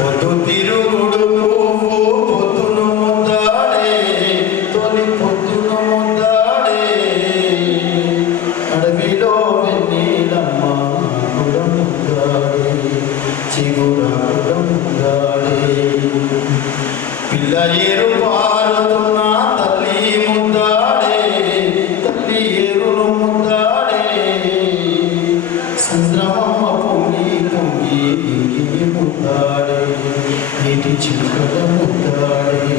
పొద్దుతిరుగుడు పువ్వు పొద్దును ముద్దాడే తొలి పొద్దును ముద్దాడే అడవిలో వెన్నీలమ్మ కుడ ముద్దాడే చిగురాకుడ ముద్దాడే పిల్ల ఏరు పారుతున్న తల్లి ముద్దాడే తల్లి ఏరును ముద్దాడే సంద్రమమ్మ పొంగి పొంగి దిగి ముద్దాడే నీటి చిలుకల ముద్దాడే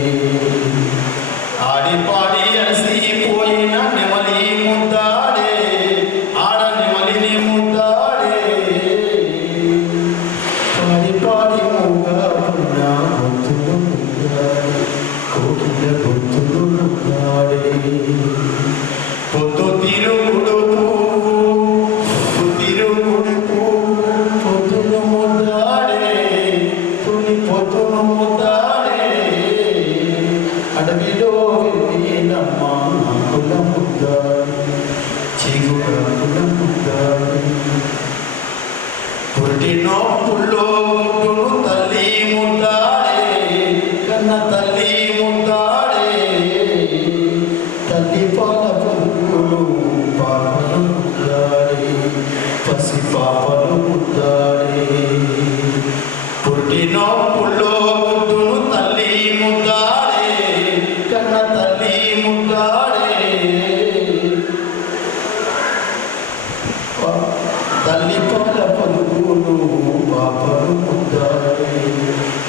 ఆడి పాడి అలసిపోయిన నెమలి ముద్దాడే ఆడ నెమలిని ముద్దాడే పాడి పాడి మూగా ఉన్న గొంతులు ముద్దాడే కోకిల గొంతులు ముద్దాడే పొద్దు తిరుగుడు పొద్దును ముద్దాడే తొలి పొద్దును ముద్దాడే అడవిలో వెన్నీలమ్మ కుల ముద్దాడే చిగురాకుల ముద్దాడే పుట్టినో పుల్లో పుట్టును తల్లి ముద్దాడే కన్న తల్లి ముద్దాడే తల్లి పాల పురుగులు పాపలు ముద్దాడే పసి పాపలు ముద్దాడే పుట్టినో పుల్లో పుట్టును తల్లి ముద్దాడే కన్న తల్లి ముద్దాడే తల్లి పాల పలుకులు పాపలు ముద్దాడే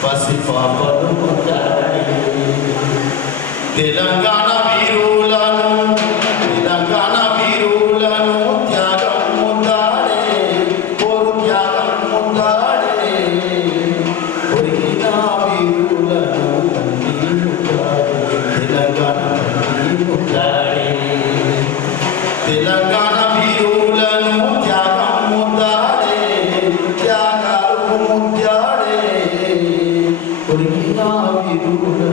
పసి పాపలు ముద్దాడే తెలంగాణ వీరులను త్యాగం ముద్దాడే కోరు త్యాగం ముద్దాడే ఒరిగిన వీరులను తల్లి ముద్దాడే తెలంగాణ తల్లి ముద్దాడే తెలంగాణ వీరులను త్యాగం ముద్దాడే త్యాగాలు ముద్దాడే ఒరిగిన వీరులను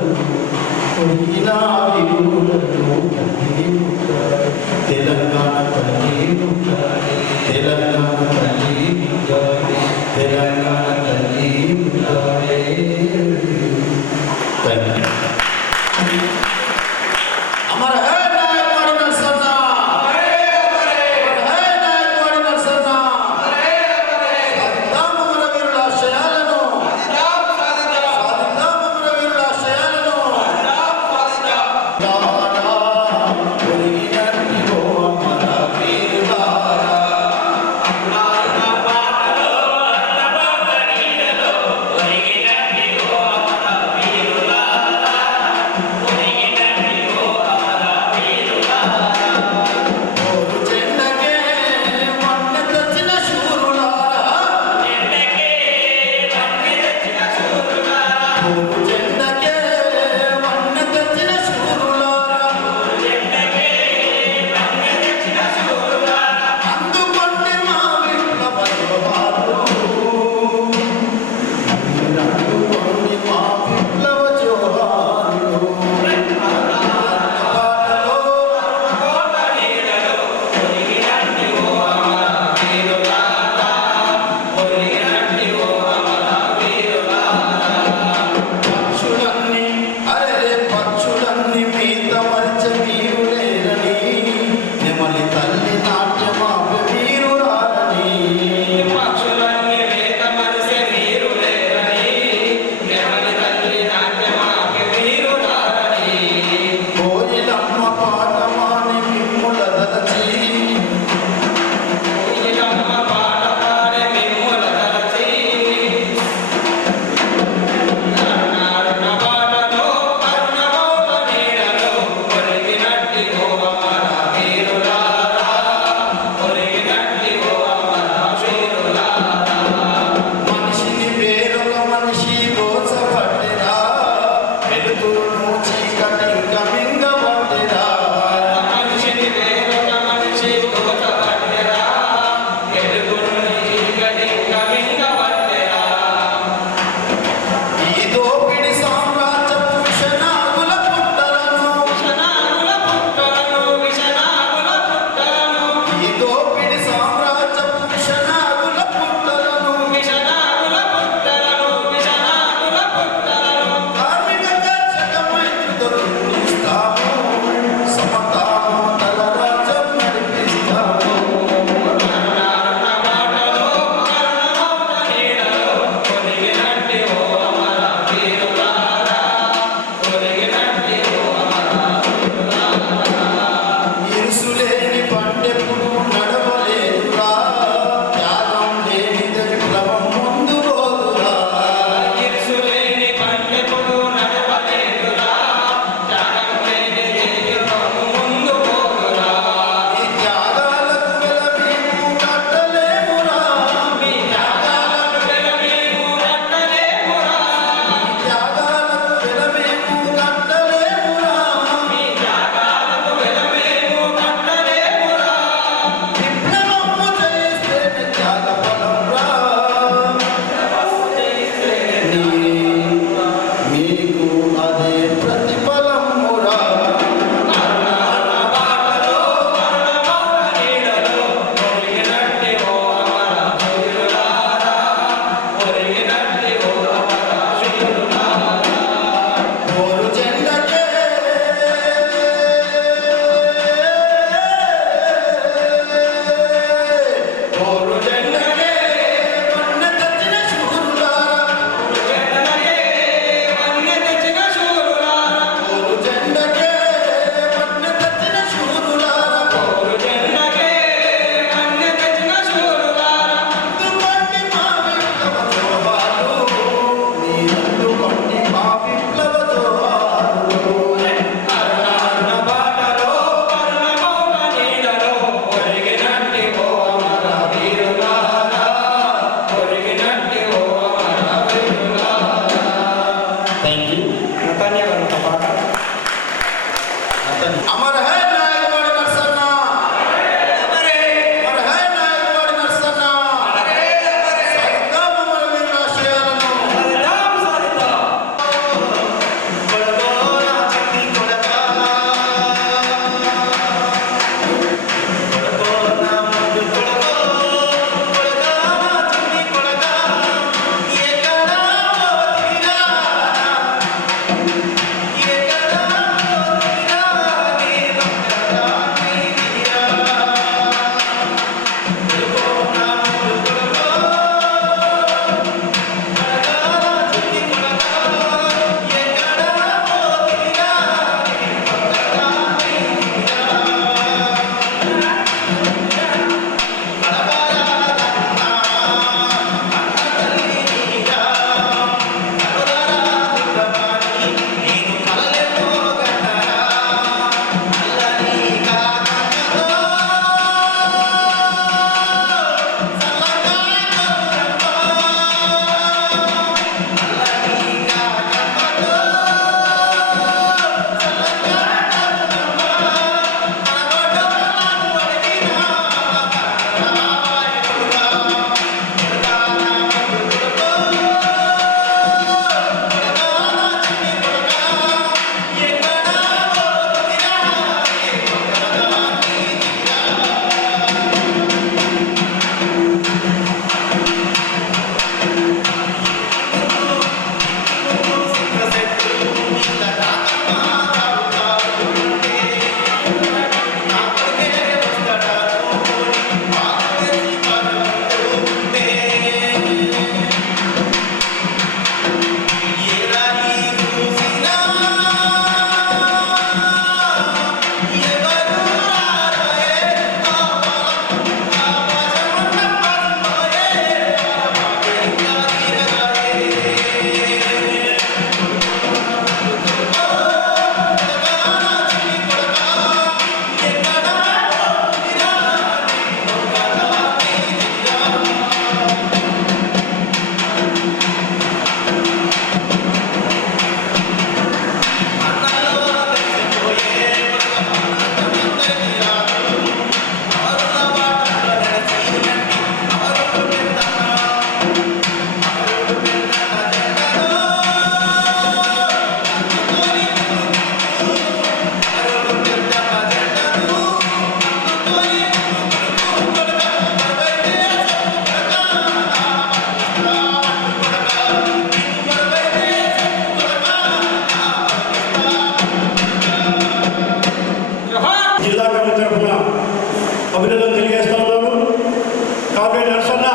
కామ్రేడ్ నరసన్న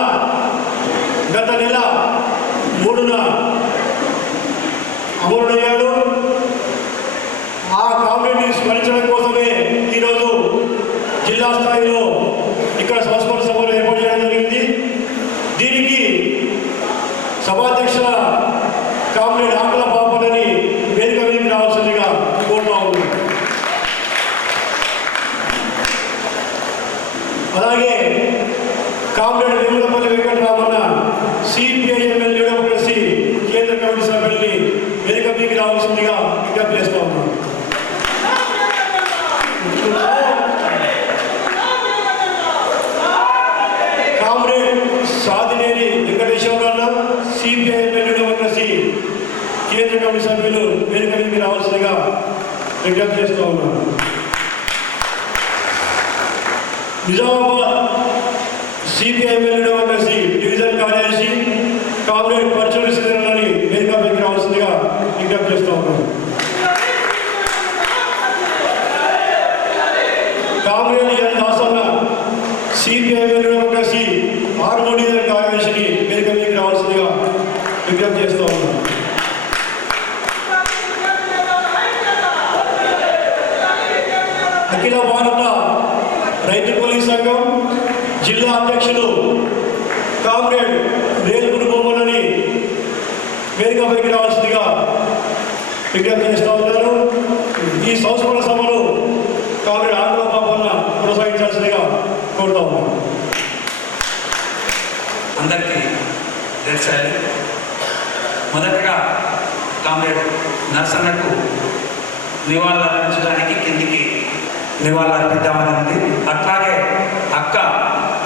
గత నెల 3న అమరుడయ్యాడు. ఆ కామ్రేడ్ని స్మరించడం కోసమే ఈరోజు జిల్లా స్థాయిలో ఇక్కడ సంస్మరణ సభలు ఏర్పాటు చేయడం జరిగింది. దీనికి సభాధ్యక్ష కామ్రేడ్ ఆకుల పాపనని వేదిక మీదకి రావాల్సిందిగా కోరుతా ఉన్నాం. అలాగే comrade Vemulapalli Venkataramanna CPIML new democracy కేంద్ర కమిటీ సభ్యుల్ని వేదిక మీదకి రావాల్సిందిగా విజ్ఞప్తి చేస్తా ఉన్నాం. Comrade Sadineni Venkateswararao CPIML new democracy కేంద్ర కమిటీ సభ్యులు వేదిక మీదకి రావాల్సిందిగా విజ్ఞప్తి చేస్తూ ఉన్నాం. నిజామాబాద్ సిపిఐఎంఎల్ డెమోక్రసీ డివిజన్ కార్యదర్శి కామ్రేడ్ పరచూరి శ్రీధరని వేదిక మీదకి రావాల్సిందిగా విజ్ఞప్తి చేస్తూ ఉన్నాం. Comrade N Dasanna CPIML democracy Armoor division కార్యదర్శిని వేదిక మీదకి రావాల్సిందిగా విజ్ఞప్తి చేస్తూ ఉన్నాం. అఖిల భారత రైతు పోలీస్ సంఘం జిల్లా అధ్యక్షులు కామ్రేడ్ రేల్పుడు బొమ్మలని వేదికపైకి రావాల్సిందిగా విజ్ఞప్తి చేస్తూ ఉన్నారు. ఈ సంస్మరణ సభను కామ్రేడ్ ఆకుల పాపన్న కొనసాగించాల్సిందిగా కోరుతా ఉన్నాం. అందరికీ తెలిసారు. మొదటగా కామ్రేడ్ నరసన్నకు నివాళులు అర్పించడానికి కిందికి నివాళులు అర్పిద్దామని ఉంది. అట్లాగే అక్క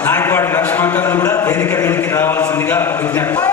నాయకవాడి లక్ష్మణను కూడా వేదిక మీదకి రావాల్సిందిగా విజ్ఞప్తి.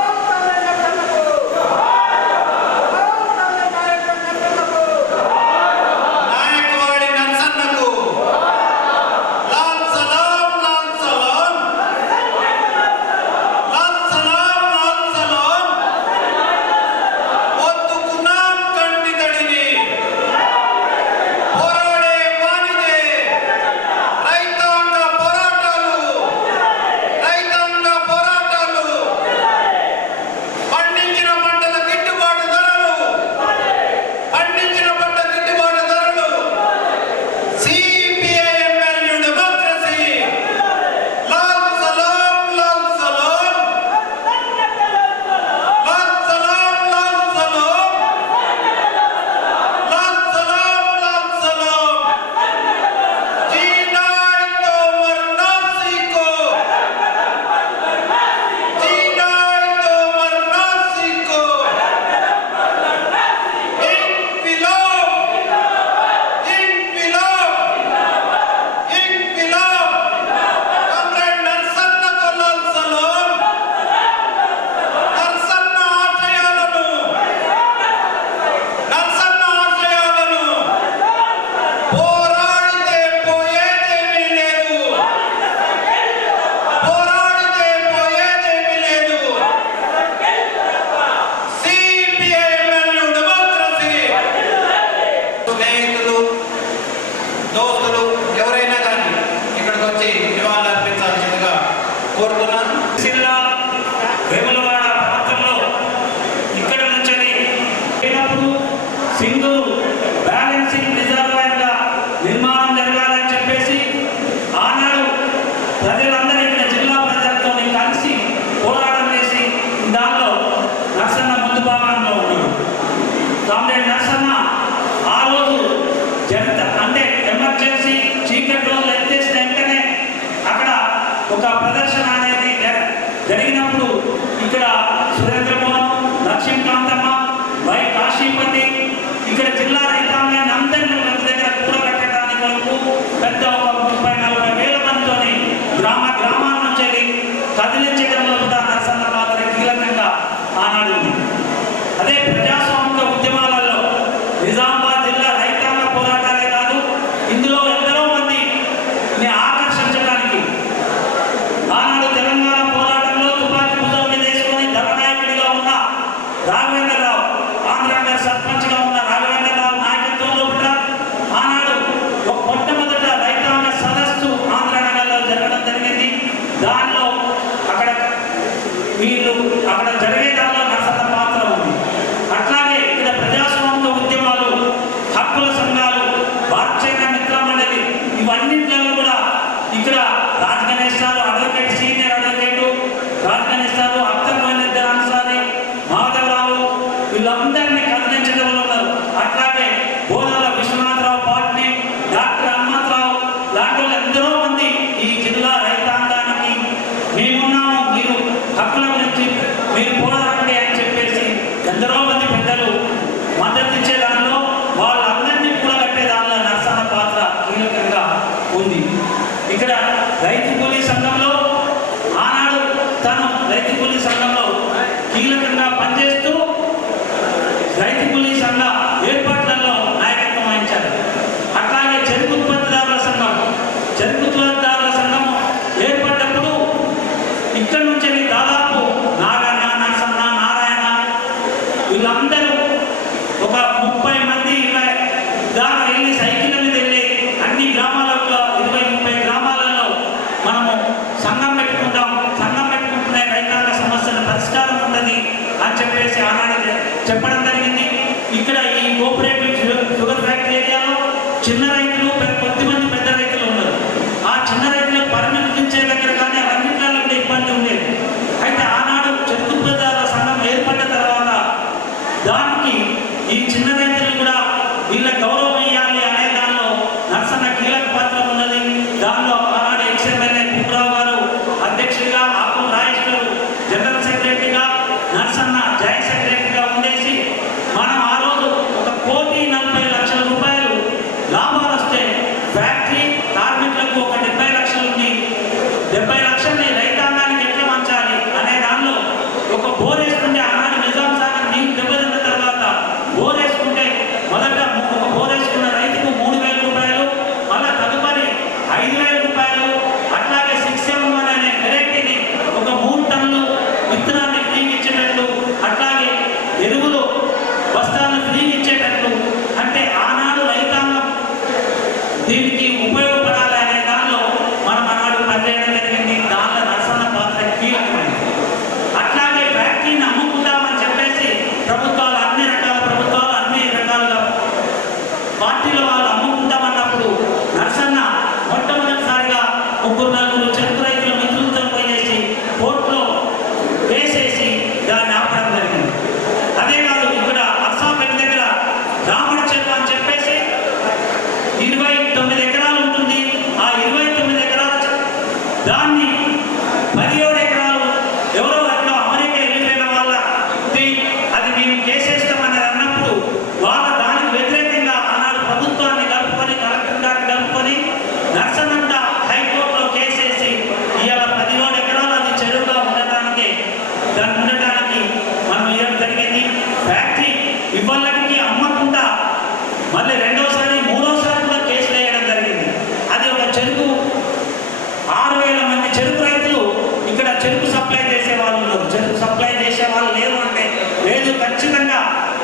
ఒక ప్రదర్శన అనేది జరిగినప్పుడు ఇక్కడ సురేంద్రమోహన్, లక్ష్మీకాంతమ్మ, వై కాశీపతి ఇక్కడ జిల్లా రైతాంగాన్ని అందరినీ ఒక దగ్గర కూడగట్టడానికి వరకు పెద్ద ఒక 30-40 వేల మందితో గ్రామాల నుంచి కదిలించడంలో కూడా నరసన్న పాత్ర కీలకంగా ఆనాడు ఉంది. అదే ప్రజాస్వామిక ఉద్యమాలలో నిజామాబాద్ జిల్లా రైతాంగ పోరాటాలే కాదు, ఇందులో ఎందరో మందిని ఆకర్షించడానికి ఆనాడు తెలంగాణ పోరాటంలో తుపాకీ భుజం మీద వేసుకొని ధననాయకుడిగా ఉన్న రాఘవేంద్రరావు, ఆంధ్ర సర్పంచ్గా ఉన్న రాఘవేంద్రరావు నాయకత్వంలో కూడా ఆనాడు మొట్టమొదట రైతాంగ సదస్సు ఆంధ్రనగర్లో జరగడం జరిగింది. దానిలో వీళ్ళు అక్కడ జరిగే దానిలో నర్సన్న పాత్ర ఉంది. అట్లాగే ఇక్కడ ప్రజాస్వామ్య ఉద్యమాలు, హక్కుల సంఘాలు, భారతీయ మిత్ర మండలి ఇవన్నింటిలో కూడా ఇక్కడ రాజగణేష్ గారు అడ్వకేట్, సీనియర్ అడ్వకేట్ రాజగణేష్ గారు, అఖ్తర్ మొయినుద్దీన్ అన్సారీ, మాధవరావు వీళ్ళందరినీ కదిలించడంలో ఉన్నారు. అట్లాగే బోధన విశ్వనాథరావు పాట్ని, డాక్టర్ హనుమంతరావు లాంటి వాళ్ళు ఎందరో మంది ఈ జిల్లా రైతాంగానికి మేమున్నాము, మీరు హక్కుల గురించి మీరు పోరాడండి అని చెప్పేసి ఎందరో మంది పెద్దలు మద్దతు ఇచ్చే దానిలో వాళ్ళందరినీ కూడగట్టే దానిలో నర్సన్న పాత్ర కీలకంగా ఉంది. ఇక్కడ రైతు కూలీ సంఘంలో ఆనాడు తను రైతు కూలీ సంఘంలో కీలకంగా పనిచేస్తూ రైతు కూలీ సంఘ ఏర్పాట్లలో నాయకత్వం వహించారు. అట్లాగే చెరుకు ఉత్పత్తిదారుల సంఘం ఏర్పడ్డప్పుడు ఇక్కడ నుంచి దాదాపు నారాయణ, నరసన్న, నారాయణ వీళ్ళందరూ ఒక 30 మంది 20 దాకా వెళ్ళి సైకిల్ మీద వెళ్ళి అన్ని గ్రామాలలో 20-30 గ్రామాలలో మనము సంఘం పెట్టుకుంటాం, సంఘం పెట్టుకుంటున్న రైతాంగ సమస్యల పరిష్కారం ఉన్నది అని చెప్పేసి ఆనాడు చెప్పడం జరిగింది. ఇక్కడ ఈ కోఆపరేటివ్ షుగర్ ఫ్యాక్టరీ ఏరియాలో చిన్న రైతులు, కొద్దిమంది పెద్ద రైతులు ఉన్నారు. ఆ చిన్న రైతులకు పరిమితించే దగ్గర కానీ అన్నింటిలో ఉండే ఇబ్బంది ఉండేది. అయితే ఆనాడు చెరుకు ఉత్పత్తిదారుల సంఘం ఏర్పడ్డ తర్వాత దానికి ఈ చిన్న రైతులు కూడా వీళ్ళ గౌరవం ఇవ్వాలి అనే దానిలో నర్సన్న కీలక పాత్ర ఉన్నది. దానిలో ఆనాడు ఎక్స్ఎమ్మెల్యే కుమ్రావు గారు అధ్యక్షుడిగా, ఆకుల రాజేష్ గారు జనరల్ సెక్రటరీగా, నర్సన్న జాయింట్ సెక్రటరీగా ఉండేసి మనం ఆ రోజు 1,40,00,000 రూపాయలు లాభాలు వస్తే ఫ్యాక్టరీ కార్మికులకు 70 లక్షలు ఉంది, 70 లక్షల్ని రైతాంగానికి ఎట్లా పంచాలి అనే దానిలో ఒక బోర్ వేసుకుంటే ఆనాడు నిజాం సాగర్ నీళ్ళు దెబ్బతిన్న తర్వాత బోర్ వేసుకుంటే మొదట ఒక బోర్ వేసుకున్న రైతుకు 3,000 రూపాయలు, మళ్ళీ తదుపరి 5,000 రూపాయలు, అట్లాగే 671 అనే వెరైటీని ఒక 3 టన్నులు విత్తనాన్ని ఫ్రీగా ఇచ్చేటట్లు, అట్లాగే ఎరువులు బస్తాలను ఫ్రీగా ఇచ్చేటట్లు, అంటే ఆనాడు రైతాంగం దీనికి ఉపయోగపడాలి అనే దానిలో మనం ఆనాడు పనిచేయడం జరిగింది. దానిలో నర్సన్న పాత్ర కీలకమైంది. అట్లాగే ఫ్యాక్టరీని అమ్ముకుంటామని చెప్పేసి ప్రభుత్వాలు అన్ని రకాలుగా పార్టీల వాళ్ళు అమ్ముకుంటామన్నప్పుడు నర్సన్న మొట్టమొదటిసారిగా 3-4 చెరుకు రైతుల మిత్రులతో పోయేసి కోర్టులో వేసేసి దాన్ని ఆపడం జరిగింది. అదే కాదు, ఇక్కడ అర్సాపేట దగ్గర రాముడి చెరువు అని చెప్పేసి 29 ఎకరాలు ఉంటుంది. ఆ 29 ఎకరాల దాన్ని 17 ఎకరాలు ఎవరో అట్లా అమెరికా వెళ్ళిపోయిన వాళ్ళ అది మేము కేసేస్తామని అన్నప్పుడు వాళ్ళ దానికి వ్యతిరేకంగా ఆనాడు ప్రభుత్వాన్ని కలుపుకొని, కలెక్టర్ గారిని కలుపుకొని నర్సన్న హైకోర్టులో కేసేసి ఇవాళ 17 ఎకరాలు అది చెరువుగా ఉండటానికి మనం ఇవ్వడం జరిగింది. ఫ్యాక్టరీ ఇవ్వాలకి అమ్మకుండా మళ్ళీ రెండోసారి 3వసారి కూడా కేసులు వేయడం జరిగింది. అది ఒక చెరుకు 6,000 మంది చెరుకు రైతులు ఇక్కడ చెరుకు సప్లై చేసే వాళ్ళు ఉన్నారు. చెరుకు సప్లై చేసే వాళ్ళు లేరు అంటే లేదు, ఖచ్చితంగా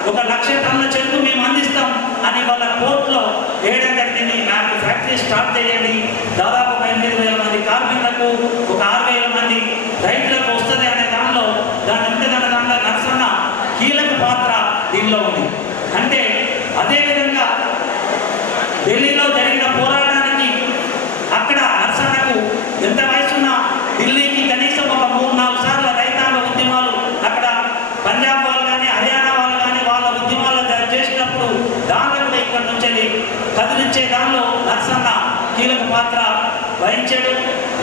1,00,000 టన్నుల చెరుకు మేము అందిస్తాం అని వాళ్ళ కోర్టులో వేయడం జరిగింది. నాకు ఫ్యాక్టరీ స్టార్ట్ చేయండి, దాదాపు 8,000 మంది కార్మికులకు, 6,000 మంది రైతులకు వస్తుంది అనే దానిలో దానిలో నర్సన్న కీలక పాత్ర దీనిలో ఉంది. అంటే అదేవిధంగా ఢిల్లీలో జరిగిన పోరాటానికి అక్కడ నర్సన్నకు ఎంత వయసున్నా ఢిల్లీకి కనీసం ఒక 3-4 సార్లు రైతాంగ ఉద్యమాలు అక్కడ పంజాబ్ వాళ్ళు కానీ, హర్యానా వాళ్ళు కానీ వాళ్ళ ఉద్యమాలు చేసినప్పుడు దానిలో కూడా ఇక్కడ నుంచి కదిలించే దానిలో నర్సన్న కీలక పాత్ర వహించాడు.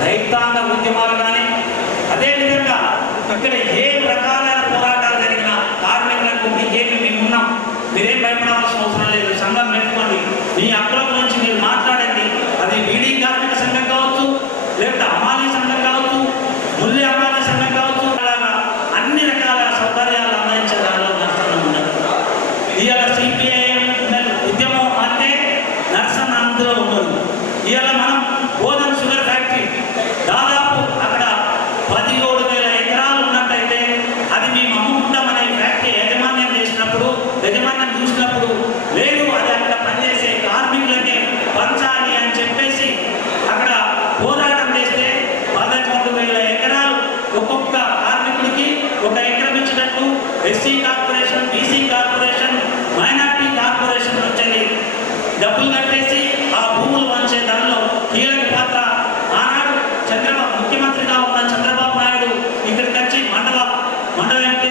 రైతాంగ ఉద్యమాలు కానీ అదేవిధంగా ఇక్కడ ఏ రకాలైన పోరాటాలు జరిగినా కార్మికులకు మేము ఉన్నాం, మీరేం భయపడాల్సిన అవసరం లేదు, సంఘం పెట్టుకోండి, మీ హక్కుల గురించి మీరు మాట్లాడండి. అది బీడీ కార్మిక సంఘం కావచ్చు, లేకపోతే అమాలీ సంఘం కావచ్చు, ముల్లి అమాలీ సంఘం కావచ్చు, అలాగా అన్ని రకాల సౌకర్యాలు అందించే దానిలో నర్సన్న ఉన్నారు. ఇవాళ సిపిఐఎం ఉద్యమం అంటే నర్సన్న అందులో ఉన్నారు. ఇవాళ మనం బోధన షుగర్ ఫ్యాక్టరీ దాదాపు అక్కడ 17,000 ఎకరాలు ఉన్నట్టయితే అది మేము అమ్ముకుంటామనే ఫ్యాక్టరీ యాజమాన్యం చూసినప్పుడు లేదు, అది అక్కడ పనిచేసే కార్మికులకే పంచాలి అని చెప్పేసి అక్కడ పోరాటం చేస్తే 11,000 ఎకరాలు ఒక్కొక్క కార్మికుడికి 1 ఎకరం ఇచ్చినట్లు SC corporation, BC corporation, minority corporation వచ్చి డబ్బులు కట్టేసి ఆ భూములు వంచే దానిలో కీలక పాత్ర ఆనాడు ముఖ్యమంత్రిగా ఉన్న చంద్రబాబు నాయుడు ఇక్కడికి వచ్చి మండల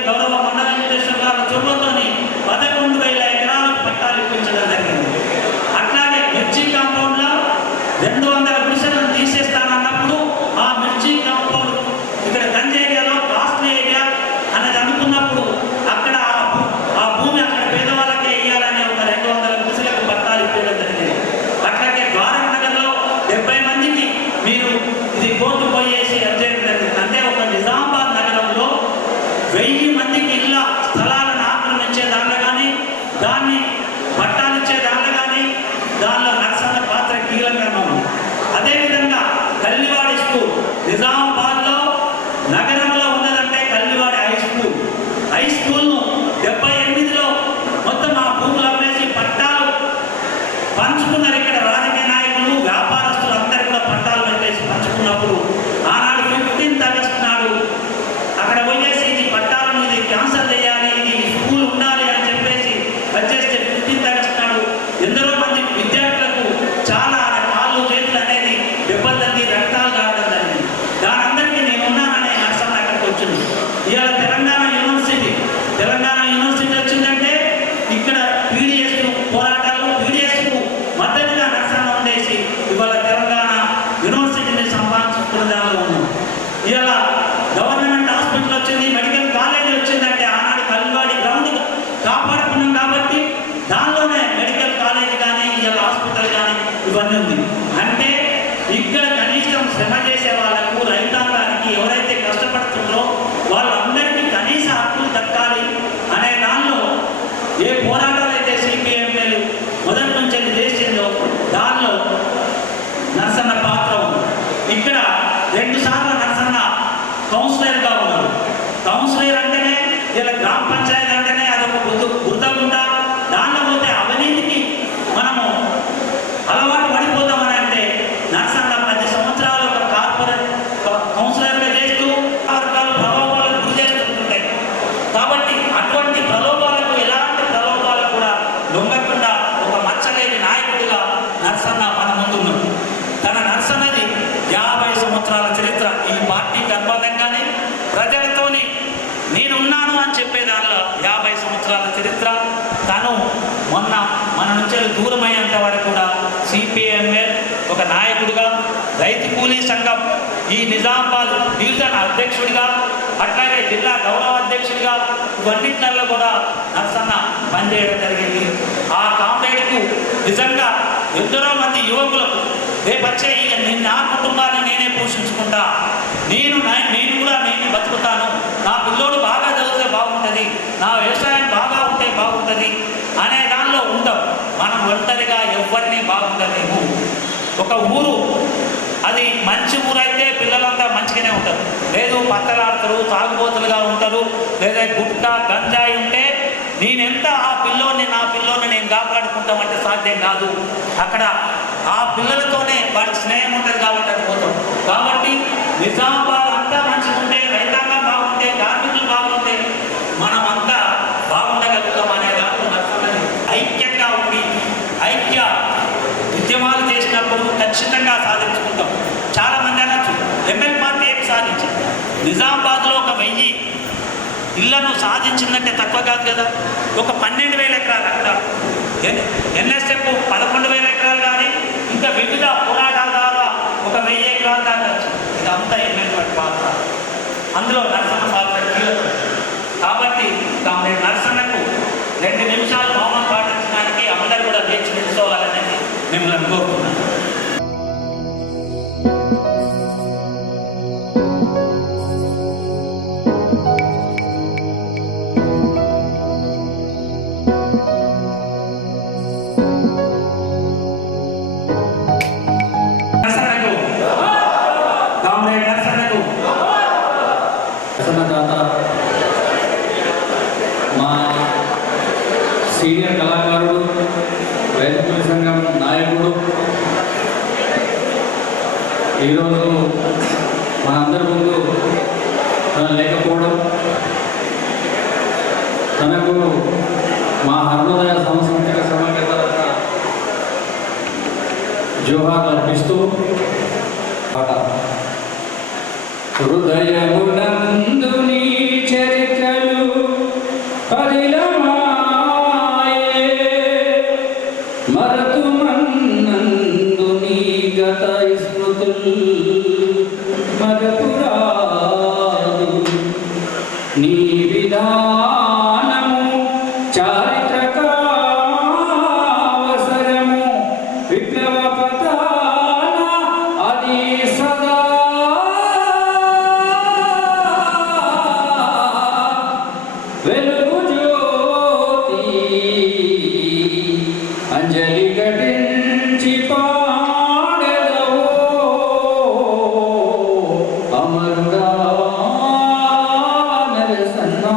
గౌరవ మండల వెంకటేశ్వర గారి చొరవతోని 11,000 ఎకరాలకు పట్టాలు ఇప్పించడం జరిగింది. అట్లాగే మిర్చి కాంపౌండ్ లో 200 గుడిసెలను తీసేస్తానన్నప్పుడు ఆ మిర్చి కాంపౌండ్ ఇక్కడ గంజ ఏరియాలో కాస్ట్లీ ఏరియా అనేది అనుకున్నప్పుడు అక్కడ ఆ భూమి అక్కడ పేదవాళ్ళకే ఇవ్వాలని ఒక 200 గుడిసెలకు పట్టాలు ఇవ్వడం జరిగింది. అట్లాగే ద్వారక నగర్లో 70 మందికి మీరు ఇది కోర్టు పోయేసి అధ్యయనం జరిగింది. అంటే ఒక నిజామాబాద్ నగరంలో 1000 మందికి ఇళ్ళ స్థలాలను ఆక్రమించే దాంట్లో కానీ దాన్ని పట్టాలిచ్చే దాంట్లో కానీ దానిలో నర్సన్న పాత్ర కీలకంగా ఉంది. అదేవిధంగా కల్లివాడి స్కూల్ నిజామాబాద్లో నగరంలో ఉన్నదంటే కల్లివాడి హై స్కూల్ను 78లో మొత్తం ఆ భూములు అమ్మేసి పట్టాలు పంచుకున్నారు. ఇక్కడ రాజకీయ నాయకులు, వ్యాపారస్తులు అందరూ కూడా పట్టాలు పెట్టేసి పంచుకున్నప్పుడు ఆనాడు 15th ఆగస్టు నాడు అక్కడ పోయేసి ఇది పట్టాలను ఇది క్యాన్సల్ చేయాలి, ఇది స్కూల్ ఉండాలి అని చెప్పేసి వచ్చేస్తే 15th ఆగస్టు నాడు ఎందరో మంది విద్యార్థులకు చాలా కాళ్ళు చేతులు అనేది దెబ్బలు తగ్గి రక్తాలు కావడం జరిగింది. దాని అందరికీ నేను ఉన్నాననే నర్సన్న అక్కడికి వచ్చింది. ఇవాళ తెలంగాణ యూనివర్సిటీ వచ్చిందంటే ఇక్కడ పీడిఎస్ పోరాటాలు, పీడిఎస్కు మద్దతుగా నర్సన్న ఉండేసి ఇవాళ తెలంగాణ యూనివర్సిటీని సంపాదించుకున్న దానిలో ఉన్నాం. ఇవాళ గవర్నమెంట్ హాస్పిటల్ వచ్చింది, మెడికల్ కాలేజీ వచ్చిందంటే ఆనాడు కల్లివాడి గ్రౌండ్ కాపాడుకున్నాం కాబట్టి దానిలోనే మెడికల్ కాలేజ్ కానీ ఇవాళ హాస్పిటల్ కానీ ఇవన్నీ ఉంది. అంటే ఇక్కడ కనీసం శ్రమ చేసే వాళ్ళకు, రైతాంగానికి ఎవరైతే కష్టపడుతున్నారో వాళ్ళందరికీ కనీస హక్కులు దక్కాలి అనే దానిలో ఏ పోరాటాలు అయితే సిపిఎంఎల్ మొదటి నుంచి చేసిందో దానిలో నర్సన్న పాత్ర ఉంది. ఇక్కడ 2 సార్లు నర్సన్న కౌన్సిలర్గా ఉన్నారు. కౌన్సిలర్ అంటేనే ఇలా గ్రామ పంచాయతీ అంటేనే అదొక గుర్తకుండా దానిలో పోతే అవినీతికి మనము అలవాటు పడిపోతామని అంటే నర్సన్న 10 సంవత్సరాలు ఒక కార్పొరేట్ కౌన్సిలర్గా చేస్తూ వర్గాలు ప్రలోభాలకు గురి చేస్తుంటాయి. కాబట్టి అటువంటి ప్రలోభాలకు, ఎలాంటి ప్రలోభాలకు కూడా లొంగకుండా ఒక మచ్చలేని నాయకుడిగా నర్సన్న మన ముందున్నాడు. తన నర్సన్నది 50 సంవత్సరాల చరిత్ర. ఈ పార్టీకి అనుబంధంగానే ప్రజలతోని నేనున్నాను అని చెప్పే దానిలో 50 సంవత్సరాల చరిత్ర. తను మొన్న మన నుంచి దూరమయ్యేంత వరకు కూడా సిపిఎంఎల్ ఒక నాయకుడిగా, రైతు కూలీ సంఘం ఈ నిజామాబాద్ డివిజన్ అధ్యక్షుడిగా, అట్లాగే జిల్లా గౌరవ అధ్యక్షుడిగా ఇవన్నిటిలో కూడా నర్సన్న పనిచేయడం జరిగింది. ఆ కామ్రేడ్కు నిజంగా ఎందరో మంది యువకులకు రేపచ్చే ఇక నా కుటుంబాన్ని నేనే పోషించుకుంటా, నేను కూడా బతుకుతాను, నా పిల్లోడు బాగా చదివితే బాగుంటుంది, నా వ్యవసాయం బాగా ఉంటే బాగుంటుంది అనే దానిలో ఉంటాం. మనం ఒంటరిగా ఎవరిని బాగుండలేము. ఒక ఊరు అది మంచి ఊరు అయితే పిల్లలంతా మంచిగానే ఉంటారు, లేదు పత్తలాడతారు, తాగుబోతులుగా ఉంటారు, లేదా గుట్కా గంజాయి ఉంటే నేనెంత నా పిల్లోని నేను కాపాడుకుంటామంటే సాధ్యం కాదు. అక్కడ ఆ పిల్లలతోనే వాడికి స్నేహం ఉంటుంది కాబట్టి అది పోతాం. కాబట్టి నిజామాబాద్ అంతా మంచిగా ఉంటే, రైతాంగం బాగుంటే, కార్మికులు బాగుంటే మనం అంతా బాగుండగలుగుతాం అనే దాంట్లో నచ్చుతుంది. ఐక్యంగా ఉండి ఐక్య ఉద్యమాలు చేసినప్పుడు ఖచ్చితంగా సాధించుకుంటాం. చాలామంది అనొచ్చు ఎంఎల్ పార్టీ ఏం సాధించింది, నిజామాబాద్లో ఒక 1000 ఇళ్లను సాధించిందంటే తక్కువ కాదు కదా. ఒక 12,000 ఎకరాలు అక్కడ ఎన్ఎస్ఎఫ్ 11,000 ఎకరాలు కానీ ఇంకా వివిధ పోరాటాల ద్వారా ఒక 1000 ఎకరాల దాకా వచ్చింది. ఇదంతా ఎంఎల్ పాత్ర, అందులో నర్సన్న పాత్ర కీలకం. కాబట్టి కామ్రేడ్ నర్సన్నకు 2 నిమిషాలు మౌనం పాటించడానికి అందరూ కూడా లేచి నిలుచోవాలనేది మిమ్మల్ని కోరుతున్నాను. మా సీనియర్ కళాకారుడు, రైతు కూలీ సంఘం నాయకుడు, ఈరోజు మనందరి ముందు లేకపోవడం తనకు మా అరుణోదయ సాంస్కృతిక సమాఖ్య తరఫున జోహార్ అర్పిస్తూ పాట హృదయమునందు నీ చరిత్రలు పరిలమాయే మరతుమన్నందు నీ గత స్మృతులు మరపురాదు నీ విధానము చారిత్రకావసరము విప్లవ పతాన అది సదా వెలుగు జ్యోతి అంజలి ఘటించి పాడెదవో అమరుడా నరసన్నా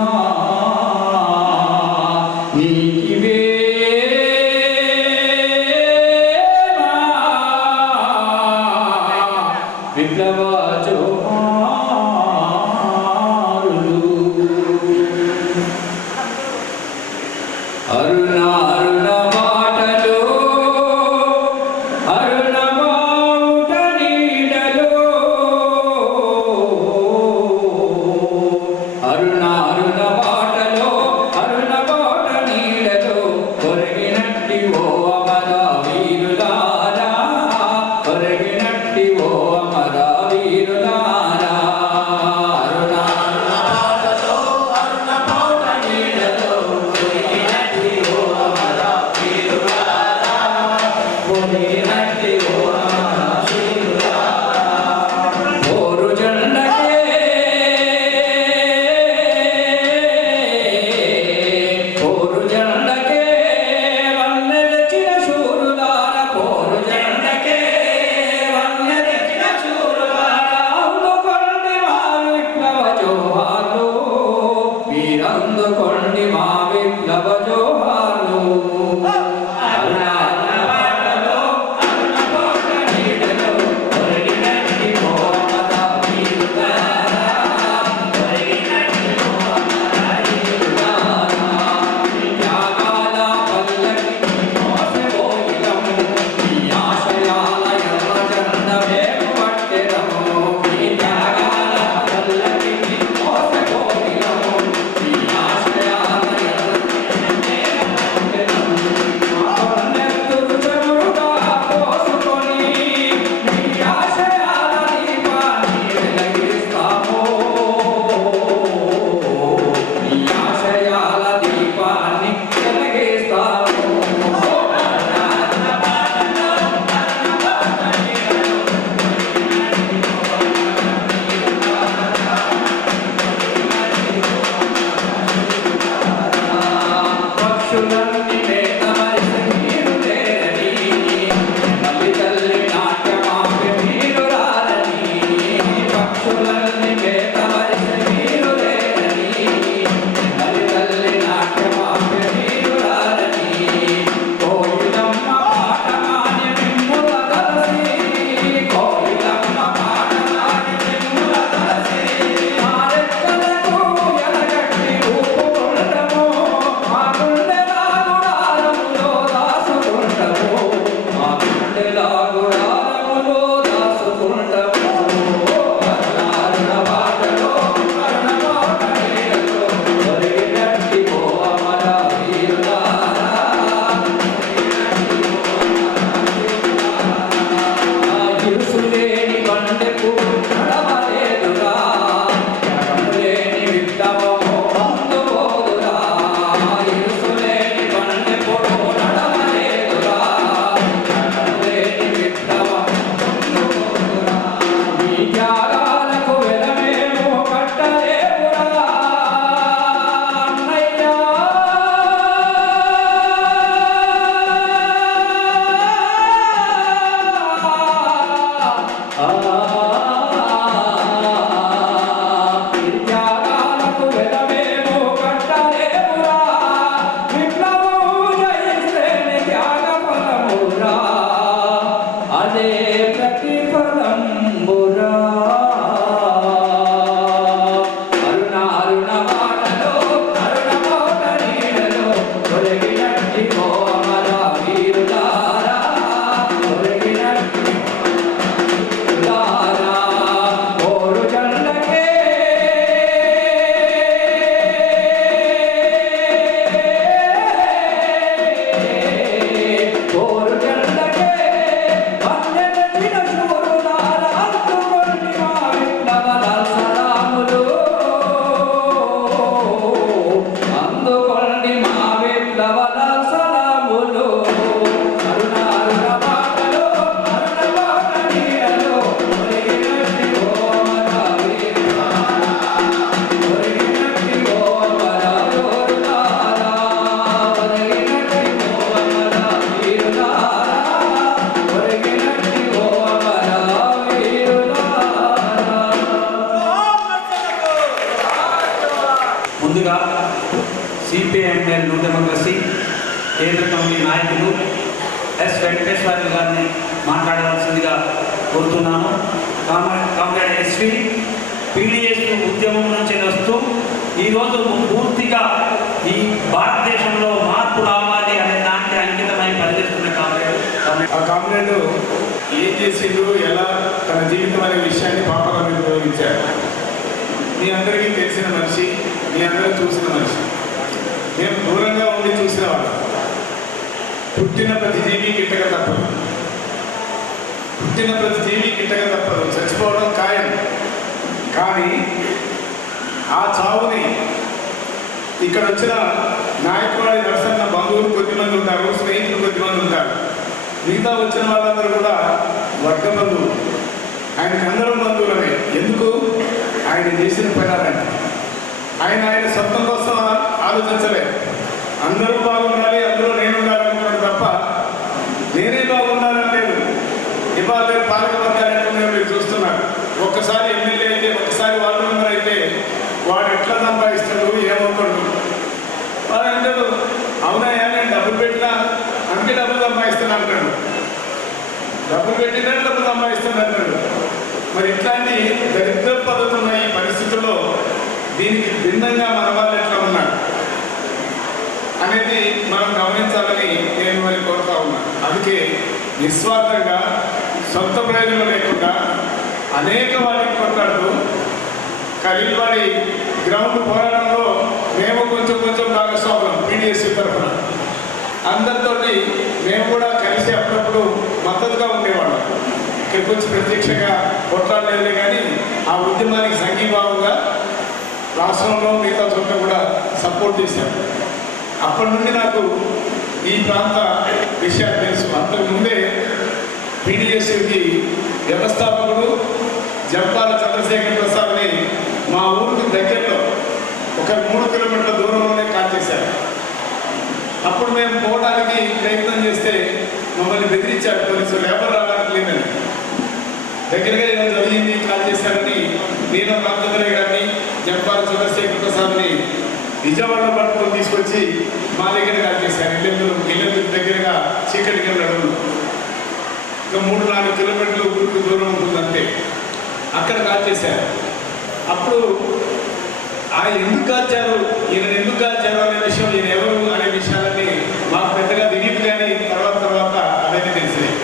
ముందుగా సిపిఐఎంఎల్ న్యూ డెమోక్రసీ కేంద్ర కమిటీ నాయకులు ఎస్ వెంకటేశ్వర గారిని మాట్లాడవలసిందిగా కోరుతున్నాను. కామ్రేడ్ ఎస్వి పీడిఎస్ ఉద్యమం నుంచి వస్తూ ఈరోజు పూర్తిగా ఈ భారతదేశంలో మార్పు రావాలి అనే దానికి అంకితమై పనిచేస్తున్న ఆ కామ్రేడ్ ఏం చేసిండు, ఎలా తన జీవితం అనే విషయాన్ని పాపగా నిర్వహించారు. మీ అందరికీ తెలిసిన మనిషి, మీ అందరూ చూసిన మనిషి. మేము దూరంగా ఉండి చూసిన వాళ్ళు. పుట్టిన ప్రతి జీవి గిట్టక తప్పదు, పుట్టిన ప్రతి జీవి గిట్టక తప్పదు, చచ్చిపోవడం ఖాయం. కానీ ఆ చావుని ఇక్కడ వచ్చిన నాయకవాడి నరసన్న బంధువులు కొద్దిమంది ఉంటారు, స్నేహితులు కొద్దిమంది ఉంటారు. మిగతా వచ్చిన వాళ్ళందరూ కూడా వర్గ బంధువులు. ఆయనకి అందరూ బంధువులనే. ఎందుకు? ఆయన చేసిన పనాలని. ఆయన సొంతం కోసం ఆలోచించలేదు. అందరూ బాగుండాలి, అందరూ నేను ఉండాలనుకున్నాడు తప్ప నేనే బాగుండాలని లేదు. ఇవాళ పాలక వర్గాలు మీరు చూస్తున్నారు. ఒక్కసారి ఎమ్మెల్యే అయితే, ఒక్కసారి వార్డు మెంబర్ అయితే వాడు ఎట్లా సంపాదిస్తాడు, ఏమవుతాడు. వాడు అంటాడు, అవునాయా నేను డబ్బులు పెట్టినా అందుకే డబ్బులు సంపాదిస్తాను అంటాడు. డబ్బులు పెట్టినా డబ్బులు సంపాదిస్తాను అంటాడు. మరి ఇట్లాంటి దరిద్ర పద్ధతులు ఉన్న ఈ పరిస్థితుల్లో దీనికి భిన్నంగా మన వాళ్ళు ఎట్లా ఉన్నారు అనేది మనం గమనించాలని నేను మరి కోరుతా ఉన్నాను. అందుకే నిస్వార్థంగా సొంత ప్రయోజనం లేకుండా అనేక వాటికి కొట్లాడుతూ ఖలీల్వాడి గ్రౌండ్ పోరాటంలో మేము కొంచెం భాగస్వామ్యం పీడిఎస్ తరఫున అందరితోటి మేము కూడా కలిసి అప్పుడప్పుడు మద్దతుగా ఉండేవాళ్ళం. ఇక్కడికి వచ్చి ప్రత్యక్షంగా కొట్లాడలేదు, కానీ ఆ ఉద్యమానికి సంఘీభావంగా రాష్ట్రంలో మిగతా చోట్ల కూడా సపోర్ట్ చేశాం. అప్పటి నుండి నాకు ఈ ప్రాంత విషయాలు తెలుసు. అంతకుముందే పీడిఎస్కి వ్యవస్థాపకుడు జంపాల చంద్రశేఖర్ ప్రసాద్ని మా ఊరికి దగ్గరలో ఒక 3 కిలోమీటర్ల దూరంలోనే కాల్ చేశారు. అప్పుడు మేము పోవడానికి ప్రయత్నం చేస్తే మమ్మల్ని బెదిరించారు పోలీసులు, ఎవరు రావడానికి లేదని. దగ్గరగా ఏదో జరిగింది కాల్ చేశారని నేను రామచంద్రయ్య గారిని, జంపాల చంద్రశేఖర్ ప్రసాద్ని విజయవాడలో పట్టుకొని తీసుకొచ్చి మా దగ్గర కాల్ చేశారు. ఇల్లెందుకు దగ్గరగా చీకటికి వెళ్ళడం ఇంకా 3-4 కిలోమీటర్లు ఊరికి దూరం ఉంటుందంటే అక్కడ కాల్ చేశారు. అప్పుడు ఆయన ఎందుకు కాల్చారు, ఈయన ఎందుకు కాల్చారు అనే విషయం, ఈయన ఎవరు అనే విషయాలన్నీ మాకు పెద్దగా తెలియదు. కానీ తర్వాత అవన్నీ తెలిసినాయి.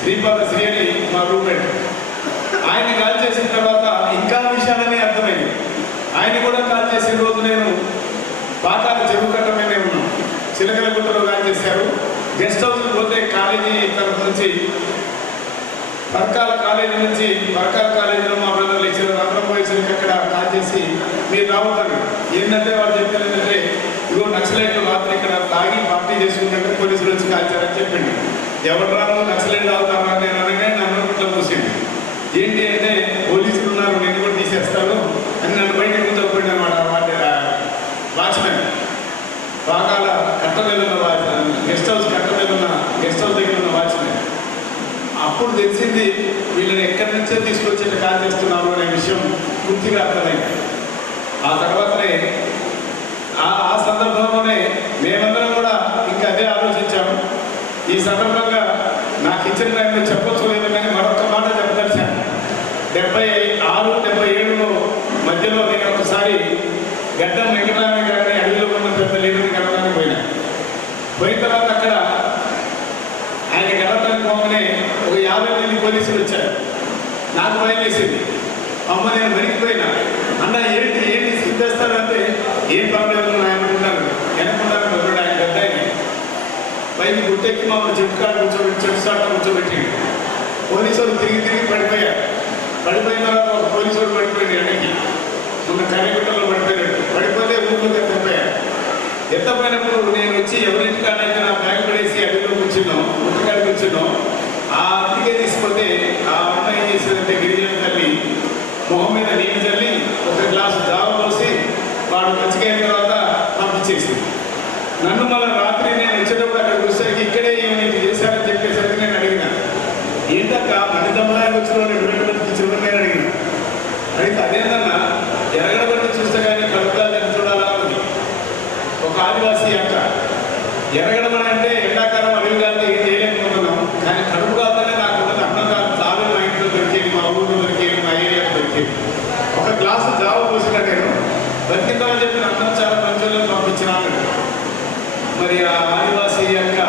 శ్రీపాద శ్రీ అని మా రూమ్మేట్, ఆయన కాల్ చేసిన తర్వాత ఇంకా విషయాలన్నీ అర్థమైంది. ఆయన కూడా కాల్ చేసిన రోజు నేను పాఠాలు చెరువుకట్టమే ఉన్నాం. చిలకలగుట్టలో కాల్ చేశారు. గెస్ట్ హౌస్కి పోతే కాలేజీ తరఫు నుంచి పరకాల కాలేజీలో మా బ్రదర్ లెక్చరర్ అందరం పోయేసరికి అక్కడ కాల్ చేసి మీరు రావద్దండి. ఏంటంటే వాళ్ళు చెప్పారు ఏంటంటే, ఇగో నక్సలైట్లు రాత్రి ఇక్కడ తాగి పార్టీ చేసుకుంటే పోలీసులు వచ్చి కాల్చారని చెప్పింది. ఎవరు రాను నక్సలైట్ తాగుతారా నేను అనగానే నన్ను ఇట్లా మూసింది. ఏంటి అంటే పోలీసులు ఉన్నారు, నేను కూడా తీసేస్తాను అని నన్ను బయటకు కూర్చోకపోయింది అనమాట. వాచ్మెన్ బాగాల కట్ట మీద ఉన్న గెస్ట్ హౌస్ దగ్గర ఉన్న వాచ్మెన్. అప్పుడు తెలిసింది వీళ్ళని ఎక్కడి నుంచో తీసుకొచ్చి కాల్ చేస్తున్నారు అనే విషయం పూర్తిగా అర్థమైంది. ఆ తర్వాతనే ఆ సందర్భంలోనే మేమందరం కూడా ఇంకా అదే ఆలోచించాము. ఈ సందర్భంగా నాకు ఇచ్చిన టైంలో చెప్పొచ్చు లేదు, కానీ మరొక మాట చెప్పదలిచాను. 76-77లో మధ్యలో నేను ఒకసారి గడ్డం వెంకటరామ గారిని అడవిలో ఉన్న పెద్ద లీడర్ని కలవడానికి పోయిన తర్వాత అక్కడ ఆయన గెలవడానికి పోగానే ఒక 50 మంది పోలీసులు వచ్చారు. నాకు భయం వేసింది. అమ్మ నేను వెనక్కిపోయినా, అన్న ఏంటి సిద్ధేస్తాడంటే ఏం పర్లేదు ఆయన అనుకున్నాను. వెనక్కున్నాను ఒకటి ఆయన పెద్ద ఆయన పైకి గుట్టెక్కి మమ్మల్ని చెట్టు చాట కూర్చోబెట్టి పోలీసులు తిరిగి పడిపోయారు. పడిపోయిన తర్వాత ఒక పోలీసులు పడిపోయింది వెనక్కి, మొన్న కర్రీగుట్టలో పడిపోతే ఊళ్ళో ఎత్తపోయారు. ఎత్తపోయినప్పుడు నేను వచ్చి ఎవరింటికాడైతే నా బ్యాగ్ పడేసి అడిగిలో కూర్చున్నాం, ఇంటికాడికి కూర్చున్నాం. ఆ అతికే తీసుకుంటే ఆ అమ్మ ఏం చేసేదంటే గిరిజన తల్లి మొహం మీద నీళ్ళు చల్లి ఒక గ్లాసు జావ పోసి వాడు మంచిగైన తర్వాత పంపించేసింది. నన్ను మళ్ళీ రాత్రి నేను వచ్చేటప్పుడు అక్కడ వచ్చేసరికి ఇక్కడే ఏమి చేశారని చెప్పేసరికి నేను అడిగినా, ఏంటక్క మణిదమ్మలాగా వచ్చిన 2 మంది చివరి నేను అడిగిన. అయితే అదేంటన్నా ఎరగడబట్టి చూస్తే కానీ కలుగుతాదని చూడాలా అని. ఆ ఆదివాసీ యొక్క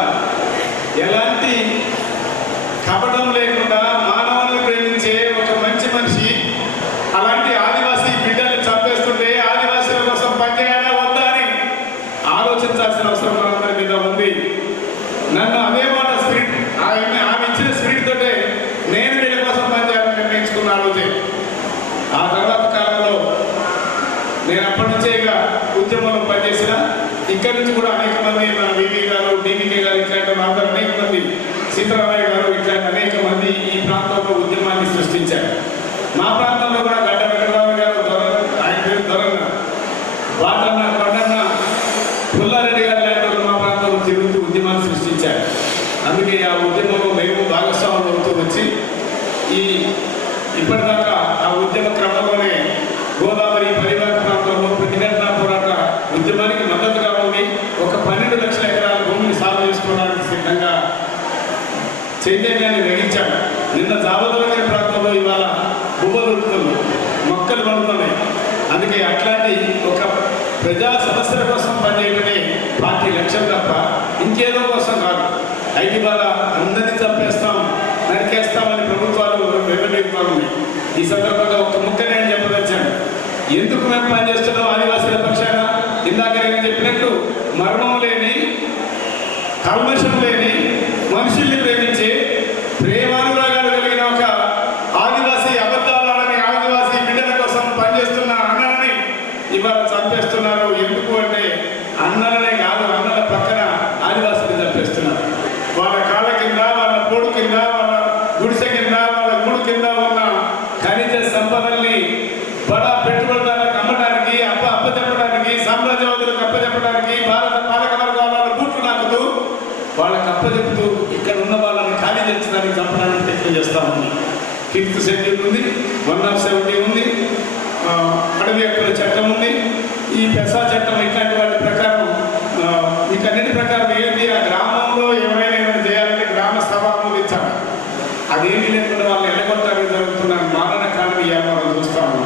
ఎలాంటి కపటం లేకుండా మానవుల్ని ప్రేమించే ఒక మంచి మనిషి అలాంటి ఆదివాసీ బిడ్డల్ని చంపేస్తుంటే ఆదివాసీల కోసం పనిచేయాలా వద్దా అని ఆలోచించాల్సిన అవసరం మనందరి మీద ఉంది. నన్ను అదే మాట స్పిరిట్ ఆమె ఇచ్చిన స్పిరిట్ తోటే నేను వీళ్ళ కోసం పనిచేయాలని నిర్ణయించుకున్న ఆ రోజే. ఆ తర్వాత కాలంలో నేను అప్పటి నుంచే ఇక ఉద్యమంలో పనిచేసిన ఇక్కడి నుంచి కూడా అనేక మంది మన వివి గారు డివికే గారు ఇట్లాంటి అందరూ అనేక మంది సీతారామయ్య గారు ఇట్లాంటి అనేక మంది ఈ ప్రాంతంలో ఉద్యమాన్ని సృష్టించారు. మా ప్రాంతంలో కూడా గడ్డ వెంకటరావు గారు ఆయన పేరు దొరన్న వాటన్న కొండన్న పుల్లారెడ్డి గారు లాంటి మా ప్రాంతంలో తిరుగుతూ ఉద్యమాన్ని సృష్టించారు. అందుకే ఆ ఉద్యమంలో మేము భాగస్వాములు అవుతూ వచ్చి ఇప్పటిదాకా ఆ ఉద్యమ క్రమంలోనే గోదావరి పరివాహక ప్రాంతంలో ప్రతిఘటన పోరాట ఉద్యమానికి మద్దతుగా ఉండి ఒక 12 లక్షల ఎకరాల భూమిని సాగు చేసుకోవడానికి సిద్ధంగా చైతన్యాన్ని గ్రహించాడు. నిన్న జాబోదనగర్ ప్రాంతంలో ఇవాళ బువ్వలు ఉడుతుంది, మొక్కలు పడుతున్నాయి. అందుకే అట్లాంటి ఒక ప్రజా సమస్యల కోసం పనిచేయడమే పార్టీ లక్ష్యం తప్ప ఇంకేదో కోసం కాదు. అయితే ఇవాళ అందరినీ చంపేస్తాం నరికేస్తామని ప్రభుత్వాలు వివరిస్తున్నాయి. ఈ సందర్భంగా ఒక ముక్క నేను చెప్పదచ్చాను. ఎందుకు మేము పనిచేస్తున్నాం ఆదివాసీల పక్షాన? ఇందాక నేను చెప్పినట్టు మర్మం లేని కల్మషం లేని మనుషుల్ని ప్రేమించే ప్రేమానురాగాలు కలిగిన ఒక ఆదివాసీ అబద్ధాలని ఆదివాసీ బిడ్డల కోసం పనిచేస్తున్న అన్నలని ఇవాళ చంపేస్తున్నారు. ఎందుకు అంటే అన్నలనే కాదు, అన్నల పక్కన ఆదివాసీని చంపేస్తున్నారు. వాళ్ళ కాళ్ళ కింద, వాళ్ళ పొడు కింద, వాళ్ళ గుడిసె కింద, వాళ్ళ గుడి కింద ఉన్న ఖనిజ సంపదల్ని బడా పెట్టుబడిదారులకు అమ్మడానికి అప్పచెప్పడానికి సామ్రాజ్యవాదులకు అప్పచెప్పడానికి భారత పాలక వర్గాల బూట్లు నాకుతూ వాళ్ళకి అప్పచెప్పుతూ ఇక్కడ ఉన్న వాళ్ళని ఖాళీ చేయించడానికి చంపడానికి ప్రయత్నం చేస్తా ఉంది. 5th షెడ్యూల్ ఉంది, 170 ఉంది, అడవి హక్కుల చట్టం ఉంది, ఈ పెసా చట్టం ఇట్లాంటి వాటి ప్రకారం వీటన్నిటి ప్రకారం ఏంటి ఆ గ్రామంలో ఎవరైనా చేయాలంటే గ్రామ సభను ఇచ్చారు. అదేమీ లేకుండా వాళ్ళు ఎల్లగొట్టడానికి జరుగుతున్న మారణ కాలం వ్యాపారం చూస్తాము.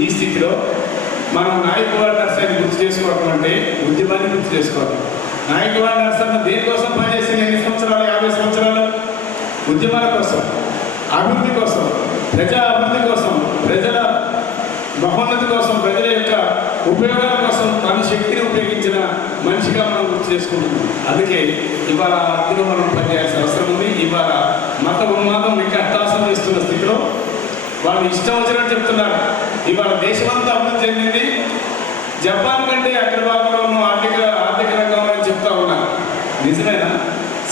ఈ స్థితిలో మనం నాయకువాడ నర్సరీని గుర్తు చేసుకోవడం అంటే ఉద్యమాన్ని గుర్తు చేసుకోవాలి. నాయకువాడ నర్సరీ దేనికోసం పనిచేసిన 8 సంవత్సరాలు 50 సంవత్సరాలు ఉద్యమాల కోసం, అభివృద్ధి కోసం, ప్రజా అభివృద్ధి కోసం, ప్రజల మహోన్నతి కోసం, ప్రజల యొక్క ఉపయోగాల కోసం తన శక్తిని ఉపయోగించిన మనిషిగా మనం గుర్తు చేసుకుంటున్నాం. అందుకే ఇవాళ అర్థంగా మనం పనిచేయాల్సిన అవసరం ఉంది. ఇవాళ మత ఉన్మాదం ఇంకా అట్టాసం చేస్తున్న స్థితిలో వాళ్ళు ఇష్టం వచ్చినట్టు చెప్తున్నారు. ఇవాళ దేశమంతా అభివృద్ధి చెందింది, జపాన్ కంటే అక్కడ భాగంలోనూ ఆర్థిక రంగం అని చెప్తా ఉన్నారు. నిజమేనా?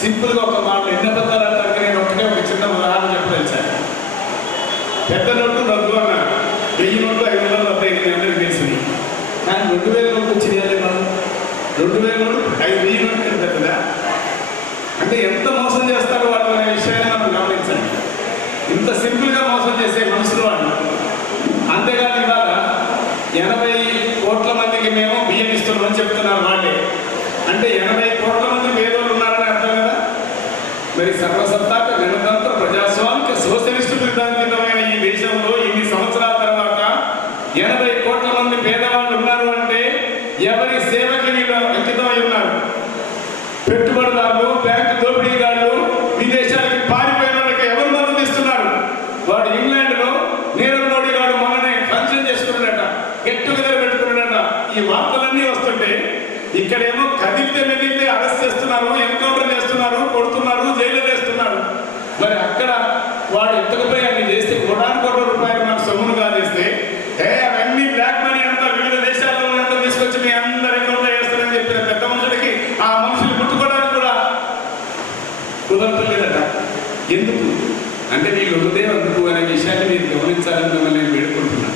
సింపుల్గా ఒక మాట ఎన్ని అబద్ధాలు అంటారు. నేను ఒక చిన్న ఉదాహరణ చెప్పదలిచాను. పెద్ద నోట్లు రద్దు అన్నారు. 1000 నోట్లు 500 రద్దు అయింది, అందరికీ తెలిసింది. కానీ 2000 నోట్లు వచ్చింది అదే మనం 2000 నోట్లు 5000 నోట్లు పెద్దదా అంటే ఎంత మోసం చేస్తారో వాళ్ళు అనే విషయాన్ని మనం గమనించండి. ఇంత సింపుల్గా మోసం చేసే మనుషులు వాళ్ళు. అంతేగాని ఇవాళ 80 కోట్ల మందికి మేము బియ్యం ఇస్తున్నామని చెప్తున్నారు వాళ్ళే. అంటే 80 కోట్ల మంది పేదోళ్ళు ఉన్నారని అర్థం కదా. మరి సర్వసత్తాక గణతంత్ర ప్రజాస్వామిక సోషలిస్టు సిద్ధాంతమైన ఈ దేశంలో ఇన్ని సంవత్సరాల తర్వాత 80 కోట్ల మంది పేదవాళ్ళు ఉన్నారు అంటే ఎవరి సేవకి వీళ్ళు అంకితమై ఉన్నారు. పెట్టుబడిదారులు, బ్యాంకు దోపిడీదారులు, విదేశాలకి పారిపోయిన వాళ్ళకి ఎవరు మద్దతు ఇస్తున్నారు? వాడు ఇంగ్లాండ్లో నీరవ్ మోడీ గారు మననే ఫంక్షన్ చేసుకున్నాడట, గెట్ టుగెదర్ పెట్టుకున్నాడట. ఈ వార్తలన్నీ వస్తుంటే ఇక్కడేమో కదిలితే మెదిలితే అరెస్ట్ చేస్తున్నారు, ఎన్కౌంటర్ చేస్తున్నారు, కొడుతున్నారు, జైలు వేస్తున్నారు. మరి అక్కడ వాడు ఎత్తకపోయి అన్ని చేస్తే కోటాను రూపాయలు మనకు సొమ్మును కాదేస్తే అవన్నీ బ్లాక్ మనీ అంతా వివిధ దేశాల్లో అంతా తీసుకొచ్చి మీ అందరు ఎన్కౌంటర్ చేస్తారని చెప్పిన పెద్ద మనుషులకి ఆ మనుషులు ముట్టుకోవడానికి కూడా కుదరలేదట. ఎందుకు అంటే వీళ్ళు హృదయం అందుకు అనే విషయాన్ని మీరు గమనించాలని మిమ్మల్ని నేను వేడుకుంటున్నాను.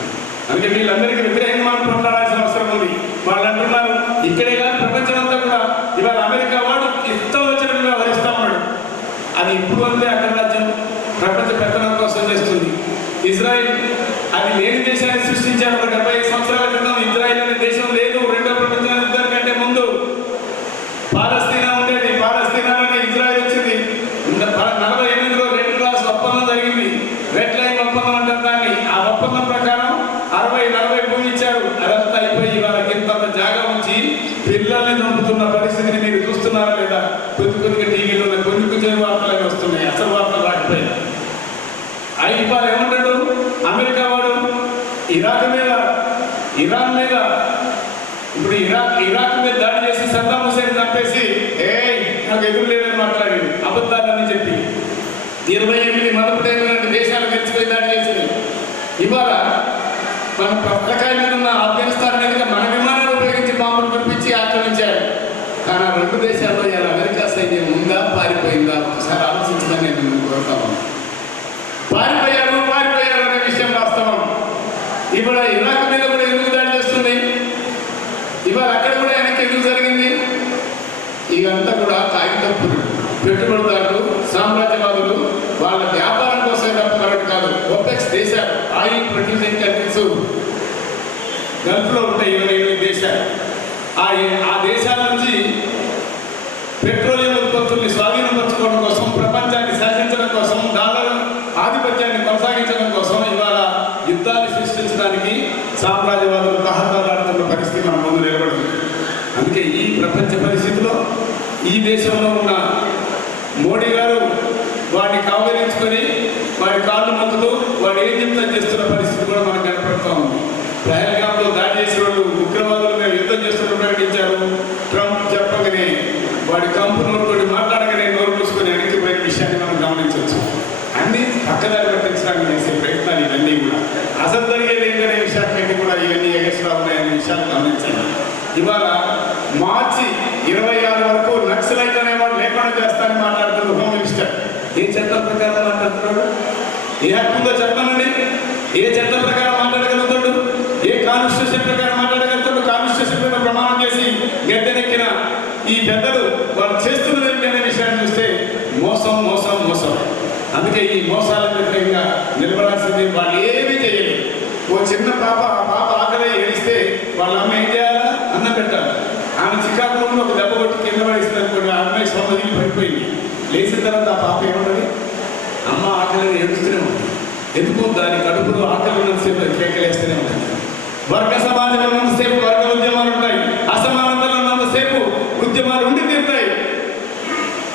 అందుకే వీళ్ళందరికీ వ్యతిరేకంగా మనం పోట్లాడాల్సిన అవసరం ఉంది. వాళ్ళు అంటున్నారు ఇక్కడే కాదు ప్రపంచం అంతా కూడా ఇవాళ అమెరికా వాడు ఇష్టం వచ్చినట్టు వ్యవహరిస్తా ఉన్నాడు. అది ఇప్పుడు అంతే అగ్రరాజ్యం ప్రపంచ పెత్తనం కోసం చేస్తుంది. ఇజ్రాయిల్ అది లేని దేశాన్ని సృష్టించారు. ఒక 75 సంవత్సరాల క్రితం ఇజ్రాయిల్ అనే దేశం లేదు. రెండో ప్రపంచ యుద్ధం కంటే ముందు పాలస్తీనా ఉండేది. పాలస్తీనాలోనే ఇజ్రాయిల్ వచ్చింది. 48లో రెడ్ క్రాస్ ఒప్పందం జరిగింది. రెడ్ లైన్ ఒప్పందం అంటారు దాన్ని. ఆ ఒప్పందం ప్రకారం 60-40 భూమి ఇచ్చారు. అదంతా అయిపోయి వాళ్ళకి ఇంత జాగా ఉంచి పిల్లల్ని చంపుతున్న పరిస్థితిని మీరు చూస్తున్నారు. ఇరాన్ మీద ఇప్పుడు ఇరాక్ మీద దాడి చేసి సద్దాం హుసేన్ చంపేసి నాకు ఎదురు లేదని మాట్లాడింది అబద్ధాలని చెప్పి 28 మతపరమైన దేశాలు గెలిచిపోయి దాడి చేసింది. ఇవాళ మన పక్కకాయ మీద ఉన్న ఆఫ్ఘనిస్తాన్ మీదుగా మన విమానాలు ఉపయోగించి బాంబులు కురిపించి ఆక్రమించారు. కానీ 2 దేశాల్లో ఇలా అమెరికా సైన్యం ఉందా పారిపోయిందా ఒకసారి ఆలోచించమని నేను కోరుతాను. పారిపోయారు అనే విషయం వాస్తవం. ఇవాళ ఇరాక్ మీద కూడా ఎందుకు దాడి చేస్తుంది? ఇవాళ అక్కడ కూడా ఆయనకి ఎందుకు జరిగింది? ఇదంతా కూడా కాగితపు పెట్టుబడిదారులు సామ్రాజ్యవాదులు వాళ్ళ వ్యాపారం కోసం తప్ప కాదు. ఓపెక్స్ దేశాలు ఆయిల్ ప్రొడ్యూసింగ్ కంట్రీస్ గల్ఫ్లో ఉంటాయి 28 దేశాలు. ఆ దేశాల నుంచి పెట్రోలియం ఉత్పత్తుల్ని స్వాధీనపరచుకోవడం కోసం, ప్రపంచాన్ని శాసించడం కోసం, డాలర్ ఆధిపత్యాన్ని కొనసాగించడం కోసం ఇవాళ యుద్ధాన్ని సృష్టించడానికి సామ్రాజ్యవాదులు తహతలాడుతున్న పరిస్థితి మన ముందు నిలబడుతుంది. అందుకే ఈ ప్రపంచ పరిస్థితిలో ఈ దేశంలో ఉన్న మోడీ గారు వాడిని కౌగిలించుకొని వాడి కాళ్ళు మొక్కుతూ వాడు ఏం చెప్తా చేస్తున్న పరిస్థితి కూడా మనకు కనపడుతూ ఉంది. పహల్గామ్లో దాడి చేసిన వాళ్ళు ఉగ్రవాదులు మేము యుద్ధం చేస్తున్న ప్రకటించారు. ట్రంప్ చెప్పగానే వాడి కంపు నోటుతోటి మాట్లాడగానే నోరు మూసుకొని వెనక్కిపోయిన విషయాన్ని మనం గమనించవచ్చు. అన్ని పక్కదారి పట్టించడానికి చేసే ప్రయత్నాలు ఇవన్నీ కూడా అసలు జరిగేది ఏంటనే విషయాన్ని కూడా ఇవన్నీ ఎగస్ట్రా ఉన్నాయనే విషయాన్ని గమనించాలి. ఇవాళ మార్చి 26 వరకు నక్సలైట్ అనేవాడు లేకుండా చేస్తానని మాట్లాడుతున్న హోమ్ మినిస్టర్ ఏ చట్టం ప్రకారం మాట్లాడుతున్నాడు? ఏ హక్కుందో చెప్పనండి. ఏ చట్టం ప్రకారం మాట్లాడగలుగుతాడు? ఏ కాన్స్టిట్యూషన్ ప్రకారం మాట్లాడగలుగుతాడు? కాన్స్టిట్యూషన్ మీద ప్రమాణం చేసి గద్దెనెక్కిన ఈ పెద్దలు వాళ్ళు చేస్తున్నది ఏంటి అనే విషయాన్ని చూస్తే మోసం మోసం మోసం. అందుకే ఈ మోసాలకు వ్యతిరేకంగా నిలబడాల్సింది. వాళ్ళు ఏమీ చేయలేదు. ఓ చిన్న పాప ఆ పాప ఆకలి ఏడిస్తే వాళ్ళ అమ్మ ఏం చేయాలా? అన్నం పెట్టాలి. ఆమె చికాకులో ఒక దెబ్బ కొట్టి కింద పడేసిన అనుకోండి, ఆ అమ్మాయి సొంతగిలి పడిపోయింది. లేచిన తర్వాత ఆ పాప ఏముంటుంది? అమ్మ ఆకలిని ఏడుస్తూనే ఉంటుంది. ఎందుకు? దాని కడుపులో ఆకలి ఉన్నంతసేపు కేకలేస్తూనే ఉంటుంది. వర్గ సమాజంలో ఉన్నంతసేపు వర్గ ఉద్యమాలు ఉంటాయి. అసమానతలు ఉన్నంతసేపు ఉద్యమాలు ఉండి తీరుతాయి.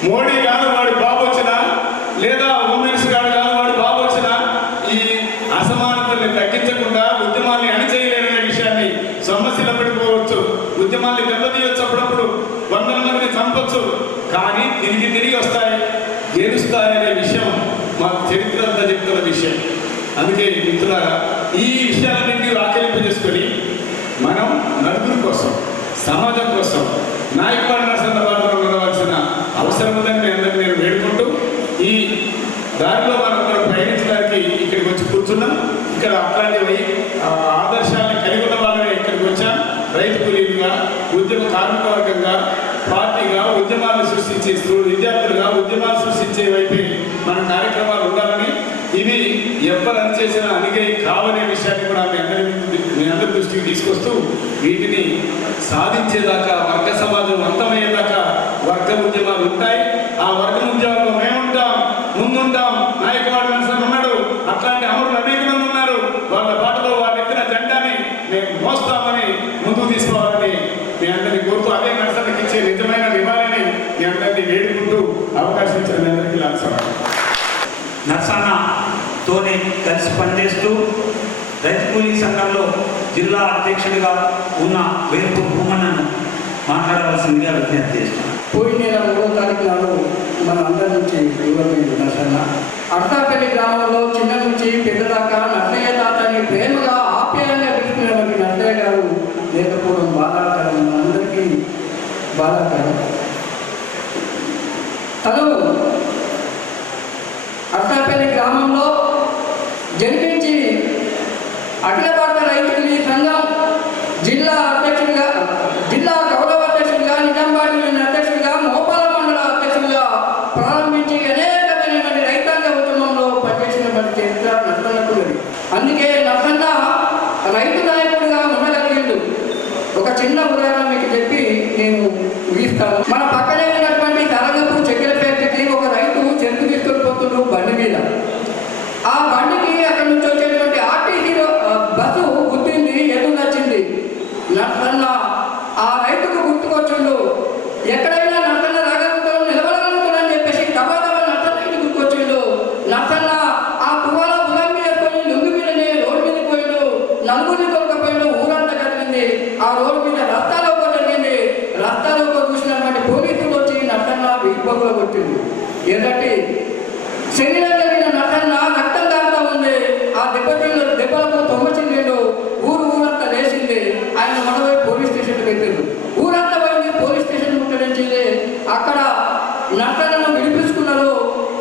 మోడీ కాదు వాడి బాబు వచ్చినా, లేదా హోమ్ మినిస్టర్ గారు కాదు వాడి బాబు వచ్చినా ఈ అసమానతల్ని తగ్గించకుండా ఉద్యమాన్ని అణిచేయలేరనే విషయాన్ని సమస్యలు పెట్టుకోవచ్చు. ఉద్యమాన్ని దెబ్బతీయొచ్చు, అప్పుడప్పుడు 100 మందిని చంపొచ్చు, కానీ తిరిగి వస్తాయి, గెలుస్తాయనే విషయం మాకు చరిత్ర అంతా చెప్తున్న విషయం. అందుకే మిత్రులారా, ఈ విషయాలన్నింటినీ ఆకలింపు చేసుకొని మనం నలుగురి కోసం, సమాజం కోసం నాయకుడు సందర్భంలో ఉండవలసిన అవసరం ఉందని మీ అందరికీ నేను వేడుకుంటూ, ఈ దారిలో మనం ప్రయాణించడానికి ఇక్కడికి వచ్చి కూర్చున్నాం. ఇక్కడ అట్లాంటివి ఆదర్శాన్ని కలిగి ఉన్న వాళ్ళని ఇక్కడికి వచ్చాం. రైతు కూలీలుగా, ఉద్యమ కార్మిక వర్గంగా, పార్టీగా ఉద్యమాలు సృష్టించే విద్యార్థులుగా ఉద్యమాలు సృష్టించే వైపే మన కార్యక్రమాలు ఉండాలని, ఇవి ఎవరు చేసినా అనిగే కావనే విషయాన్ని కూడా మీ అందరి దృష్టికి తీసుకొస్తూ, వీటిని సాధించేదాకా, వర్గ సమాజం అంతమయ్యేదాకా వర్గ ఉద్యమాలు ఉంటాయి. ఆ వర్గ ఉద్యమాల్లో మేముంటాం, ముందుంటాం. నాయకుడు ఉన్నాడు, అట్లాంటి అమరులు అనేక మంది ఉన్నారు. వాళ్ళ పాటలో వాళ్ళ ఎత్తిన జెండాని మేము మోస్తామని ముందుకు తీసుకోవాలని మీ అందరినీ కోరుతూ, అదే నర్సన్నకి ఇచ్చే నిజమైన నివాళిని మీ అందరినీ వేడుకుంటూ అవకాశం ఇచ్చిన మీ అందరికీ నమస్కారం. నర్సన్నతోనే కలిసి పనిచేస్తూ రైతు కూలీ సంఘంలో జిల్లా అధ్యక్షుడిగా ఉన్న వేపు భూమన్నను మాట్లాడవలసిందిగా విజ్ఞప్తి చేస్తున్నాను. పోయిన నెల 3వ తారీఖు నాడు మన అందరి నుంచి దూరమైంది నర్సన్న. అర్తాపల్లి గ్రామంలో చిన్న నుంచి పెద్ద దాకా నర్సయ్య తాతని ప్రేమగా ఆప్యాయంగా పిలుచుకునేవారికి నర్సయ్య గారు లేకపోవడం బాధాకరం, అందరికీ బాధాకరం. తను అర్తాపల్లి గ్రామంలో జన్మించి అఖిల భారత రైతు కూలీ సంఘం జిల్లా అధ్యక్షుడిగా, జిల్లా గౌరవ అధ్యక్షుడిగా, నిజామాబాద్ అధ్యక్షుడిగా, మోపాల మండల అధ్యక్షుడిగా ప్రారంభించి అనేకమైనటువంటి రైతాంగ ఉద్యమంలో పనిచేసినటువంటి చరిత్ర నర్సన్నకున్నది. అందుకే నర్సన్న రైతు నాయకుడిగా ఉండగలిగిండు. ఒక చిన్న ఉదాహరణ మీకు చెప్పి నేను ముగిస్తాను. మన పక్కనే ఉన్నటువంటి తరంగపు చక్కెర ఫ్యాక్టరీకి ఒక రైతు చెరుకు తీసుకొని పోతుండ్రు బండి మీద. ఆ బండికి అక్కడి నుంచి వచ్చేటువంటి ఆర్టీసీ బస్సు గుర్తింది, ఎదురు నచ్చింది. నర్సన్న ఆ రైతుకు గుర్తుకొచ్చిండు. ఎక్కడైనా నర్సన్న రాగలుగుతాడు, నిలబడగలుగుతాడని చెప్పేసి టబాటా నర్సన్న ఇంటికి గుర్తుకొచ్చిండు. నర్సన్న ఆ తువాల బులం మీద పోయి లుంగి మీదనే రోడ్డు మీద పోయిండు, నలుగురిని దొరకపోయిండు, ఊరంతా కలిగి ఆ రోడ్డు మీద రస్తాలోకి జరిగింది. రస్తాలోకి చూసినటువంటి పోలీసులు వచ్చి నట్టన్న వీపులో కొట్టింది. ఏంటంటే శరీరం జరిగిన నట్టన్న రక్తం కారుతా ఉంది. ఆ దెబ్బలకు తొమ్మచిండు. ఊరంతా లేచింది. ఆయన మనవై పోలీస్ స్టేషన్ పెట్టిండు. ఊరంతా పోయింది, పోలీస్ స్టేషన్ ముట్టడించింది. అక్కడ నట్టన్నను విడిపించుకున్నారు.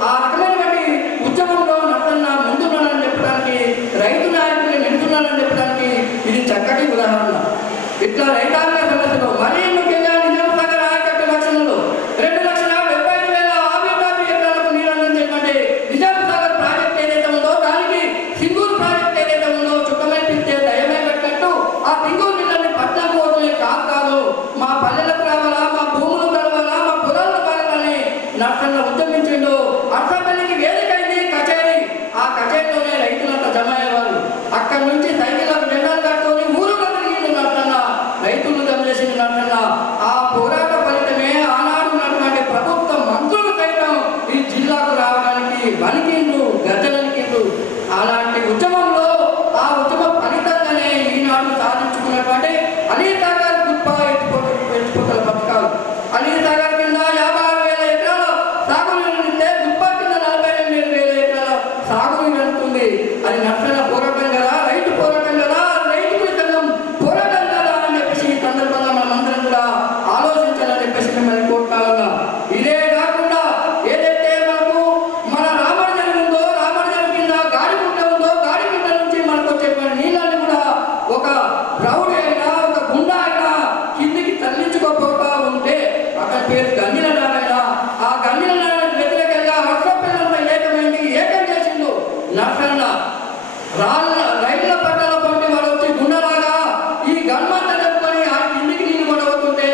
ఆ రకమైనటువంటి ఉద్యమంలో నట్టన్న ముందున్నాడని చెప్పడానికి, రైతు నాయకులు నిండుతున్నాడని చెప్పడానికి ఇది చక్కటి ఉదాహరణ. ఇట్లా రైతాంగ సమస్యలు మరీ ముఖ్యంగా నిజాం సాగర్ ఆయకట్టు లక్షణంలో 2,75,000 ఆవిర్భావి ఎకరాలకు నీరు అందించేటువంటి నిజాం సాగర్ ప్రాజెక్ట్ ఏదైతే ఉందో దానికి సింగూరు ప్రాజెక్ట్ ఏదైతే ఉందో చుట్టమై పిలిస్తే దయమై పెట్టినట్టు ఆ సింగూరు నీళ్ళని పట్నం పోతే కాదు మా పల్లెలకు రావాలా, మా భూములు కలవాలా, మా పొలాలు కావాలని నట్టన్న ఉద్యమించిండు. అర్థపల్లికి వేదికైంది కచేరీ. ఆ కచేరీలోనే రైతులంతా జమ అయ్యేవారు. అక్కడి నుంచి సైకిళ్ళకు జెండాలు కట్టుకొని ఊరుగా తిరిగిండు నట్టన్న. రైతులు జమ చేసిన నట్టన్న. ఆ పోరాట ఫలితమే ఆనాడు ఉన్నటువంటి ప్రభుత్వ మంత్రులు సైతం ఈ జిల్లాకు రావడానికి వణికిండ్రు, గర్జనకిండ్రు. అలాంటి ఉద్యమంలో ఆ ఉద్యమ ఫలితంగానే ఈనాడు సాధించుకున్నటువంటి అలీ సాగర్ గుప్ప ఎత్తిపోతల పథకాలు. అలీ సాగర్ కింద 56,000 ఎకరాలు సాగునీరు నింటే గుప్ప కింద 48,000 ఎకరాల సాగునీరు అందుతుంది. అది నట్టన్న పోరాటం కదా, రైతు పోరాటం కదా, రైతు సంఘం పోరాటం కదా అని చెప్పేసి ఈ సందర్భంగా మనమందరం కూడా ఆలోచించాలని చెప్పేసి మిమ్మల్ని కోరుతామన్నా. ఇదే కాకుండా ఏదైతే మనకు మన రామజలం ఉందో, రామజలం కింద గాడిగుంట ఉందో, గాడిగుంట నుంచి మనకు వచ్చేటువంటి నీళ్ళని కూడా ఒక రౌడ్ అయినా ఒక గుండా అయినా కిందికి తరలించుకోకపోతా ఉంటే అక్కడ పేరు గంగిల నారాయణ. ఆ గంగిల నారాయణ వ్యతిరేకంగా అక్షపిల్లంతా ఏకమైంది, ఏకం చేసిండు నట్టన్న. రైళ్ల పట్టాల పంటి వాడు వచ్చి గుండెలాగా ఈ గన్మంతా చెప్పుకొని ఆ కిందికి నీళ్ళు పడవతుంటే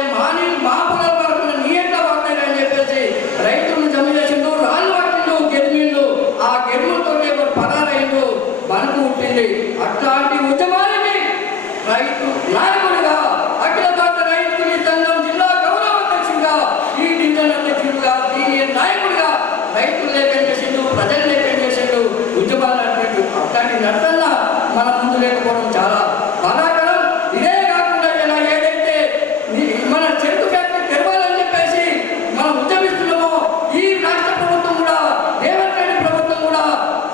మా పొలాలు పడకుండా నీ ఎట్లా పడతాయి అని చెప్పేసి రైతులను జమ చేసిండు. రాళ్ళు పట్టిండు, గెరిమిండు. ఆ గెరుములతో పదారైండు, బనుకు పుట్టింది. అట్లాంటి ఉద్యమానికి రైతు నాయకుడిగా, అఖిల భారత రైతు సంఘం జిల్లా గౌరవ అధ్యక్షుడిగా, ఈ డివిజన్ అధ్యక్షుడిగా, సీనియర్ నాయకుడిగా రైతులు లేఖం చేసిండు, ప్రజలు లేఖం చేసిండు, ఉద్యమాలు నడిపిండు. అట్లాంటి నట్టన్న మన ముందు లేకపోవడం చాలా బాధాకరం. ఇదే కాకుండా ఇలా ఏదైతే మన చెరుకు ఫ్యాక్టరీ తెరవాలని చెప్పేసి మనం ఉద్యమిస్తున్నామో ఈ రాష్ట్ర ప్రభుత్వం కూడా, రేవంత్ రెడ్డి ప్రభుత్వం కూడా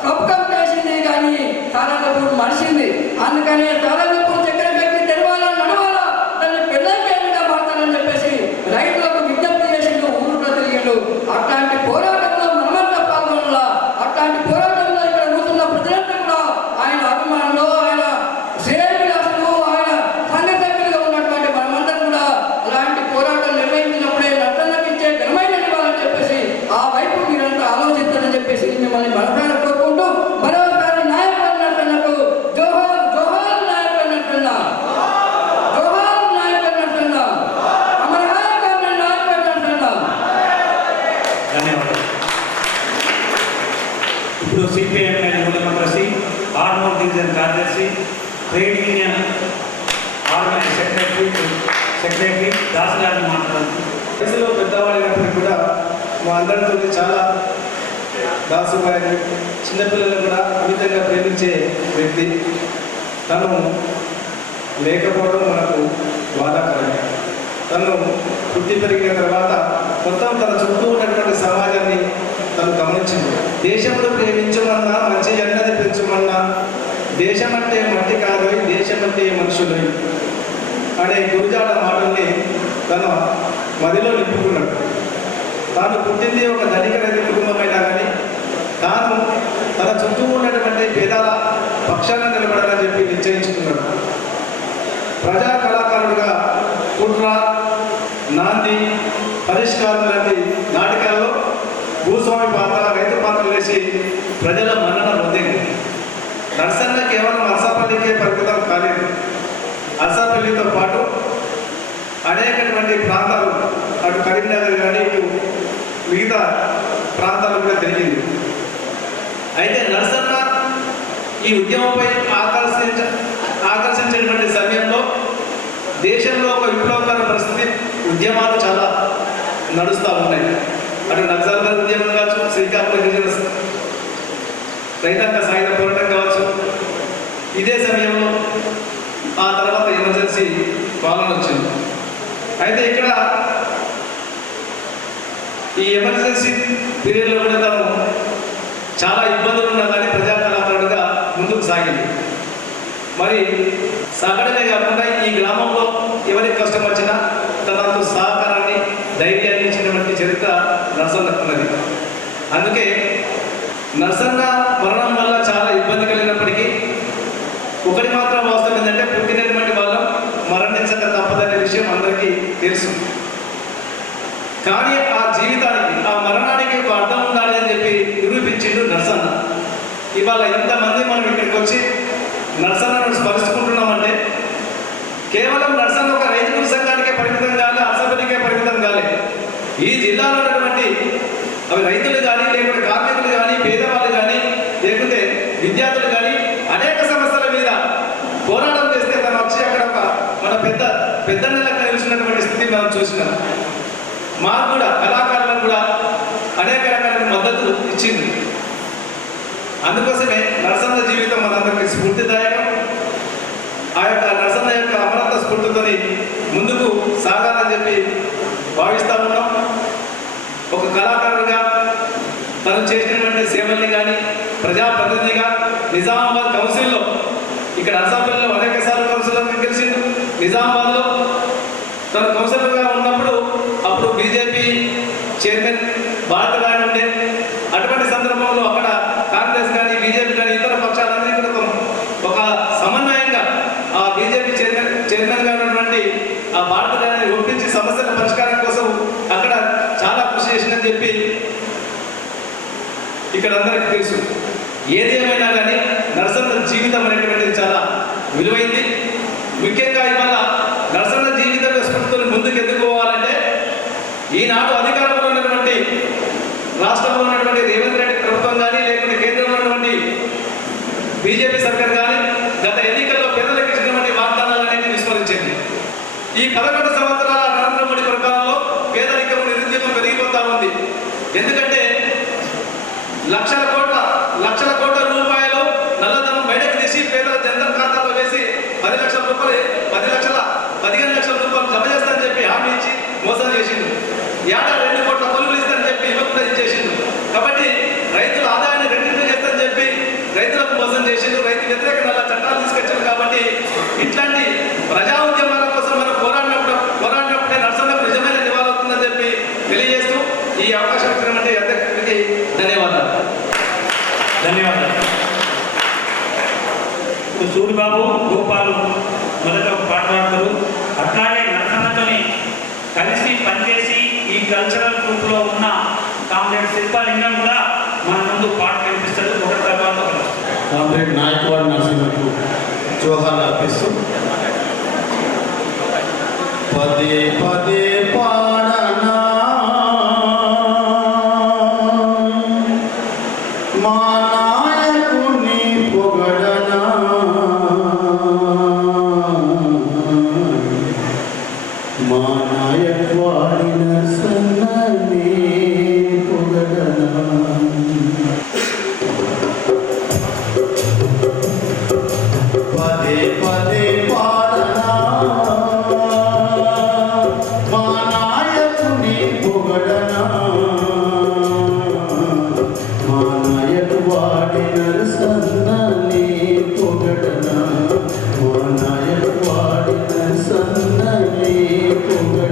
సబ్కం చేసింది కానీ సారంగపూర్ మనిషింది. అందుకనే సారంగపూర్ చక్కెర ఫ్యాక్టరీ తెరవాలా, నడవాలా, దాన్ని పెళ్ళంగా మారుతానని చెప్పేసి రైతులకు విజ్ఞప్తి చేసిండు, ఊరులో తిరిగిండు. అట్లాంటి పోరాటంలో మనమంతా పాల్గొనాలా. అట్లాంటి పోరాటంలో ఇక్కడ కూర్చున్న ప్రజలంతా కూడా ఆయన అభిమానులు, ఆయన శ్రేయభిలాషులు, ఆయన సంఘ సభ్యులుగా ఉన్నటువంటి మనమందరం కూడా అలాంటి పోరాటం నిర్వహించినప్పుడే నట్టన్నకి ఇచ్చే ఘనమైన ఇవ్వాలని చెప్పేసి ఆ వైపు మీరంతా ఆలోచిస్తారని చెప్పేసి మిమ్మల్ని మనసారా కోరుకుంటూ మరోసారి నాయకుడు నట్టన్నకు జోహార్, జోహార్ నాయకుడు నట్టన్న, జోహార్ నాయకుడు నట్టన్న, అమర నాయకుడు నట్టన్న. ధన్యవాదాలు. ఇప్పుడు CPIML new democracy Armoor division కార్యదర్శి, trade union organise secretary Das గారిని మాట్లాడుతుంది. వయసులో పెద్దవాళ్ళైనప్పటికీ కూడా మా అందరితో చాలా దాసు గారి చిన్నపిల్లలు కూడా అమితంగా ప్రేమించే వ్యక్తి. తను లేకపోవడం మనకు బాధాకరమే. తను పుట్టి పెరిగిన తర్వాత మొత్తం తన చుట్టూ ఉన్నటువంటి సమాజాన్ని తను గమనించింది. దేశంలో ప్రేమించమన్నా, మంచి ఎండని పెంచమన్నా, దేశం అంటే మట్టి కాదు, దేశం అంటే మనుషులు అనే గురుజాడ మాటల్ని తన మదిలో నింపుకున్నాడు. తాను పుట్టింది ఒక ధనిక రైతు కుటుంబమైనా కానీ తాను తన చుట్టూ ఉన్నటువంటి పేదల పక్షాన నిలబడాలని చెప్పి నిశ్చయించుకున్నాడు. ప్రజా కళాకారుడిగా కుట్ర, నాంది, పరిష్కారం లాంటి నాటకాల్లో భూస్వామి పాత్ర, రైతు పాత్ర వేసి ప్రజల మన్నన పొందింది. నర్సన్న కేవలం అరసపల్లికే పరిమితం కాలేదు. అరసపల్లితో పాటు అనేకటువంటి ప్రాంతాలు, అటు కరీంనగర్ కానీ ఇటు మిగతా ప్రాంతాలు కూడా తిరిగింది. అయితే నర్సన్న ఈ ఉద్యమంపై ఆకర్షించినటువంటి సమయంలో దేశంలో ఒక విప్లవకర పరిస్థితి, ఉద్యమాలు చాలా నడుస్తూ ఉన్నాయి. అటు నక్సల్ ఉద్యమం కావచ్చు, శ్రీకాకుళం గిరిజన రైతాంగ సాయుధ పోరాటం కావచ్చు. ఇదే సమయంలో ఆ తర్వాత ఎమర్జెన్సీ అయితే ఇక్కడ ఈ ఎమర్జెన్సీ పీరియడ్లో కూడా తను చాలా ఇబ్బందులు ఉన్నా కానీ ప్రజా కళాకారుడుగా ముందుకు సాగింది. మరి సాగడమే కాకుండా ఈ గ్రామంలో ఎవరికి కష్టం వచ్చినా తనకు సహకారాన్ని ధైర్యాన్ని ఇచ్చినటువంటి చరిత్ర నరసన్నకున్నది. అందుకే నరసన్న మరణం వల్ల చాలా ఇబ్బంది కలిగినప్పటికీ ఒకటి మాత్రం వాస్తవం ఏంటంటే పుట్టినటువంటి వాళ్ళం మరణించక తప్పదనే విషయం అందరికీ తెలుసు. కానీ ఆ జీవితానికి ఆ మరణానికి ఒక అర్థం ఉండాలి అని చెప్పి నిరూపించిండు నరసన్న. ఇవాళ ఇంతమంది మనం ఇక్కడికి వచ్చి నరసన్నను స్మరించుకుంటున్నామంటే కేవలం నరసన్న ఒక రైతు సంఘానికే పరిమితం కాలే, అసెంబ్లీకే పరిమితం కాలే. ఈ జిల్లాలో ఉన్నటువంటి అవి రైతులు కానీ, లేకుంటే కార్మికులు కానీ, పేదవాళ్ళు కానీ, లేకుంటే విద్యార్థులు కానీ అనేక సమస్యల మీద పోరాటం చేస్తే తను వచ్చి అక్కడ ఒక మన పెద్దన్నలకు నిలిచినటువంటి స్థితి మనం చూసినాం. మాకు కూడా కళాకారులకు కూడా అనేక రకాల మద్దతు ఇచ్చింది. అందుకోసమే నరసన్న జీవితం మనందరికీ స్ఫూర్తిదాయకం. ఆ యొక్క నరసన్న యొక్క అమరత్వ స్ఫూర్తితో ముందుకు సాగాలని చెప్పి భావిస్తూ ఉన్నాం. ఒక కళాకారుడిగా తను చేసినటువంటి సేవల్ని కానీ ప్రజాప్రతినిధిగా నిజామాబాద్ కౌన్సిల్లో ఇక్కడ అసెంబ్లీలో అనేక సార్లు కౌన్సిలర్గా గెలిచిండు. నిజామాబాద్లో తను కౌన్సిలర్గా ఉన్నప్పుడు అప్పుడు బీజేపీ చైర్మన్ భారతరాయణ ఉండే. అటువంటి సందర్భంలో అక్కడ కాంగ్రెస్ కానీ బీజేపీ కానీ ఇతర పక్షాలన్నీ కూడా ఒక సమన్వయంగా ఆ బీజేపీ చైర్మన్గా ఉన్నటువంటి ఆ భారతరాయణని ఒప్పించి సమస్యల పరిష్కారం కోసం అక్కడ చాలా కృషి చేసిందని చెప్పి ఇక్కడ అందరికీ తెలుసు. ఏది ఏమైనా కానీ నరసన్న జీవితం అనేటువంటిది చాలా విలువైంది. ముఖ్యంగా ఇవాళ నరసన్న జీవితం స్ఫూర్తితో ముందుకు ఎందుకు పోవాలంటే ఈనాడు అధికారంలో ఉన్నటువంటి రాష్ట్రంలో ఉన్నటువంటి రేవంత్ రెడ్డి ప్రభుత్వం కానీ, లేకుంటే కేంద్రంలో ఉన్నటువంటి బీజేపీ సర్కార్ కానీ గత ఎన్నికల్లో పేదలకు ఇచ్చినటువంటి వాగ్దానాలన్నింటినీ విస్మరించింది. ఈ 11 సంవత్సరాల నరేంద్ర మోడీ పరిపాలనలో పేదరికం, నిరుద్యోగం పెరిగిపోతా ఉంది. ఎందుకంటే లక్షల కోట్ల రూపాయలు నల్లధనం బయటకు తీసి పేదల జన్ధన్ ఖాతాలో వేసి 10 లక్షల రూపాయలు 15 లక్షల రూపాయలు జమ చేస్తానని చెప్పి హామీ ఇచ్చి మోసం చేసిండు. ఏటా 2 కోట్ల కొలువులు ఇస్తానని చెప్పి ఇవ్వకుండా ఇచ్చేసిండు. కాబట్టి రైతుల ఆదాయాన్ని రెట్టింపు చేస్తానని చెప్పి రైతులకు మోసం చేసిండు. రైతు వ్యతిరేక నల్ల చట్టాలు తీసుకొచ్చారు. కాబట్టి ఇట్లాంటి ప్రజా ఉద్యమాల కోసం మనం పోరాడినప్పుడే నరసన్నకు నిజమైన నివాళవుతుందని చెప్పి తెలియజేస్తూ ఈ అవకాశం ఇచ్చినటువంటి అందరికీ ధన్యవాదాలు. ఇప్పుడు సూరిబాబు, గోపాలు మొదట ఒక పాట పాడతారు. అట్లాగే నరసన్నతోని కలిసి పనిచేసి ఈ కల్చరల్ గ్రూప్లో ఉన్న కామ్రేడ్ శిల్పాలింగం కూడా మన ముందు పాట వినిపిస్తారు. ఒకటి తర్వాత కామ్రేడ్ నాయకవాడి నరసింహకు జోహార్లు అర్పిస్తూ పదే పదే పాడనా మా నాయకుని పొగడనా మా నాయకవాడి నరసన్ననే పొగడనా పదే పదే పాడనా మా నాయకుని పొగడనా మా నాయకవాడి నరసన్ననే పొగడనా మా నాయకవాడి నరసన్ననే పొగడనా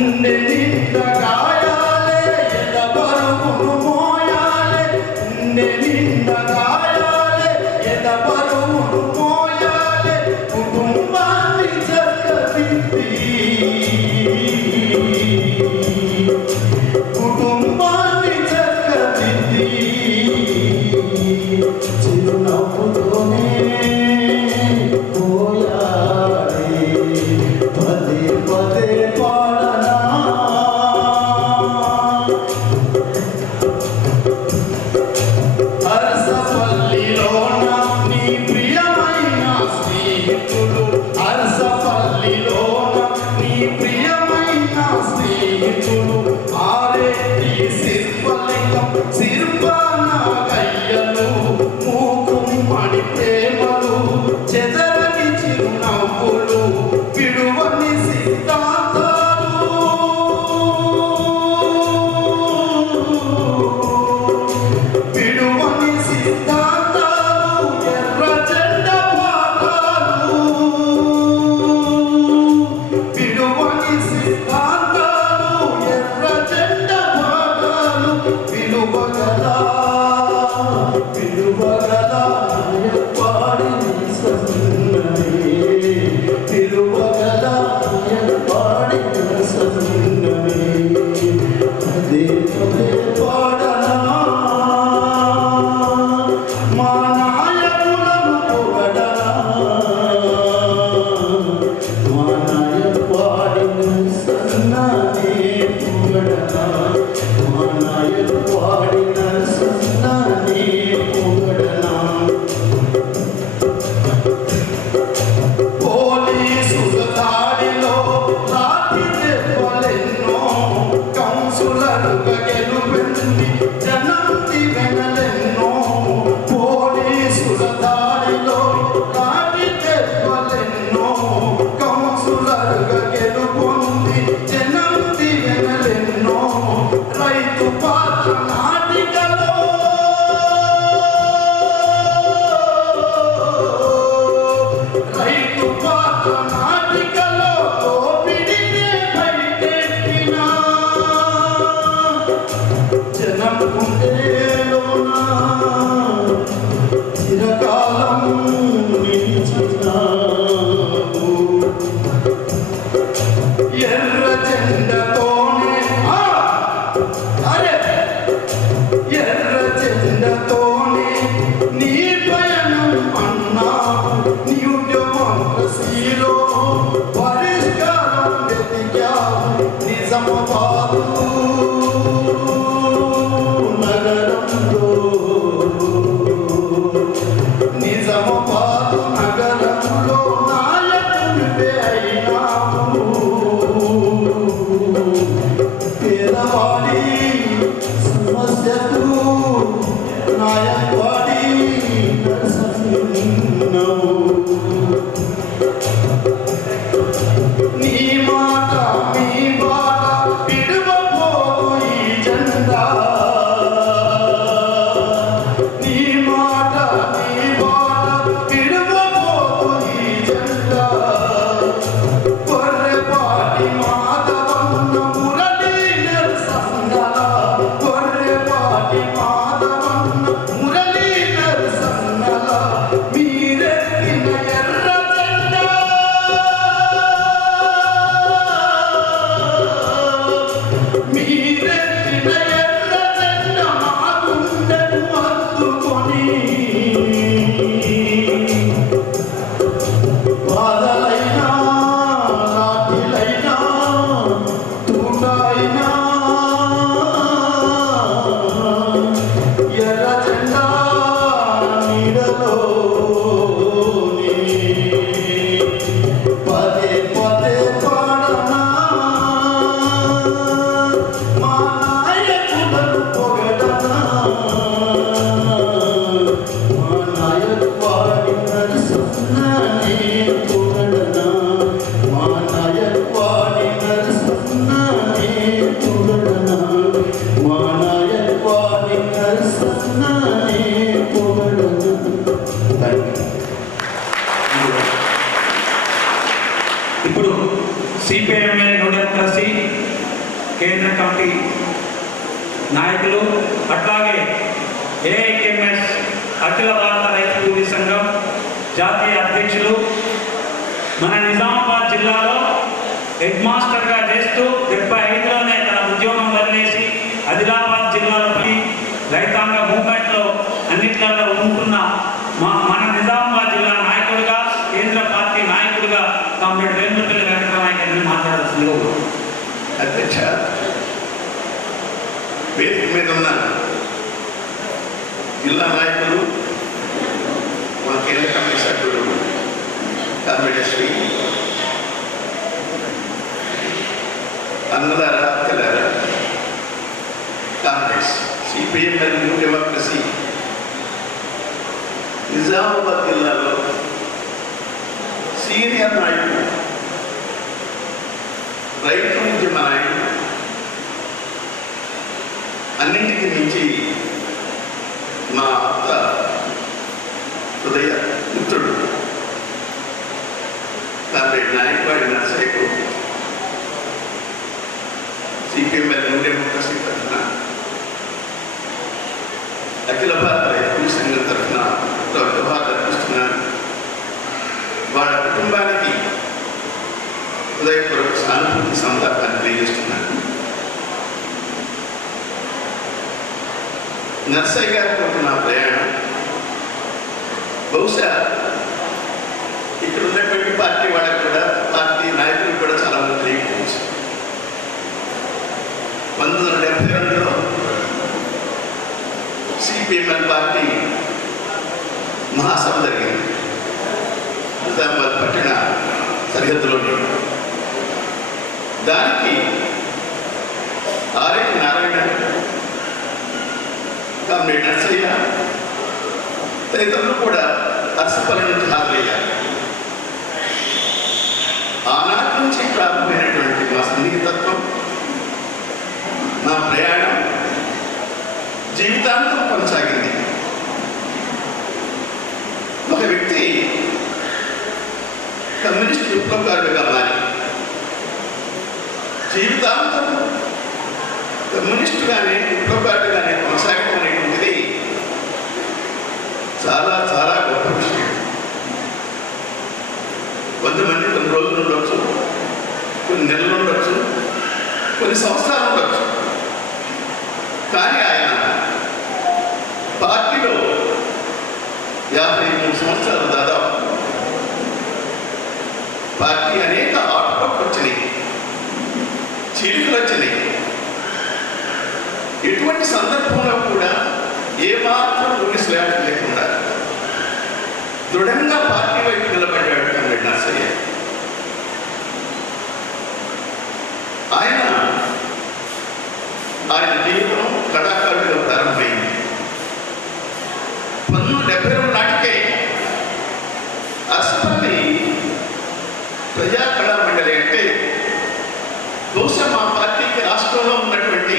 గుండె నిండా గాయాలే ఎద బరువును మోయాలే గుండె నిండా గాయాలే ఎద బరువును మోయాలే కుటుంబాన్ని చక్కదిద్ది కుటుంబాన్ని చక్కదిద్ది చిరునవ్వుతోనే పోయాలి పదే పదే పాడనా అరసపల్లిలోన నీ ప్రియమైన స్నేహితులు అరసపల్లిలోన నీ ప్రియమైన స్నేహితులు ఆరేటి శిల్పలింగం శిల్పాన గయ్యలు మూకుమ్మడి ప్రేమలు చెదరని చిరునవ్వులు విడువని సిద్ధాంతాలు విడువని సిద్ధాంతాలు ఎర్ర జెండ పాఠాలు విడువని సిద్ధాంతాలు ఎర్ర జెండ పాఠాలు విలువగల పాడి సన్నమే విలువగల పాడి సన్నమే పదే పదే పాడనా మా నాయకులను పొగడనా మా నాయకుడిని సన్నమే పొగడనా మా నాయకుడిని సన్నమే పొగడనా పోలీసుల దాడిలో లాఠీ దెబ్బలెన్నో కౌన్సులరుగా గెలుపెంది జనం దివెనలెన్నో పోలీసుల దాడిలో లాఠీ దెబ్బలెన్నో కౌన్సులరుగా గెలుపొంది జనం దివెనలెన్నో రైతు పాత్ర నాటికలో రైతు పాత్ర నాటికలో దోపిడినే బయటెట్టిన జనం గుండెలోన చిరకాలం నిలిచినావు ఎర్ర జెండతోనే అరే ఎర్ర జెండతోనే నీ పయనం అన్నావు నీ ఉద్యమశీలో పరిష్కారం వెతికావు నిజామాబాదు నగరంలో నిజామాబాదు నగరంలో నాయకుడివే అయినావు పేదవాడి సమస్యకు నాయకుడి నరసింహవు నీ మాట నీ బాట విడువబోదు ఈ జెండా నీ మాట నీ బాట విడువబోదు ఈ జెండా కొర్రెపాటి మాధవన్న మురళీ నరసంగల కొర్రెపాటి మాధవన్న మురళీ నరసంగల మీరెక్కిన ఎర్ర జెండా మీరెక్కిన ఎర్ర జెండా మా గుండెకు హత్తుకొని బాధలైనా లాఠీలైనా తూటాయినా ఎర్ర జెండా నీడలోనే పదే పదే పాడనా మా నాయకులను కేంద్ర కమిటీ నాయకులు, అట్లాగే ఏఐకేఎంఎస్ అఖిల భారత రైతు కూలీ సంఘం జాతీయ అధ్యక్షులు, మన నిజామాబాద్ జిల్లాలో హెడ్ మాస్టర్గా చేస్తూ 75లోనే తన ఉద్యోగం వదిలేసి ఆదిలాబాద్ జిల్లాలో రైతాంగ మూవ్మెంట్లో అన్నిట్లలో ఉంటున్న మన నిజామాబాద్ జిల్లా నాయకుడిగా, కేంద్ర పార్టీ నాయకుడిగా కామ్రేడ్ వేములపల్లి వెంకటరామయ్య మాట్లాడాల్సిందిగా అధ్యక్ష, వేదిక మీద ఉన్న జిల్లా నాయకులు, మా కేంద్ర కమిటీ సభ్యులు కామ్రేడ్ శ్రీ అన్నలారా, అక్కలారా, Congress CPM new democracy Nizamabad జిల్లాలో సీనియర్ నాయకులు, రైతు ఉద్యమ నాయకులు, అన్నింటికి మించి మా అత్త హృదయ మిత్రుడు కామ్రేడ్ నాయకవాడి నర్సయ్యకు సిపిఎంఎల్ న్యూ డెమోక్రసీ తరఫున, అఖిల భారత రైతు సంఘం తరఫున జోహార్ అర్పిస్తున్నాను. వాళ్ళ కుటుంబానికి హృదయపూర్వక సానుభూతి సంతాపాన్ని తెలియజేస్తున్నాను. నర్సయ్య గారితో నా ప్రయాణం బహుశా ఇక్కడ ఉన్నటువంటి పార్టీ వాళ్ళకు కూడా, పార్టీ నాయకులకు కూడా చాలా మంది తెలియకపోవచ్చు. 1972లో సిపిఎంఎల్ పార్టీ మహాసభ జరిగింది నిజామాబాద్ పట్టణ సరిహద్దులోని. దానికి ఆర్ఎస్ నారాయణ, కామ్రేడ్ నర్సయ్య తదితరులు కూడా అర్సపల్లి నుంచి హాజరయ్యారు. ఆనాటి నుంచి ప్రారంభమైనటువంటి మా సన్నిహితత్వం, నా ప్రయాణం జీవితాంతం కొనసాగింది. ఒక వ్యక్తి కమ్యూనిస్ట్ విప్లవకారుడిగా మారి జీవితాంతం కమ్యూనిస్టుగానే, విప్లవకారుడిగానే కొనసాగడం అనేటువంటిది చాలా చాలా గొప్ప విషయం. కొంతమంది కొన్ని రోజులు ఉండొచ్చు, కొన్ని నెలలు ఉండొచ్చు, కొన్ని సంవత్సరాలు ఉండొచ్చు. కానీ ఆయన పార్టీలో 53 సంవత్సరాలు దాదాపు పార్టీ అనేక ఆటుపోట్లు వచ్చినాయి, చీలికలు వచ్చినాయి. ఎటువంటి సందర్భంలో కూడా ఏమాత్రం ఊగిసలాట లేకుండా దృఢంగా పార్టీ వైపు నిలబడ్డాడు కామ్రేడ్ నర్సయ్య. ఆయన జీవితం కళాకారుడిగా ప్రారంభమైంది. 1972 నాటికే అర్సపల్లి ప్రజా కళా మండలి అంటే బహుశా మా పార్టీకి రాష్ట్రంలో ఉన్నటువంటి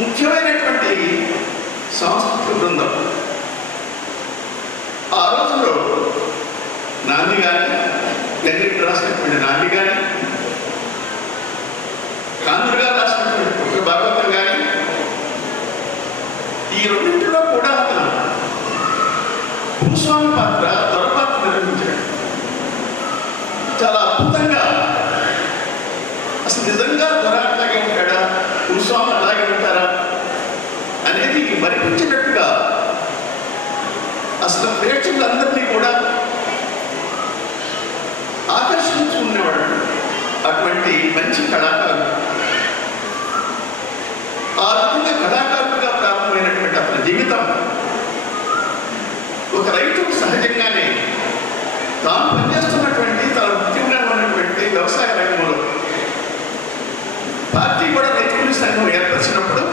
ముఖ్యమైనటువంటి సాంస్కృతిక బృందం. ఆ రోజులో నాంది కానీ, గంగిరెడ్డి రాసినటువంటి నాంది కానీ, కాంధ్రగా రాసినటువంటి పుట్ట భాగవతం కానీ, ఈ రెండింటిలో కూడా అతను భూస్వామి పాత్ర, దొరపాత్ర నిర్వహించాడు. చాలా అద్భుతంగా, అసలు నిజంగా దొర అలాగే ఉంటాడా, భూస్వామి అలాగే ఉంటారా అనేది మరిపించినట్టుగా అసలు ప్రేక్షకులందరినీ కూడా ఆకర్షించుకునేవాడు. అటువంటి మంచి కళాకారుడు. ఆ రకంగా కళాకారుడిగా ప్రారంభమైనటువంటి అతని జీవితం ఒక రైతుకు సహజంగానే తాను పనిచేస్తున్నటువంటి, తన వృత్తిలో ఉన్నటువంటి వ్యవసాయ రంగంలో పార్టీ కూడా రైతు కూలీ సంఘం ఏర్పరిచినప్పుడు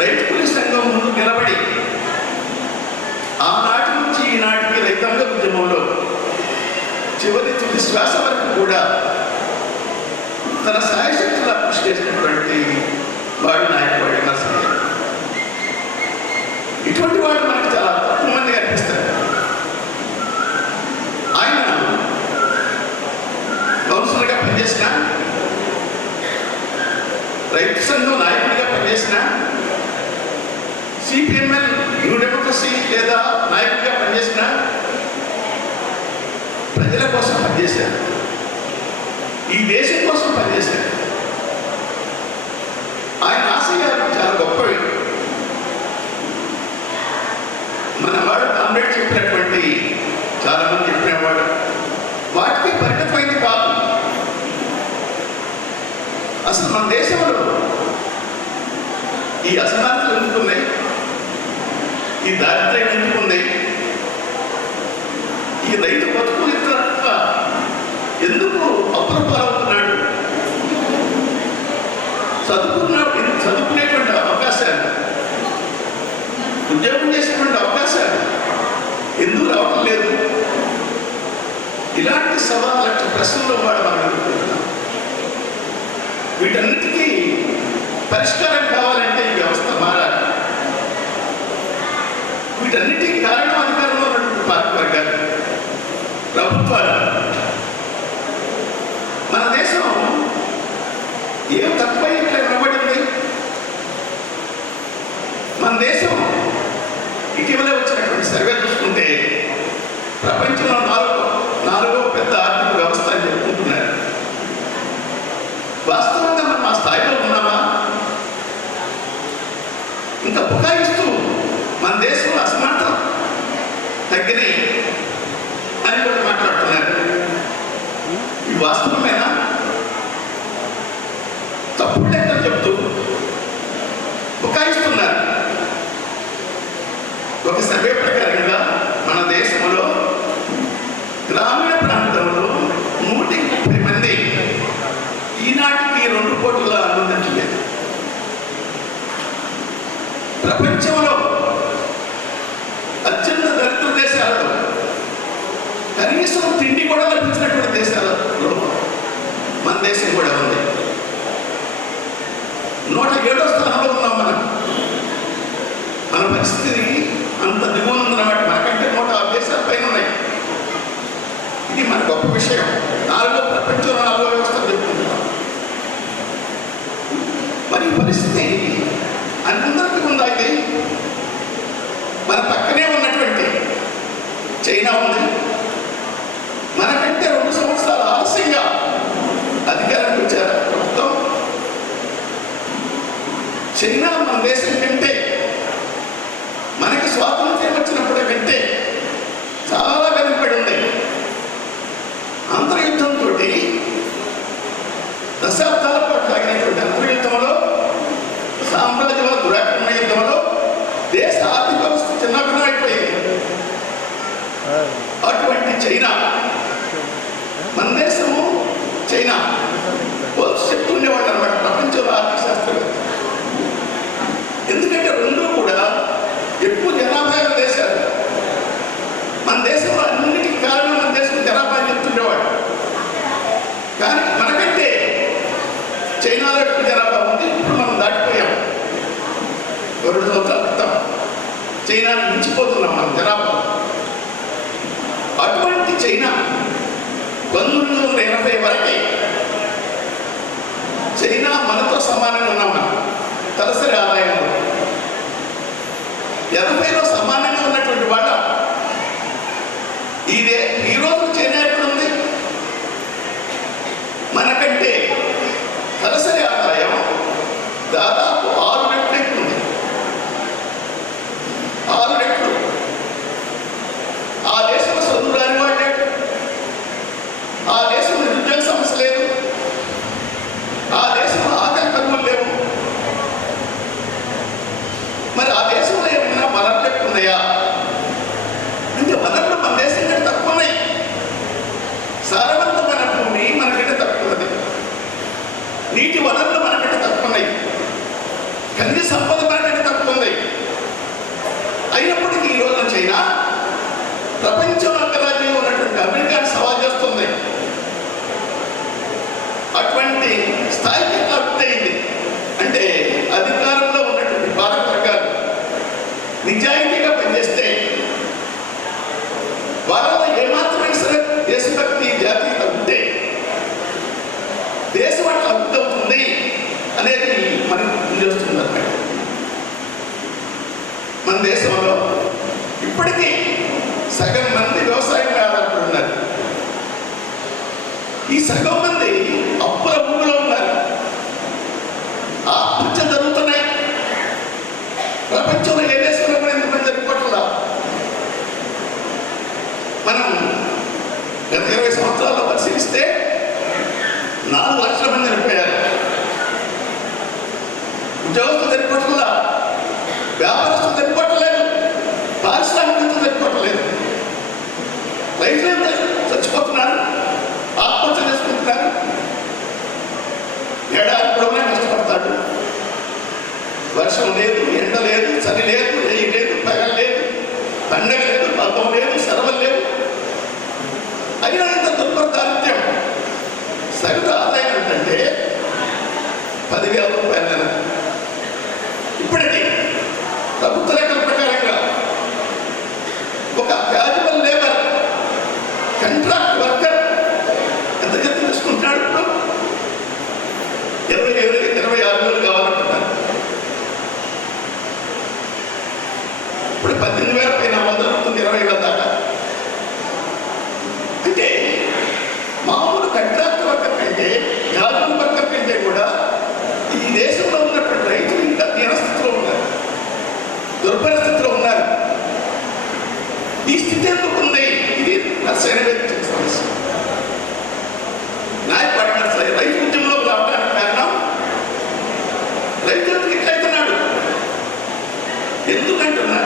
రైతు కూలీ సంఘం ముందు నిలబడి ఆనాటి నుంచి ఈనాటికి రైతాంగ ఉద్యమంలో చివరి తుది శ్వాస వరకు కూడా తన సాయశక్తులా కృషి చేసినటువంటి వాడు నాయకుడు నర్సయ్య. ఇటువంటి వాడు మనకు చాలా తక్కువ మంది కనిపిస్తారు. ఆయన కౌన్సిలర్గా పనిచేసిన రైతు సంఘం నాయకుడిగా పనిచేసిన, సిపిఎంఎల్ న్యూ డెమోక్రసీ లేదా నాయకుడిగా పనిచేసిన, ప్రజల కోసం పనిచేశారు, ఈ దేశం కోసం పనిచేశారు. ఆయన ఆశయాలు చాలా గొప్పవి. మనవాడు కామ్రేడ్ చెప్పినటువంటి చాలామంది చెప్పినవాడు వాటికి పరిమితమైంది కాదు. అసలు మన దేశంలో ఈ అసమానతలు ఎందుకున్నాయి, ఈ దారిద్ర్యం ఎందుకుంది, ఈ రైతు బతుకు ఎందుకు అప్పుల పాలవుతున్నాడు, చదువుకునేటువంటి అవకాశాలు, ఉద్యోగం చేసేటువంటి అవకాశాలు ఎందుకు రావటం లేదు, ఇలాంటి 1,00,000 ప్రశ్నలు వాడు మనం అనుకుంటున్నాం. వీటన్నిటికీ పరిష్కారం కావాలంటే ఈ వ్యవస్థ మారాలి. వీటన్నిటికీ కారణం అధికారంలో ఉన్నటువంటి పార్టీ వర్గాలు, ప్రభుత్వాలు. మన దేశం ఏం తక్కువ ఇట్లా వినబడింది. మన దేశం ఇటీవలే వచ్చినటువంటి సర్వే చూసుకుంటే ప్రపంచంలో నాలుగో పెద్ద ఆర్థిక వ్యవస్థ అని చెప్పుకుంటున్నారు. వాస్తవంగా మనం ఆ స్థాయిలో ఉన్నామా? ఇంకా బుకాయిస్తూ మన దేశంలో అసమానత తగ్గినాయి అని కూడా మాట్లాడుతున్నారు. ఇది వాస్తవమేనా? తప్పుడు లెక్కలు చెప్తూ బుకాయిస్తున్నారు. ఒక సర్వే ప్రకారంగా మన దేశంలో గ్రామీణ ప్రాంతంలో 130 మంది ఈనాటికి 2 కోట్ల అనుమతించలేదు. ప్రపంచంలో అత్యంత దరిద్ర దేశాలలో కనీసం తిండి కూడా లభించినటువంటి దేశాలలో మన దేశం కూడా ఉంది. 107వ స్థానంలో ఉన్నాం మనం. మన పరిస్థితి అంత దిగువన ఉందన్నమాట. మనకంటే 106 దేశాల పైన ఉన్నాయి. ఇది మన గొప్ప విషయం. ప్రపంచంలో 4వ వ్యవస్థ చెప్పుకుంటున్నాం. మరి పరిస్థితి అందరికీ ఉందా? ఇది మన పక్కనే ఉన్నటువంటి చైనా ఉంది. మనకంటే 2 సంవత్సరాలు ఆలస్యంగా అధికారానికి వచ్చారు ప్రభుత్వం. చైనా మన దేశం కంటే, మనకి స్వాతంత్ర్యం వచ్చినప్పుడు కంటే చాలా వెనుకబడి ఉంది. అంతర్యుద్ధంతో దశాబ్దాల పాటు సాగినటువంటి అంతర్యుద్ధంలో, సామ్రాజ్యవాద దురాక్రమణ యుద్ధంలో దేశ ఆర్థిక వ్యవస్థ చిన్నభిన్నం అయిపోయింది. అటువంటి చైనా, మన దేశము చైనా పోల్చి చెప్తుండేవాడు అనమాట ప్రపంచంలో ఆర్థిక శాస్త్రవేత్త. ఎందుకంటే 2 కూడా ఎక్కువ జనాభా దేశాలు. మన దేశంలో అన్నిటికీ కారణం మన దేశం జనాభా చెప్తుండేవాడు. కానీ మనకంటే చైనాలో ఎక్కువ జనాభా ఉంది. ఇప్పుడు మనం దాటిపోయాం. 2 సంవత్సరాల క్రితం చైనాని మించిపోతున్నాం మనం జనాభా. అటువంటి చైనా 1980 వరకే చైనా మనతో సమానంగా ఉన్నాం. మనం తలసరి ఆదాయంలో 80లో సమానంగా ఉన్నటువంటి వాట ఈ రోజు చైనా ఎక్కడుంది? మనకంటే తలసరి ఆదాయం దాదాపు 6 రెట్లు ఎక్కువ ఉంది. 6 రెట్లు. ఆ దేశంలో చదువురాని వాడు లేడు. ఆ దేశంలో నిరుద్యోగ సమస్య లేదు. ఆ దేశంలో ఆకలి కరువులు లేవు. మరి ఆ దేశంలో ఏమైనా వనరులు ఎక్కువ ఉన్నాయా? అంటే వనరులు మన దేశం కంటే తక్కువ ఉన్నాయి. సారవంతమైన భూమి మనకంటే తక్కువ ఉన్నది. నీటి వనరులు మనకంటే తక్కువ ఉన్నాయి. ఖనిజ సంపద మనకంటే తక్కువ ఉంది. అయినప్పటికీ ఈ రోజున చైనా ప్రపంచంలో అగ్రరాజ్యంలో ఉన్నటువంటి అమెరికాను సవాల్ చేస్తుంది. అటువంటి స్థాయికి ఎట్లా అభివృద్ధి అంటే అధికారంలో ఉన్నటువంటి పాలక వర్గాలు నిజాయితీగా పనిచేస్తే వాళ్ళలో ఏమాత్రమే సరే దేశభక్తి, జాతీయత ఉంటే దేశం అట్లా అభివృద్ధి అవుతుంది అనేది మనకు గుర్తుచేస్తుంది అన్నమాట. మన దేశంలో ఇప్పటికీ సగం మంది వ్యవసాయం మీద ఆధారపడి ఉన్నారు. ఈ సగం మంది అప్పుల భూమిలో ఉన్నారు. ఆత్మహత్యలు జరుగుతున్నాయి. ప్రపంచంలో ఏ దేశంలో కూడా ఎంతమంది జరిగిపోవట్లా. మనం గత 20 సంవత్సరాల్లో పరిశీలిస్తే 4 లక్షల మంది చనిపోయారు. ఉద్యోగస్తులు చనిపోవట్లా, వ్యాపారస్తులు చనిపోవట్లేదు, పారిశ్రామికవేత్తలు చనిపోవట్లేదు, రైతులు చచ్చిపోతున్నారు, ఆత్మహత్య చేసుకుంటున్నారు. ఏడాది పొడవునా కష్టపడతాడు. వర్షం లేదు, ఎండ లేదు, చలి లేదు, రేయి లేదు, పగలు లేదు, పండగ లేదు, పబ్బం లేదు, సెలవులు లేవు. అయినా ఇంత దుర్భరదారిత్యం. సగటు ఆదాయం ఏంటంటే 10,000 రూపాయల నెల. ఇప్పటికీ ప్రభుత్వ లెక్కల ప్రకారంగా ఒక క్యాజువల్ లేబర్ కాంట్రాక్ట్ వర్కర్ ఎంత జీతం తీసుకుంటున్నాడు? ఇప్పుడు 26,000 కావాలంటున్నారు. ఇప్పుడు 18,000 పైన మొదలవుతుంది, 20,000 దాకా. అంటే మామూలు కాంట్రాక్ట్ వర్కర్ కంటే, క్యాజువల్ వర్కర్ కంటే కూడా ఈ దేశంలో ఉన్నటువంటి రైతులు ఇంకా దీనస్థితిలో ఉన్నారు, దుర్పరిస్థితిలో ఉన్నారు. ఈ స్థితి ఎందుకు ఉంది? ఇది నర్సైన వ్యక్తి సమస్య. నాయకుడు నర్సరీ రైతు ఉద్యమంలోకి రావడానికి కారణం రైతులకు ఎట్లయితున్నాడు.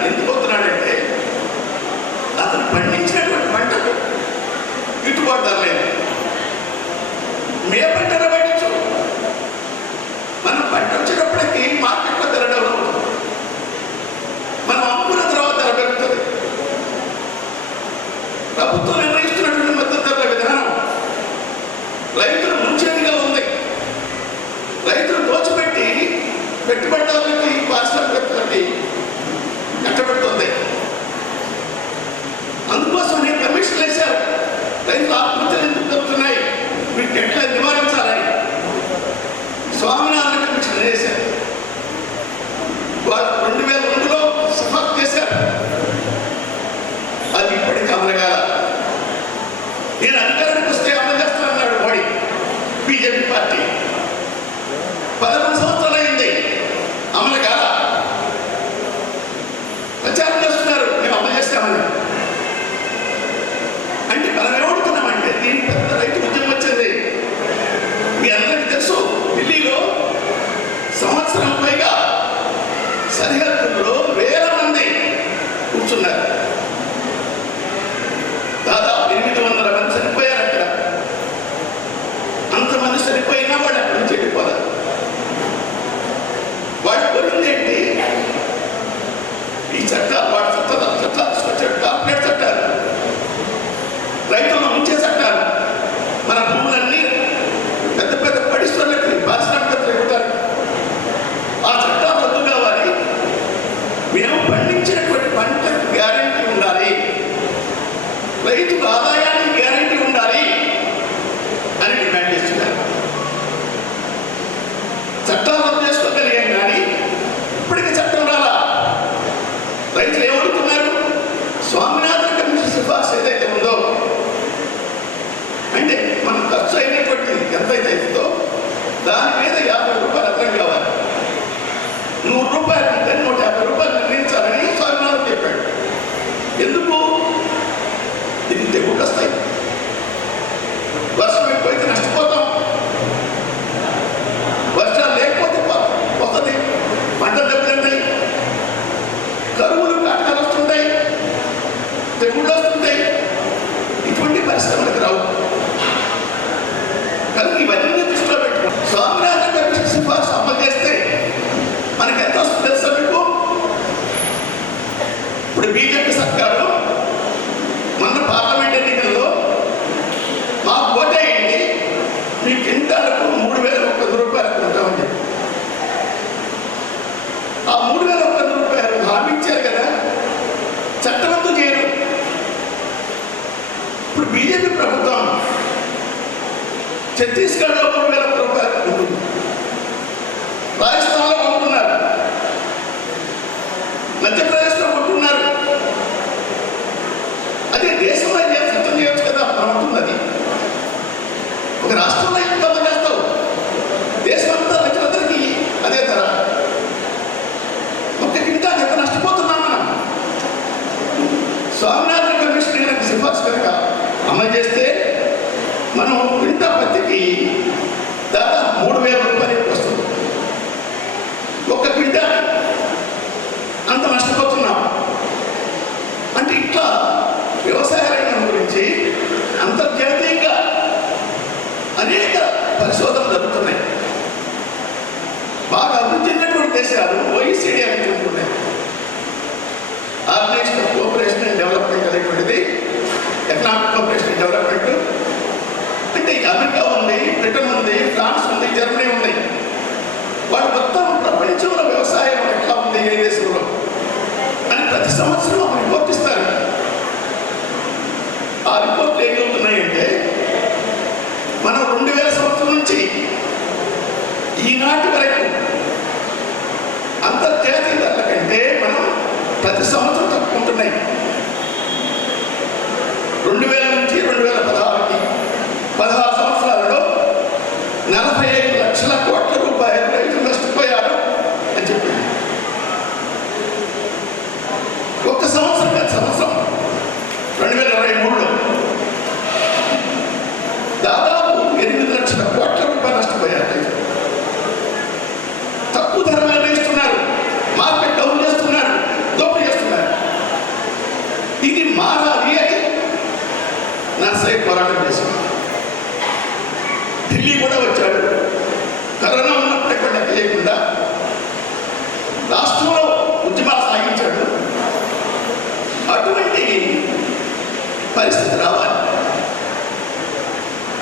ఎందుకు అవుతున్నాడంటే అతను పండించినటువంటి పంటకు గిట్టుబాటు ధర లేదు. మే పంటను పండించు, మనం పంట వచ్చేటప్పటికి మార్కెట్లో ధర డౌన్ అవుతుంది. మనం అమ్ముకున్న తర్వాత ధర పెరుగుతుంది. ప్రభుత్వం నిర్ణయిస్తున్నటువంటి మద్దతు ధరల విధానం రైతులు ముంచేదిగా ఉంది. రైతులు దోచిపెట్టి పెట్టుబడిదారులకి, పారిశ్రామికవేత్తలకి కట్టబెడుతుంది. అందుకోసం కమిషన్లు వేశారు. రైతులు ఆత్మహత్యలు ఎందుకు జరుగుతున్నాయి, వీటిని ఎట్లా నివారించాలని స్వామినాథన్ కమిషన్ వేశారు. వాళ్ళు 2002లో సిఫార్సు చేశారు. అది ఇప్పటికీ అమలు కాల. నేను అధికారానికి వస్తే అమలు చేస్తానన్నాడు మోడీ, బీజేపీ పార్టీ. 11 సంవత్సరాలు అయింది, అమలు కాల. ప్రచారం చేస్తున్నారు, మేము అమలు చేస్తామని. అంటే మనం ఏమడుతున్నామంటే దీని పెద్ద రైతు ఉద్యమం వచ్చింది. మీ అందరికీ తెలుసు, ఢిల్లీలో సంవత్సరం పైగా సరిహద్దుల్లో 1000 మంది కూర్చున్నారు. దాదాపు 800 మంది చనిపోయారు అక్కడ. అంతమంది చనిపోయినా వాళ్ళు అక్కడి నుంచి వెళ్ళిపోతారు. వాడు కోరింది ఏంటి? ఈ చట్టాలు, వాడి చట్టాలు తీసుకొచ్చాడు. కార్పొరేట్ చట్టాలు, రైతులను ఉంచే చట్టాలు, మన భూములన్నీ పెద్ద పెద్ద పరిశ్రమలకి, పారిశ్రామికవేత్తలు ఇవ్వటారు. ఆ చట్టాలు రద్దు కావాలి. మేము పండించినటువంటి పంటకు గ్యారెంటీ ఉండాలి, రైతుకు ఆదాయానికి గ్యారెంటీ ఉండాలి అని డిమాండ్ చేస్తున్నారు. చట్టాలు రద్దు చేసుకోగలిగాం కానీ ఇప్పటికీ చట్టం రాలా. రైతులు ఏమడుతున్నారు? స్వామినాథన్ కమిషన్ సిఫార్సు ఏదైతే ఉందో, అంటే మనం ఖర్చు అయినటువంటి ఎంతైతే అవుతుందో దాని మీద 50 రూపాయలు అర్థం కావాలి. 100 రూపాయలు ఉంటే 150 రూపాయలు నిర్ణయించాలని స్వామినాథన్ చెప్పాడు. ఎందుకు? దీనికి తెగుళ్ళు వస్తాయి, వర్షం ఎక్కువైతే నష్టపోతాం, వర్షాలు లేకపోతే వస్తుంది, పంటలు దెబ్బతింటాయి, కరువులు కాటకాలు వస్తుంటాయి, తెగుళ్ళు వస్తుంటాయి. ఇటువంటి పరిశ్రమలకు రావు. కనుక ఇవన్నీ దృష్టిలో పెట్టుకో. స్వామినాథన్ కమిషన్ సిఫార్సు అమలు చేస్తే మనకి ఎంత వస్తుంది తెలుసా మీకు? ఇప్పుడు బీజేపీ సర్కారు మొన్న పార్లమెంట్ ఎన్నికల్లో మాకు ఓటేయండి, మీ కింటాలకు 3,100 రూపాయలు కొంటామని చెప్పి ఆ 3,100 రూపాయలు హామీ ఇచ్చారు కదా, చట్టంతో చేయరు. ఇప్పుడు బీజేపీ ప్రభుత్వం ఛత్తీస్గఢ్లో 3,000 రూపాయలు ఉంటుంది, అమలు చేస్తే మనం క్వింటా పత్తికి దాదాపు 3,000 రూపాయలు వస్తుంది. ఒక్క క్వింటా అంత నష్టపోతున్నాం. అంటే ఇట్లా వ్యవసాయ రంగం గురించి అంతర్జాతీయంగా అనేక పరిశోధనలు జరుగుతున్నాయి. బాగా అభివృద్ధి చెందినటువంటి దేశాలు OECD అని చెప్తున్నాయి. Organisation of cooperation and development అనేటువంటిది ఎకనామిక్ కోఆపరేషన్ అండ్ డెవలప్మెంట్ అంటే అమెరికా ఉంది, బ్రిటన్ ఉంది, ఫ్రాన్స్ ఉంది, జర్మనీ ఉంది. వాళ్ళు మొత్తం ప్రపంచంలో వ్యవసాయం ఎట్లా ఉంది ఏ దేశంలో అని ప్రతి సంవత్సరం ఒక రిపోర్ట్ ఇస్తారు. ఆ రిపోర్ట్లు ఏం చెబుతున్నాయంటే మనం 2000 సంవత్సరం నుంచి ఈనాటి వరకు అంతర్జాతీయ ధరల కంటే మనం ప్రతి సంవత్సరం తప్పుకుంటున్నాయి. 2000 నుంచి 2016కి 16 సంవత్సరాలలో 45 లక్షల కోట్ల రూపాయలు రైతులు నష్టపోయారు అని చెప్పింది. ఒక్క సంవత్సరం గత సంవత్సరం 2023లో దాదాపు 8 లక్షల కోట్ల రూపాయలు నష్టపోయారు. తక్కువ ధర నిర్ణయిస్తున్నారు, మార్కెట్ డౌన్ చేస్తున్నారు, దోపిడీ చేస్తున్నారు. ఇది మారాలి అని నర్సరీ పోరాటం చేశాడు. ఢిల్లీ కూడా వచ్చాడు. కరోనా ఉన్నప్పుడే కూడా లెక్క చేయకుండా రాష్ట్రంలో ఉద్యమాలు సాగించాడు. అటువంటి పరిస్థితి రావాలి.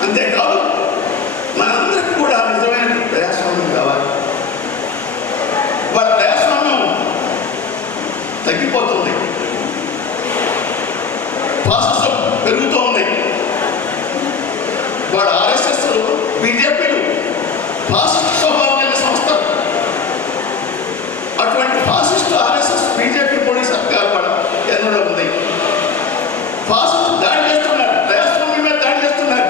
అంతేకాదు మనందరికీ కూడా నిజమైన ప్రజాస్వామ్యం కావాలి. వాళ్ళ ప్రజాస్వామ్యం తగ్గిపోతుంది, ఫాసిజం పెరుగుతూ ఉంది. వాళ్ళ RSS బీజేపీలు ఫాసిస్ట్ స్వభావం కలిగిన సంస్థలు. అటువంటి ఫాసిస్ట్ RSS బీజేపీ మోడీ సర్కార్ వాళ్ళ కేంద్రంలో ఉంది. ఫాసిస్ట్ దాడి చేస్తున్నారు, ప్రజాస్వామ్యం మీద దాడి చేస్తున్నారు,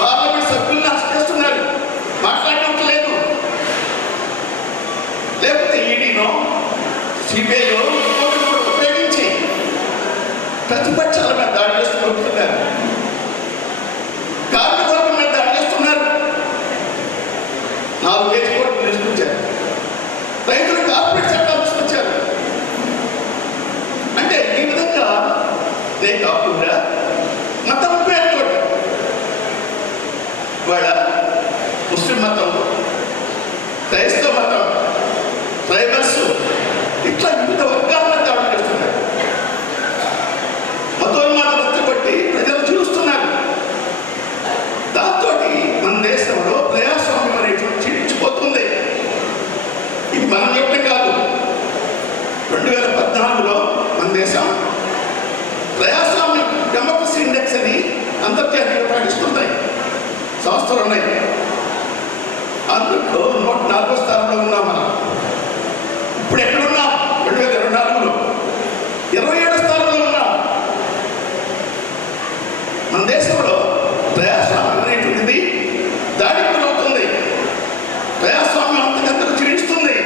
పార్లమెంట్ సభ్యులను అరెస్ట్ చేస్తున్నారు, మాట్లాడటం లేదు. లేకపోతే ఈడీనో సిబిఐలో ఉపయోగించి ప్రతిపక్షాల మీద దాడి చేస్తూ కొడుతున్నారు, కార్మికుల మీద దాడి చేస్తున్నారు. 4 కేజీ కోట్లు తీసుకొచ్చారు, రైతులు కార్పొరేట్ చట్టాలు తీసుకొచ్చారు. అంటే ఈ విధంగా నేను కాకుండా మతం పేరుతో వాళ్ళ ముస్లిం మతం, క్రైస్తవ మతం, ట్రైబల్స్ ఇట్లా వివిధ వర్గాలను దాడి చేస్తున్నారు. మతోన్మాదం రెచ్చగొట్టి ప్రజలు చూస్తున్నారు. దాంతో మన దేశంలో ప్రజాస్వామ్యం అనేటువంటి క్షీణించిపోతుంది. ఇది మనం చెప్పడం కాదు. 2014లో మన దేశం ప్రజాస్వామ్యం డెమోక్రసీ ఇండెక్స్ అని అంతర్జాతీయ ప్రకటిస్తున్నాయి సంస్థలు ఉన్నాయి. అందులో 104వ స్థానంలో ఉన్నాం మనం. ఇప్పుడు ఎక్కడున్నాం? 2024లో 27వ స్థానంలో ఉన్నాం. మన దేశంలో ప్రజాస్వామ్యం అనేటువంటిది దాడికి గురవుతుంది. ప్రజాస్వామ్యం అంతకంతకు క్షీణిస్తుంది.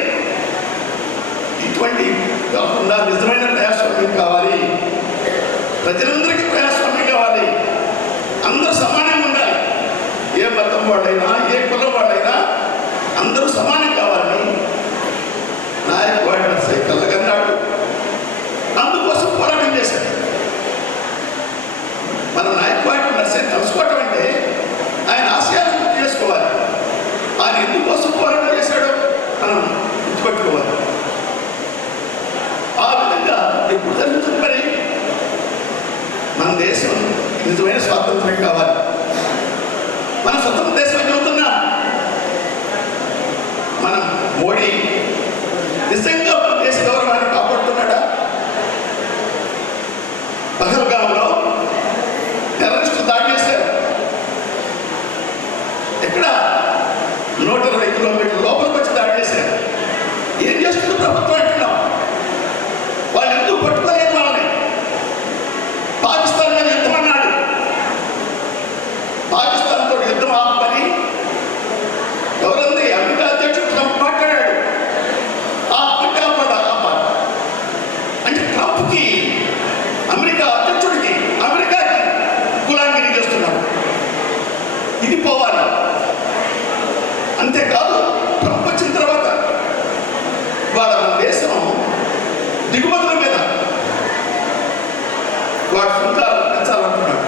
ఇటువంటి కాకుండా నిజమైన ప్రజాస్వామ్యం కావాలి. ప్రజలందరికీ ప్రజాస్వామ్యం కావాలి. అందరూ సమానంగా ఉండాలి. ఏ మతం వాడైనా, ఏ కులం వాడైనా అందరూ సమానం కావాలని నాయకుడు కలగన్నాడు. అందుకోసం పోరాటం చేశాడు. మన నాయకుడు నర్సరీ తెలుసుకోవటం అంటే ఆయన ఆశయాలను గుర్తు చేసుకోవాలి. ఆయన ఎందుకోసం పోరాటం చేశాడో మనం గుర్తుపెట్టుకోవాలి. ఆ విధంగా ఇప్పుడు జరుగుతుంది. మరి మన దేశం నిజమైన స్వాతంత్రం కావాలి. మన స్వతంత్ర దేశం చెబుతున్నా మనం మోడీ నిజంగా మన దేశ గౌరవాన్ని కాపాడుతున్నాడా? పహల్గాంలో టెర్రరిస్టులు దాడి చేశారు. ఎక్కడ 120 కిలోమీటర్ల లోపలికి వచ్చి దాడి చేశారు. ఏం చేస్తుంది ప్రభుత్వం అంటున్నాం? వాళ్ళు ఎందుకు పట్టుకోలేదు వాళ్ళని? పాకిస్తాన్ మీద యుద్ధం అన్నాడు. పాకిస్తాన్ తోటి యుద్ధం ఆపని ఎవరంది అమెరికా అధ్యక్షుడు ట్రంప్ మాట్లాడాడు. అంటే ట్రంప్కి, అమెరికా అధ్యక్షుడికి, అమెరికాకి అంతేకాదు ట్రంప్ వచ్చిన తర్వాత వాళ్ళ మన దేశం దిగుమతుల మీద వాటి సుంకాలు పెంచాలంటున్నాడు.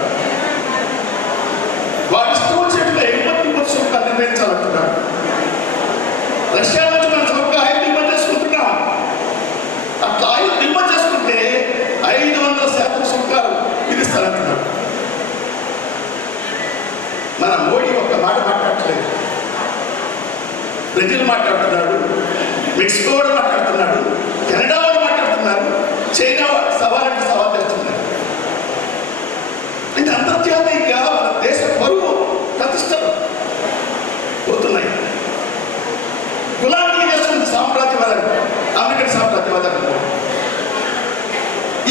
వాటి ఇష్టం వచ్చినట్టుగా ఎగుమతి సుంకాలు నిర్ణయించాలంటున్నాడు. రష్యా నుంచి మనం చౌకగా ఆయిల్ దిగుమతి చేసుకుంటున్నాం. అట్లా ఆయిల్ దిగుమతి చేసుకుంటే 500% సుంకాలు విధిస్తారంటున్నాడు. మన మోడీ ఒక్క మాట మాట్లాడట్లేదు. బ్రెజిల్ మాట్లాడుతున్నాడు, మెక్సికో వాడు మాట్లాడుతున్నాడు, కెనడా వాడు మాట్లాడుతున్నారు, చైనా వాడు సవాలంటే సవాల్ చేస్తున్నారు. అంటే అంతర్జాతీయంగా మన దేశ పరువు ప్రతిష్టలు పోతున్నాయి. గులాంగిరి చేస్తుంది సామ్రాజ్యవాదం, అమెరికన్ సామ్రాజ్యవాదం.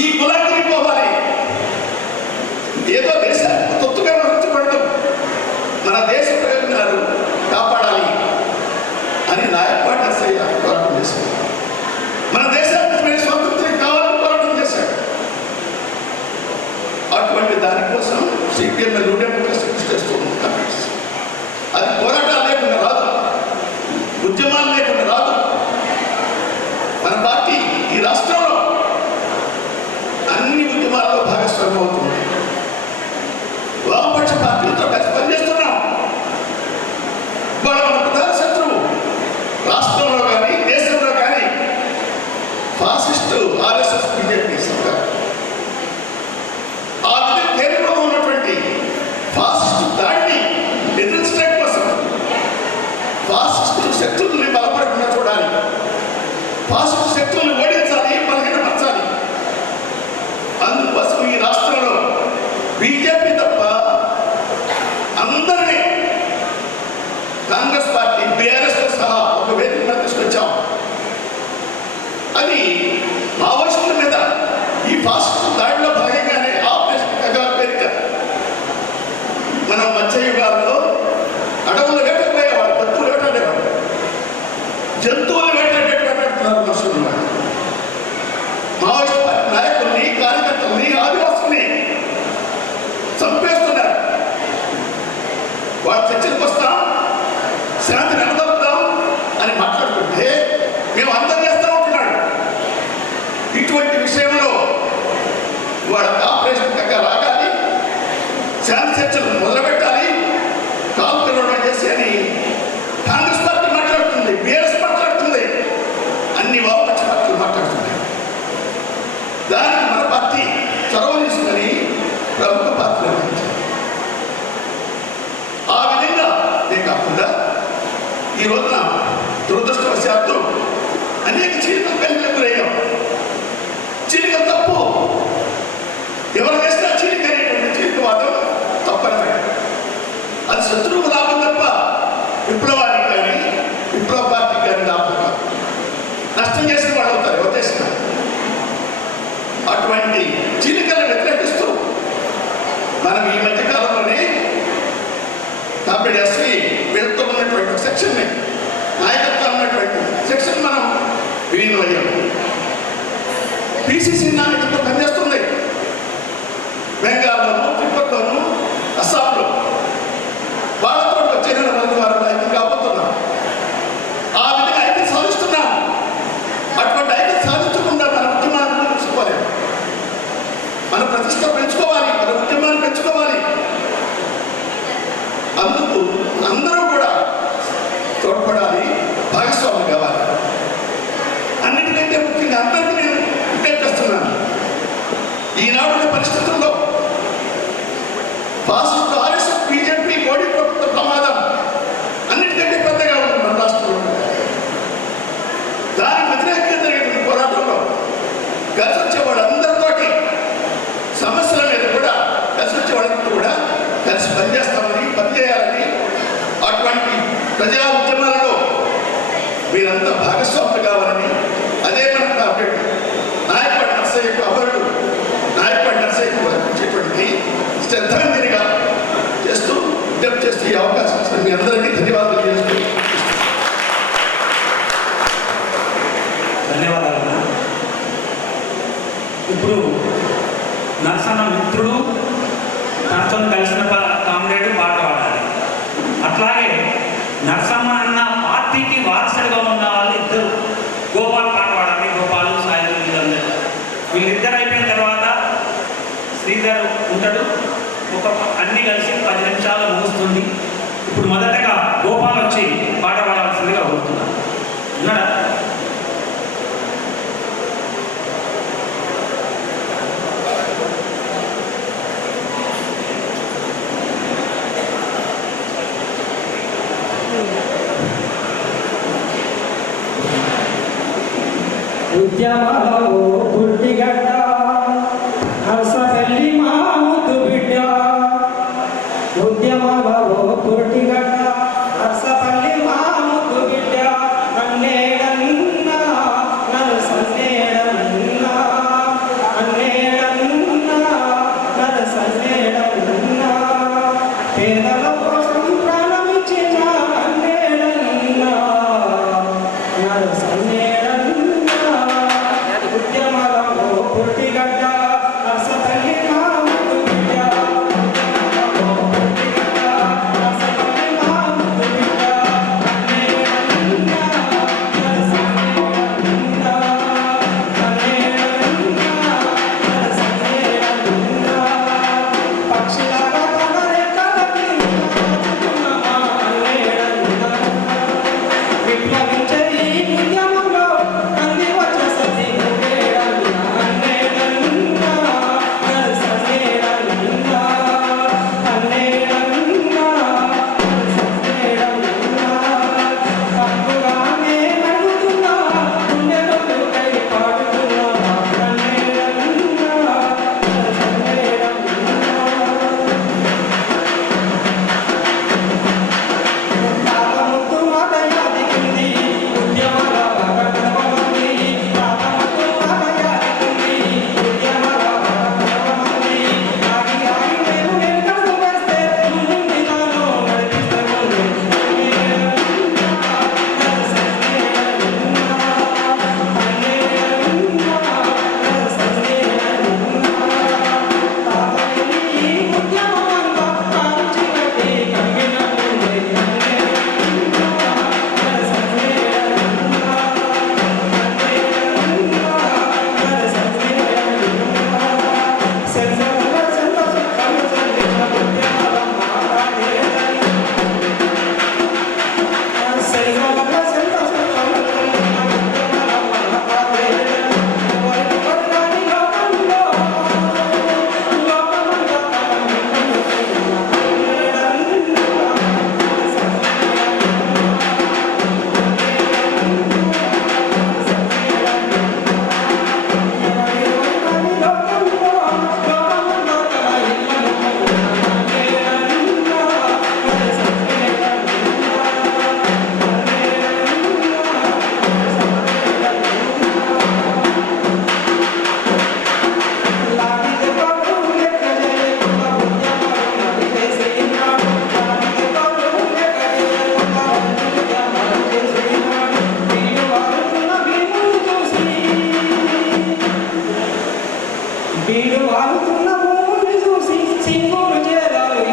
ఈ గులాంగిరి పోవాలి. ఏదో దేశాన్ని తొత్తుగా విమర్శించబడడం, మన దేశ ప్రయోజనాలు కాపాడాలి అని నాయకపాటి నర్సయ్య పోరాటం చేశాడు. మన దేశానికి స్వాతంత్ర్యం కావాలని పోరాటం చేశాడు. అటువంటి దానికోసం సిపిఎం డెమోక్రసీ కృషి చేస్తూ ఉంది. అది పోరాటాలు లేకుండా రాదు, ఉద్యమాలు లేకుండా రాదు. మన పార్టీ ఈ రాష్ట్రంలో అన్ని ఉద్యమాల్లో భాగస్వామ్యం అవుతుంది. వామపక్ష పార్టీలతో కలిసి పనిచేస్తున్నాం. వాళ్ళ మన ప్రధాన శత్రువు రాష్ట్రంలో కానీ దేశంలో కానీ ఫాసిస్టు ఆర్ఎస్ఎస్ బీజేపీ సర్కార్. ఆ విధంగా కేంద్రంలో ఉన్నటువంటి ఫాసిస్టు దాడిని ఎదిరించడం కోసం ఫాసిస్టు శక్తుల్ని బలపడకుండా చూడాలి, ఫాసిస్టు శక్తుల్ని ఓడించాలి, బలహీనపరచాలి. అందుకోసం ఈ రాష్ట్రంలో బీజేపీ తప్ప అందరినీ కాంగ్రెస్ పార్టీ బీఆర్ఎస్ సహా ఒక వేదిక మీద తీసుకొచ్చాం. అది మావోయిస్టుల మీద ఈ ఫాసిస్టు దాడిలో భాగంగానే ఆపరేషన్ కగారు పేరిట మనం మధ్యయుగాల్లో అడవులు వేటపోయేవాడు, జంతువులు వేటాడేవాడు. జంతువులు వేటాడేట్టున్నారు మనుషులు. మావోయిస్టు పార్టీ నాయకుల్ని, కార్యకర్తల్ని, ఆదివాసుల్ని చంపేస్తున్నారు. వాళ్ళు చర్చలకు వస్తాం, శాంతి నిలదొక్కుతాం అని మాట్లాడుతుంటే మేము అందరం చేస్తూ ఉంటున్నాడు. ఇటువంటి విషయంలో వాళ్ళ ఆపరేషన్ దగ్గర రాగాలి, శాంతి చర్చలు మొదలుపెట్టాలి, కాలు పిలవడం చేసి అని కాంగ్రెస్ పార్టీ మాట్లాడుతుంది, బీఆర్ఎస్ మాట్లాడుతుంది, అన్ని వామపక్ష పార్టీలు మాట్లాడుతున్నాయి. దానికి మన పార్టీ చొరవ తీసుకొని ప్రముఖ పాత్ర వహించారు. ఆ విధంగా కాకుండా ఈ రోజున దురదృష్టవశాత్తు అనేక చీలికలు కలిగినయ్యాం. చీలిక తప్పు, ఎవరు చేసినా చీలిక అనేటువంటి చీలికవాదం తప్పనమే. అది శత్రువుకు లాభం తప్ప విప్లవానికి కానీ విప్లవ పార్టీకి కానీ లాభం కాదు. నష్టం చేసిన వాళ్ళు అవుతారు ఎవరు చేసినా. అటువంటి చీలికలను వ్యతిరేకిస్తూ మనం ఈ మధ్య కాలంలోనే కాబట్టి ఎస్వి వీళ్ళతో ఉన్నటువంటి సెక్షన్ని, నాయకత్వం ఉన్నటువంటి సెక్షన్ మనం విలీనం అయ్యాము. పిసిసి నాయకత్వం పనిచేస్తుంది బెంగాల్లోను, త్రిపురలోను, అస్సాంలో. వాళ్ళతో వచ్చే వారు ఐక్యం కాబోతున్నాం. ఆ విధంగా ఐక్యం సాధిస్తున్నాం. అటువంటి ఐక్యం సాధించకుండా మన ఉద్యమాన్ని పెంచుకోలేము. మన ప్రతిష్ట పెంచుకోవాలి, మన ఉద్యమాన్ని పెంచుకోవాలి. అందుకు అందరూ కూడా తోడ్పడాలి, భాగస్వామి కావాలి. అన్నిటికంటే ముఖ్యంగా అందరికీ నేను విజ్ఞప్తి చేస్తున్నాను. ఈనాడున్న పరిస్థితుల్లో ఫాసిస్ట్ ఆర్ఎస్ఎస్ బీజేపీ మోడీ ప్రభుత్వ ప్రమాదం అన్నిటికంటే పెద్దగా ఉంది మన రాష్ట్రంలో. దానికి వ్యతిరేకంగా జరిగిన పోరాటంలో కలిసి వచ్చే వాళ్ళందరితోటి సమస్యల మీద కూడా కలిసి వచ్చే వాళ్ళందరూ కూడా కలిసి పనిచేస్తామని, పనిచేయాలని, అటువంటి ప్రజా ఉద్యమాలలో వీరంతా భాగస్వాములు కావాలని, అదే మనకు అప్డేట్ నాయకపాటి నర్సయ్యకు అమరుడు నాయకపాటి నర్సయ్యకు వచ్చేటువంటి శ్రద్ధాంజలిగా చేస్తూ విజ్ఞప్తి చేస్తూ ఈ అవకాశం ఇచ్చిన మీ అందరికీ ధన్యవాదాలు చేస్తూ. ధన్యవాదాలు. ఇప్పుడు నర్సన్న మిత్రుడు తనతో కలిసిన కామ్రేడ్ పాట పాడాలి. అట్లాగే నరసమ్మ అన్న ఇప్పుడు మొదటగా గోపాల్ వచ్చి పాట పాడాల్సిందిగా కోరుతున్నాను. ఉన్నాడా? ఉద్యమాలో పుట్టిగడ్డ హర్షవెల్లి మా ముద్దు బిడ్డ ఉద్యమాలో పుట్టిగడ్డ హర్షవెల్లి మా ముద్దు బిడ్డ అన్నేడన్నా నన్ను సన్నేడన్నా అన్నేడన్నా నన్ను సన్నేడన్నా పేదల కోసం ప్రాణమిచ్చిన అన్నేడన్నా నన్ను సన్నేడన్నా ఉద్యమాలలో పుట్టిగడ్డ హర్షవెల్లి మా ముద్దు బిడ్డ వీడు వాడుతున్న భూమిని చూసి సింగులు చేరాలు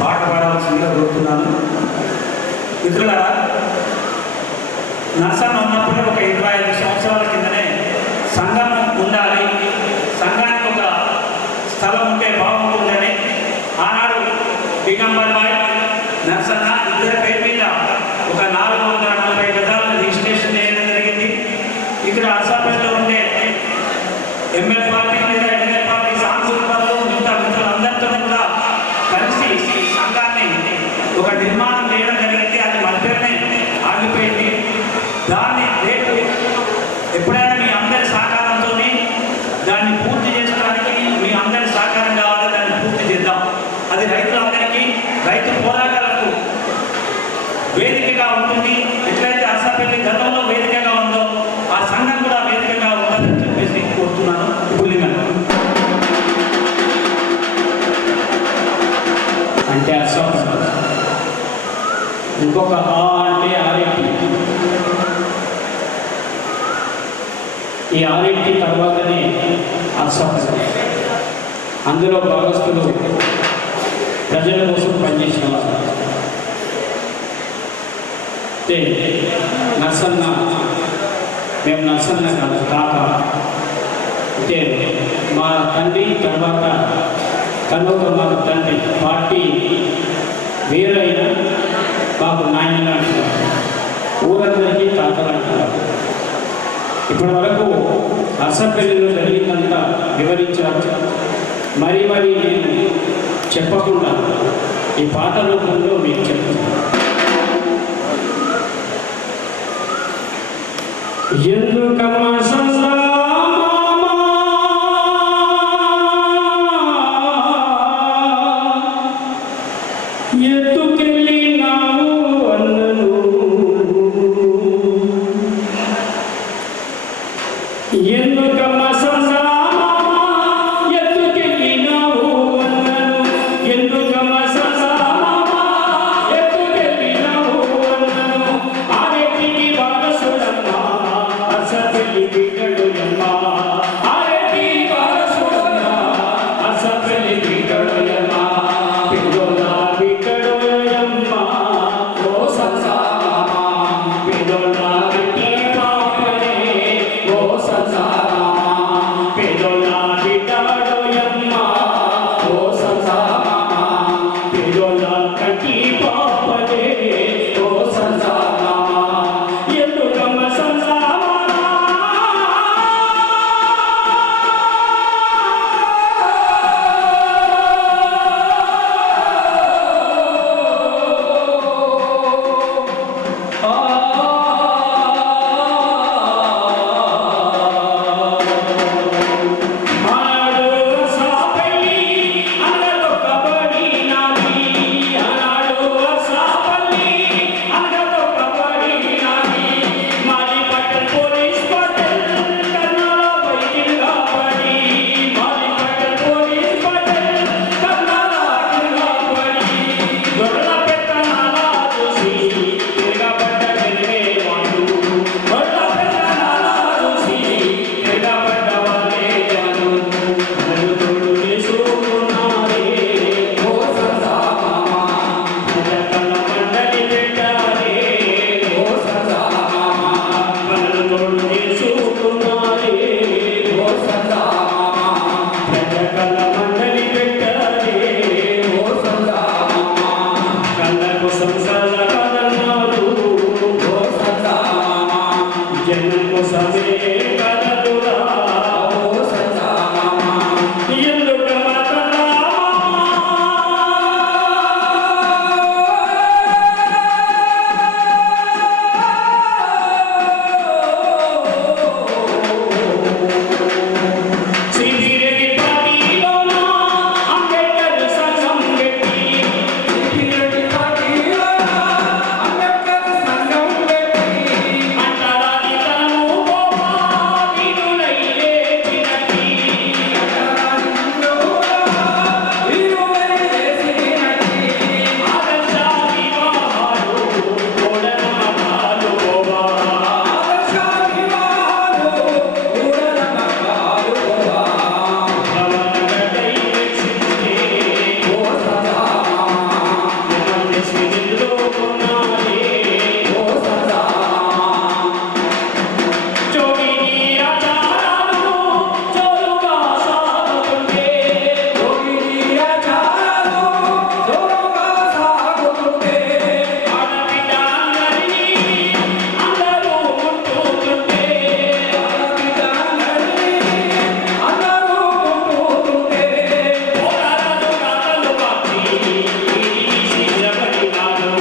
పాట పాడాల్సిందిగా కోరుతున్నాను. మిత్రులారా, నర్సన్న ఉన్నప్పుడు ఒక 25 సంవత్సరాల కిందనే సంఘం ఉండాలి, సంఘానికి ఒక స్థలం ఉంటే బాగుంటుందని ఆనాడు దిగంబర్ బాయ్ నర్సన్న ఇద్దరి పేరు మీద ఒక 440 గజాలను రిజిస్ట్రేషన్ చేయడం జరిగింది. ఇక్కడ అర్సాపేటలో ఉండే ఎంఎల్ పార్టీ లేదా ఎన్ఎల్ పార్టీ సాంస్కృతికలు మిత్రులందరితో కూడా కలిసి సంఘాన్ని ఒక నిర్మాణం చేయడం జరిగింది. అది మధ్యనే ఆగిపోయింది. దాన్ని రేపు ఎప్పుడైనా మీ అందరి సహకారంతో దాన్ని పూర్తి చేసుకోవడానికి మీ అందరి సహకారం కావాలి. దాన్ని పూర్తి చేద్దాం. అది రైతులందరికీ, రైతు పోరాటాలకు వేదికగా ఉంటుంది. ఎట్లయితే అర్సాపల్లి గతంలో వేదికగా ఉందో ఆ సంఘం కూడా వేదికగా ఉండాలని చెప్పేసి కోరుతున్నాను. అంటే అశ్వపడ్డ. ఇంకొక ఆ అంటే ఆరెట్టి. ఈ ఆరెట్టి తర్వాతనే అశ్వపడ్డ. అందులో భాగస్థులు ప్రజల కోసం పనిచేసిన వాళ్ళు. నర్సన్న, మేము నర్సన్న కాదు తాత. అంటే మా తండ్రి తర్వాత కనుక మాకు తండ్రి పార్టీ వేరైనా మాకు నాయనలు అంటున్నారు, ఊరందరికీ తాతలు అంటున్నారు. ఇప్పటి వరకు అసెంబ్లీలో జరిగిందంతా వివరించారు. మరి నేను చెప్పకుండా ఈ పాట రూపంలో మీకు చెప్తున్నాను. ఎందుకమ్మా ఎత్తుకెళ్ళినావు అన్నను, ఎందుకమ్మా ఎత్తుకెళ్ళినావు అన్నను, ఎందుకమ్మా ఎత్తుకెళ్ళినావు అన్నను, ఆ వ్యక్తికి వారసుడమ్మా అసలు బిడ్డడుయమ్మా, ఆ వ్యక్తికి వారసుడమ్మా అసలు బిడ్డడుయమ్మా, పిల్లల బిడ్డడుయమ్మా ఓ సంసారమా, పిల్లల బిడ్డ పాపనే ఓ సంసారమా, పిల్లల బిడ్డడుయమ్మా ఓ సంసారమా, పిల్లల కట్టి పాపనే ఓ సంసారమా, ఎందుకమ్మ సంసారమా. ఆనాడు సాపల్లి అనగతో కబడి నాది, ఆనాడు సాపల్లి అనగతో కబడి నాది, మాది పట్టణ పోలీస్ పట్టణ కర్నాల బైకిల్ కాబడి, మాది పట్టణ పోలీస్ పట్టణ కర్నాల కాబడి, గొర్రెల పెత్తనాల చూసి తిరగబడ్డ జనమే వాళ్ళు, గొర్రెల పెత్తనాల చూసి తిరగబడ్డ వాళ్ళే వాళ్ళు, నలుగురు వేసుకున్నారే ఓ సంసారమా, ప్రజల మండలి పెట్టారే ఓ సంసారమా, నలుగురు వేసుకున్నారే ఓ సంసారమా, ప్రజల మండలి పెట్టారే ఓ సంసారమా, కళ్ళకు సంసార కదన్నారు ఓ సంసారమా, జనం కోసమే కదలురా ఓ సంసారమా, ఎందుకు మాత్రమా. శ్రీరెడ్డి పార్టీలోన అంబేద్కర్ సంఘం పెట్టి, శ్రీరెడ్డి పార్టీలోన అంబేద్కర్ సంఘం పెట్టి, అంటరాని తనము గోపా వీరులై లేచినట్టి, అంటరాని తనము వీరులై లేచినట్టి, ఆదర్శ వివాహాలు మూఢనమ్మకాలు గోవా, ఆదర్శ వివాహాలు మూఢనమ్మకాలు గోవా, భవనగడై రక్షించే ఓ సంసారమా, జనమేసి నిలువుకున్నారే ఓ సంసారమా, జోగిని ఆచారాలు జోరుగా సాగుతుంటే, జోగిని ఆచారాలు జోరుగా సాగుతుంటే, ఆడబిడ్డ అందరినీ అందరూ ముట్టుకుంటే, ఆడబిడ్డ అందరినీ అందరూ ముట్టుకుంటే, పోరాటాలు కాకలు పార్టీ నిలబడినారు,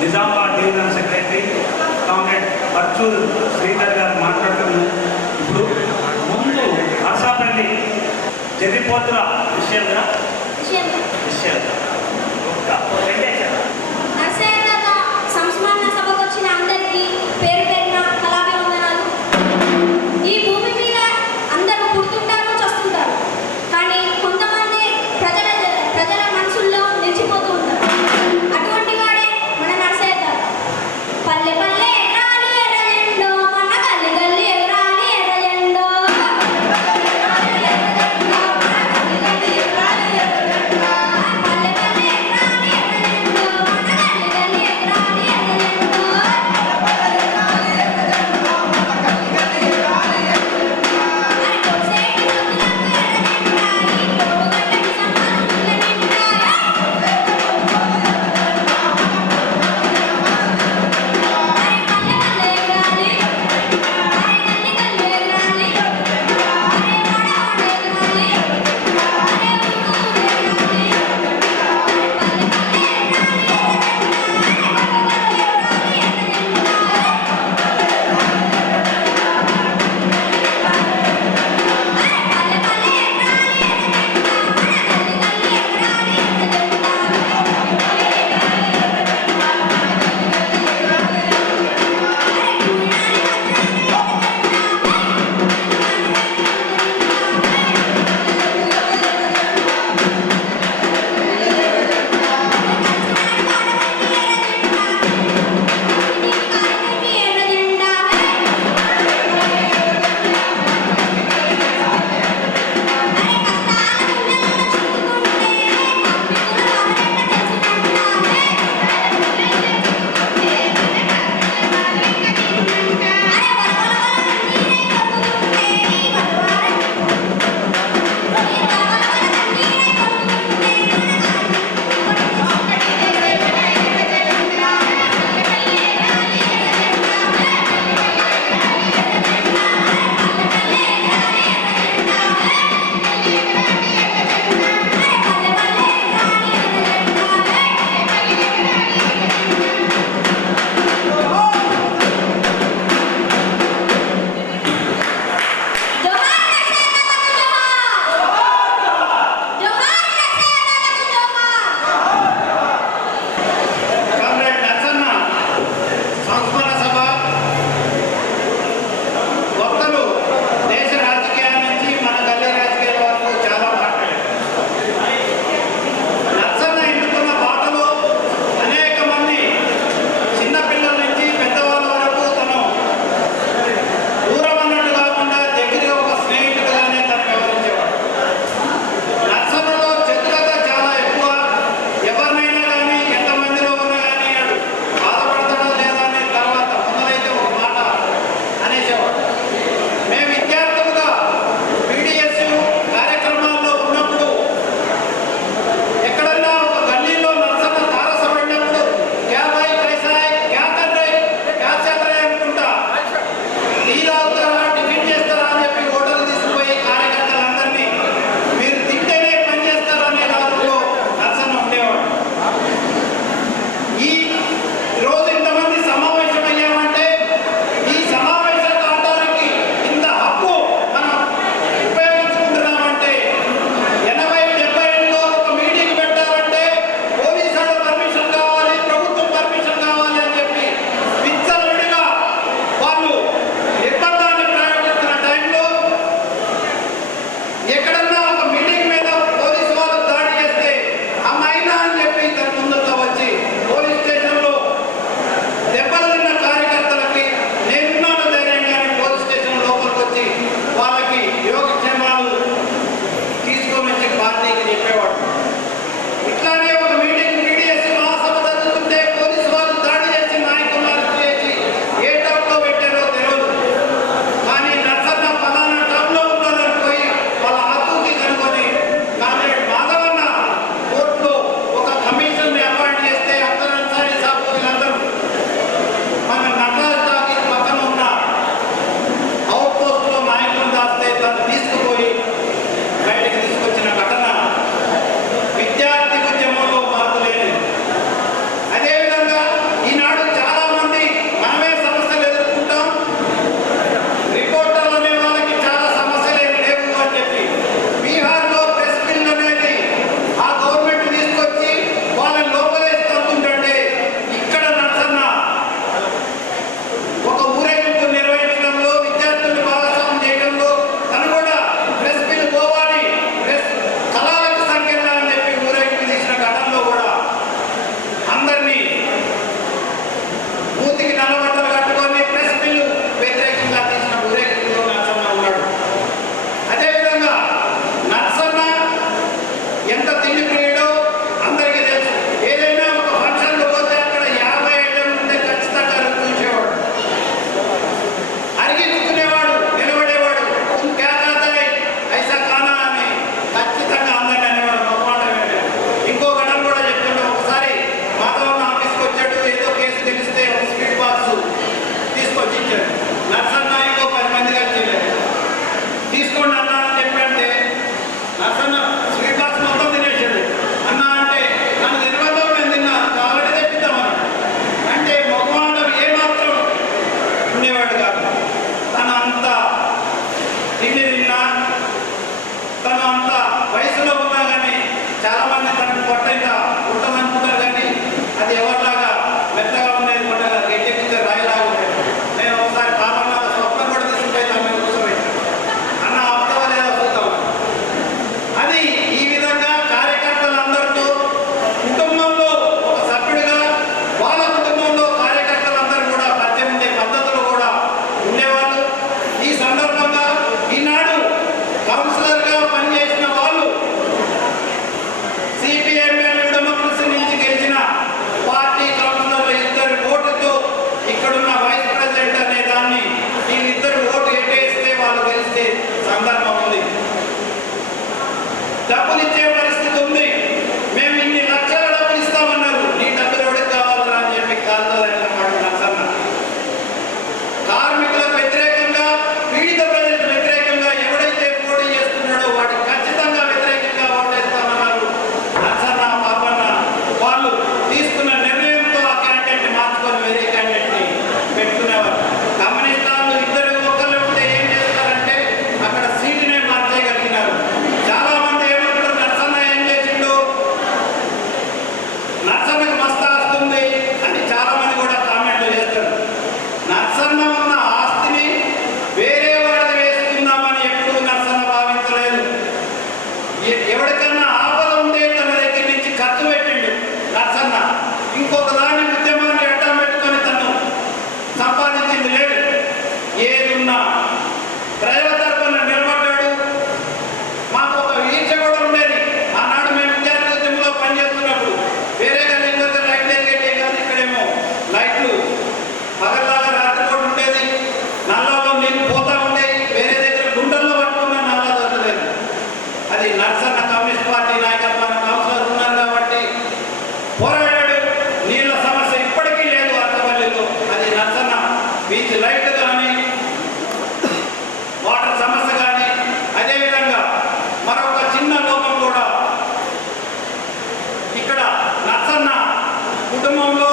Nizamabad divisional secretary comrade Parchuru Sridhar garu మాట్లాడుతున్నారు. ఇప్పుడు ముందు అర్సాపల్లి జరిపోతుల విషయంగా సంస్మరణ సభకు వచ్చిన అందరికీ పేరు పేరున కళాభివందనాలు. ఈ భూమి మీద అందరూ పుడుతుంటారు, చస్తుంటారు, కానీ కొంతమంది ప్రజల మనసుల్లో నిలిచిపోతూ ఉంటారు. అటువంటి వాడే మన నర్సయ్య గారు. పల్లె పల్లె ఎగరాలి ఎర్రజెండో, మన గల్లి గల్లి ఎగరాలి ఎర్రజెండో, పల్లె పల్లె ఎగరాలి ఎర్రజెండో, మన గల్లి గల్లి ఎగరాలి ఎర్రజెండో. డబ్బులు ఇచ్చే పరిస్థితి ఉంది. మేము ఇన్ని లక్షల డబ్బులు ఇస్తామన్నారు. నీ డబ్బులు ఎవరికి కావాలరా అని చెప్పి కాలుతో నచ్చన్న. కార్మికులకు వ్యతిరేకంగా, పీడిత ప్రజలకు వ్యతిరేకంగా ఎవడైతే పోటీ చేస్తున్నాడో వాటికి ఖచ్చితంగా వ్యతిరేకంగా ఓటేస్తామన్నారు. నచ్చన్న, పాపన్న వాళ్ళు తీసుకున్న నిర్ణయంతో ఆ క్యాండిడేట్ని మార్చుకొని వేరే క్యాండిడేట్ని పెట్టుకునేవారు. కమ్యూనిస్ట్ వాళ్ళు ఇద్దరు ఒకళ్ళు ఉంటే ఏం చేస్తారంటే అక్కడ సీటునే మార్చేయగలిగినారు. చాలా మంది ఏమంటారు, నచ్చన్న ఏం చేసిండు, నచ్చన్నకు మస్తు వస్తుంది అని చాలా మంది కూడా కామెంట్లు చేస్తారు. నచ్చన్న ఉన్న ఆస్తిని వేరే వాడిని వేసుకుందామని ఎప్పుడు నచ్చన్న భావించలేదు. ఎవరికన్నా ఆపద ఉంటే తన దగ్గర నుంచి ఖర్చు పెట్టిండు నచ్చన్న. ఇంకొక దాని ఉద్యమాన్ని అడ్డం పెట్టుకొని తను సంపాదించింది లేదు. ఏదున్నా ప్రజల తరఫున నిలబడ్డాడు. మాకు ఒక ఈర్చ కూడా ఉండేది. ఆనాడు మేము విద్యార్థి ఉద్యమంలో పనిచేస్తున్నప్పుడు వేరే ఇంకొక లైట్ ఎరిగేటే కాదు, ఇక్కడేమో లైట్లు పగల్లాగా రాత్రి కూడా ఉండేది. నల్లాలో నీళ్ళు పోతా ఉండేవి. వేరే దగ్గర గుండెల్లో పట్టుకున్న నల్లా దొరకలేదు. అది నర్సన్న కమ్యూనిస్ట్ పార్టీ నాయకత్వాన కౌన్సిలర్ ఉన్నారు కాబట్టి పోరాడాడు. నీళ్ళ సమస్య ఇప్పటికీ లేదు అర్థపల్లిలో. అది నర్సన్న బీచ్ లైట్ కానీ వాటర్ సమస్య కానీ. అదేవిధంగా మరొక చిన్న లోపం కూడా ఇక్కడ నర్సన్న కుటుంబంలో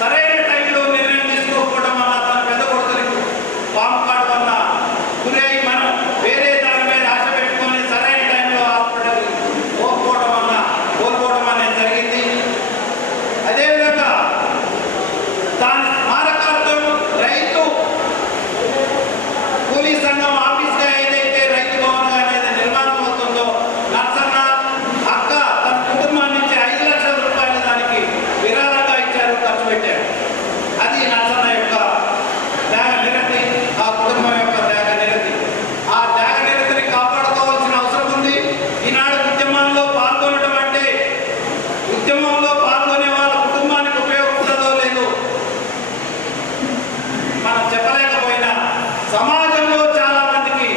సరైన టైంలో నిర్ణయం తీసుకోకపోవడం వల్ల తన పెద్ద కొడుకుని పాము కాటు వల్ల గురై మనం వేరే దాని మీద ఆశ పెట్టుకొని సరైన టైంలో హాస్పిటల్ కోల్పోవడం అనేది జరిగింది. అదేవిధంగా దాని స్మారకార్థం రైతు కూలీ సంఘం ఆఫీస్గా ఏదైతే రైతు భవన్ అనేది నిర్మాణం అవుతుందో నర్సన్న అక్క తన కుటుంబాన్ని నుంచి 5 లక్షల రూపాయలు దానికి విరాళంగా ఇచ్చారు, ఖర్చు పెట్టారు. అది నర్సన్న యొక్క త్యాగ నిరతి, ఆ కుటుంబం యొక్క త్యాగ నిరతి. ఆ త్యాగ నిరతిని కాపాడుకోవాల్సిన అవసరం ఉంది. ఈనాడు ఉద్యమంలో పాల్గొనడం అంటే ఉద్యమంలో పాల్గొనే వాళ్ళ కుటుంబానికి ఉపయోగపడదో లేదో మనం చెప్పలేకపోయినా సమాజంలో చాలా మందికి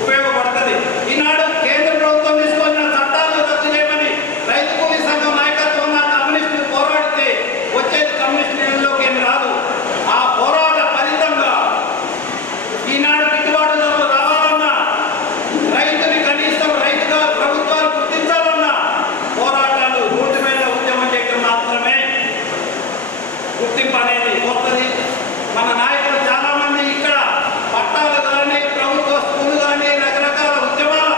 ఉపయోగపడుతుంది. ఈనాడు కేంద్ర ప్రభుత్వం తీసుకొచ్చిన చట్టాలను రద్దు చేయమని రైతు కూలీ సంఘం నాయకత్వంగా కమ్యూనిస్టులు పోరాడితే వచ్చేది కమ్యూనిస్టులలోకి ఏమి రాదు. ఆ పోరాట ఫలితంగా ఈనాడు గిట్టుబాటు ధరలు రావాలన్నా, రైతుని కనీసం రైతుగా ప్రభుత్వాలు గుర్తించాలన్నా పోరాటాలు రోడ్డు మీద ఉద్యమం చేయడం మాత్రమే గుర్తింపు అనేది వస్తుంది. మన నాయకులు చాలా మంది ఇక్కడ పట్టాలు కానీ ప్రభుత్వ స్కూలు కానీ రకరకాల ఉద్యమాల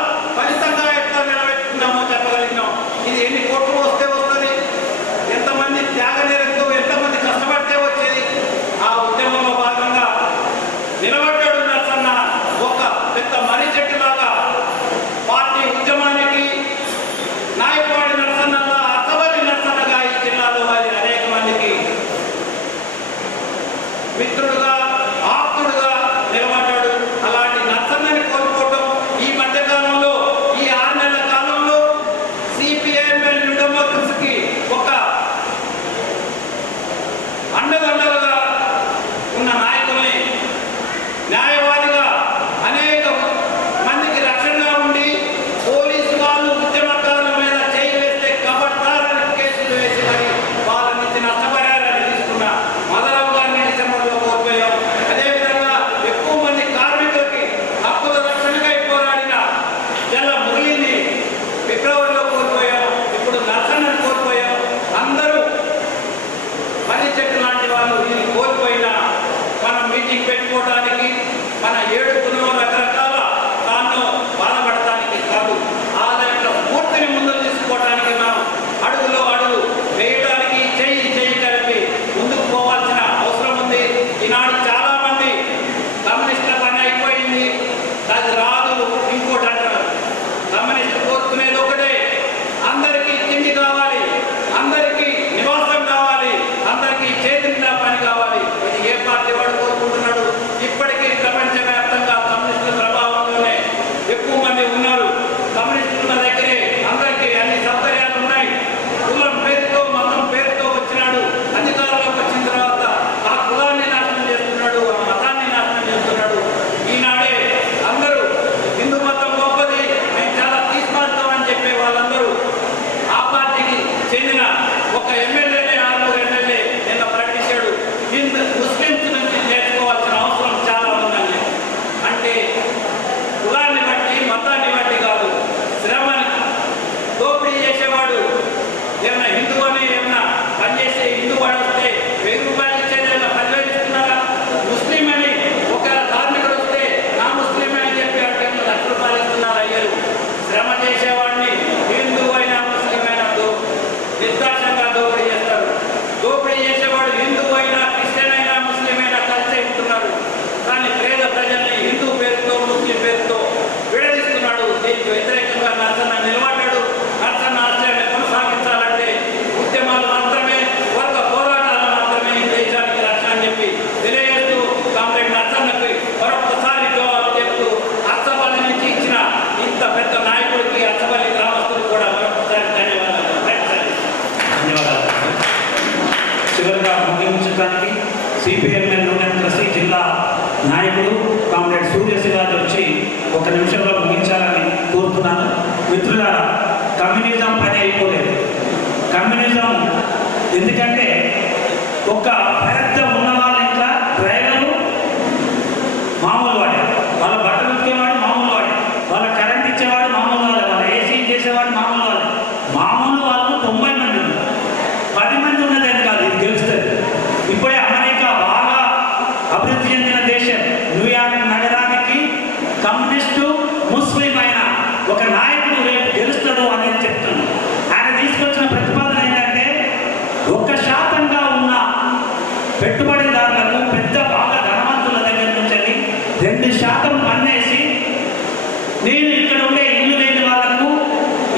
మతాన్ని బట్టి కాదు, శ్రమని. దోపిడీ చేసేవాడు ఏమన్నా హిందూ అని ఏమన్నా పనిచేసే హిందూ వాడు వస్తే 1000 రూపాయలు ఇచ్చేది 10,000 ఇస్తున్నారా? ముస్లిం అని ఒక ధార్మికుడు వస్తే నా ముస్లిం అని చెప్పి అంటే 1,00,000 రూపాయలు ఇస్తున్నారు అయ్యారు. శ్రమ చేసేవాడిని హిందూ అయినా ముస్లిం అయినా నిర్దాక్షంగా దోపిడీ చేస్తారు. దోపిడీ చేసేవాడు హిందూ అయినా క్రిస్టియన్ అయినా ముస్లిం అయినా కలిసే ఉంటున్నారు. కానీ పేద ప్రజల్ని హిందూ పేరుతో ముస్లిం పేరుతో విడదీస్తున్నాడు. దీనికి వ్యతిరేకంగా నరసన్న నిలబడ్డాడు. నరసన్న ఆశయాన్ని కొనసాగించాలంటే ఉద్యమాలు మాత్రమే, వర్గ పోరాటాలు మాత్రమే ఈ దేశానికి రక్షణ అని చెప్పి తెలియజేస్తూ కామ్రేడ్ నరసన్నకి మరొకసారి జవాబు చెప్తూ అచ్చపల్లి నుంచి ఇచ్చిన ఇంత పెద్ద నాయకుడికి అచ్చపల్లి గ్రామస్తులు కూడా మరొకసారి ధన్యవాదాలు. ధన్యవాదాలు. చివరిగా ముగించడానికి సిపిఎంఎల్ యూనియన్ జిల్లా నాయకుడు కామ్రేడ్ సూర్యశివాజీ వచ్చి 1 నిమిషంలో ముగించాలని కోరుతున్నాను. మిత్రులారా, కమ్యూనిజం పని అయిపోలేదు. కమ్యూనిజం ఎందుకంటే ఒక పెద్ద ఉన్నవాళ్ళ ఇంట్లో డ్రైవరు మామూలు వాడే, వాళ్ళ బట్టలు ఉతికేవాడు మామూలు వాడే, వాళ్ళ కరెంట్ ఇచ్చేవాడు మామూలు వాడే, వాళ్ళ ఏసీ చేసేవాడు మామూలు వాడే. మామూలు వాళ్ళు 90 మంది ఉన్నారు. 10 మంది ఉన్నదని కాదు, ఇది గెలుస్తుంది. ఇప్పుడే అమెరికా బాగా అభివృద్ధి చెందిన దేశం. న్యూయార్క్ నగరానికి కమ్యూనిస్టు ముస్లిం అయిన ఒక నాయకుడు రేపు గెలుస్తాడు అనేది చెప్తున్నాను. ఆయన తీసుకొచ్చిన ప్రతిపాదన ఏంటంటే 1% ఉన్న పెట్టుబడిదారులకు, పెద్ద బాగా ధనవంతుల దగ్గర నుంచి 2% పన్నేసి నేను ఇక్కడ ఉండే ఇల్లు లేని వాళ్ళకు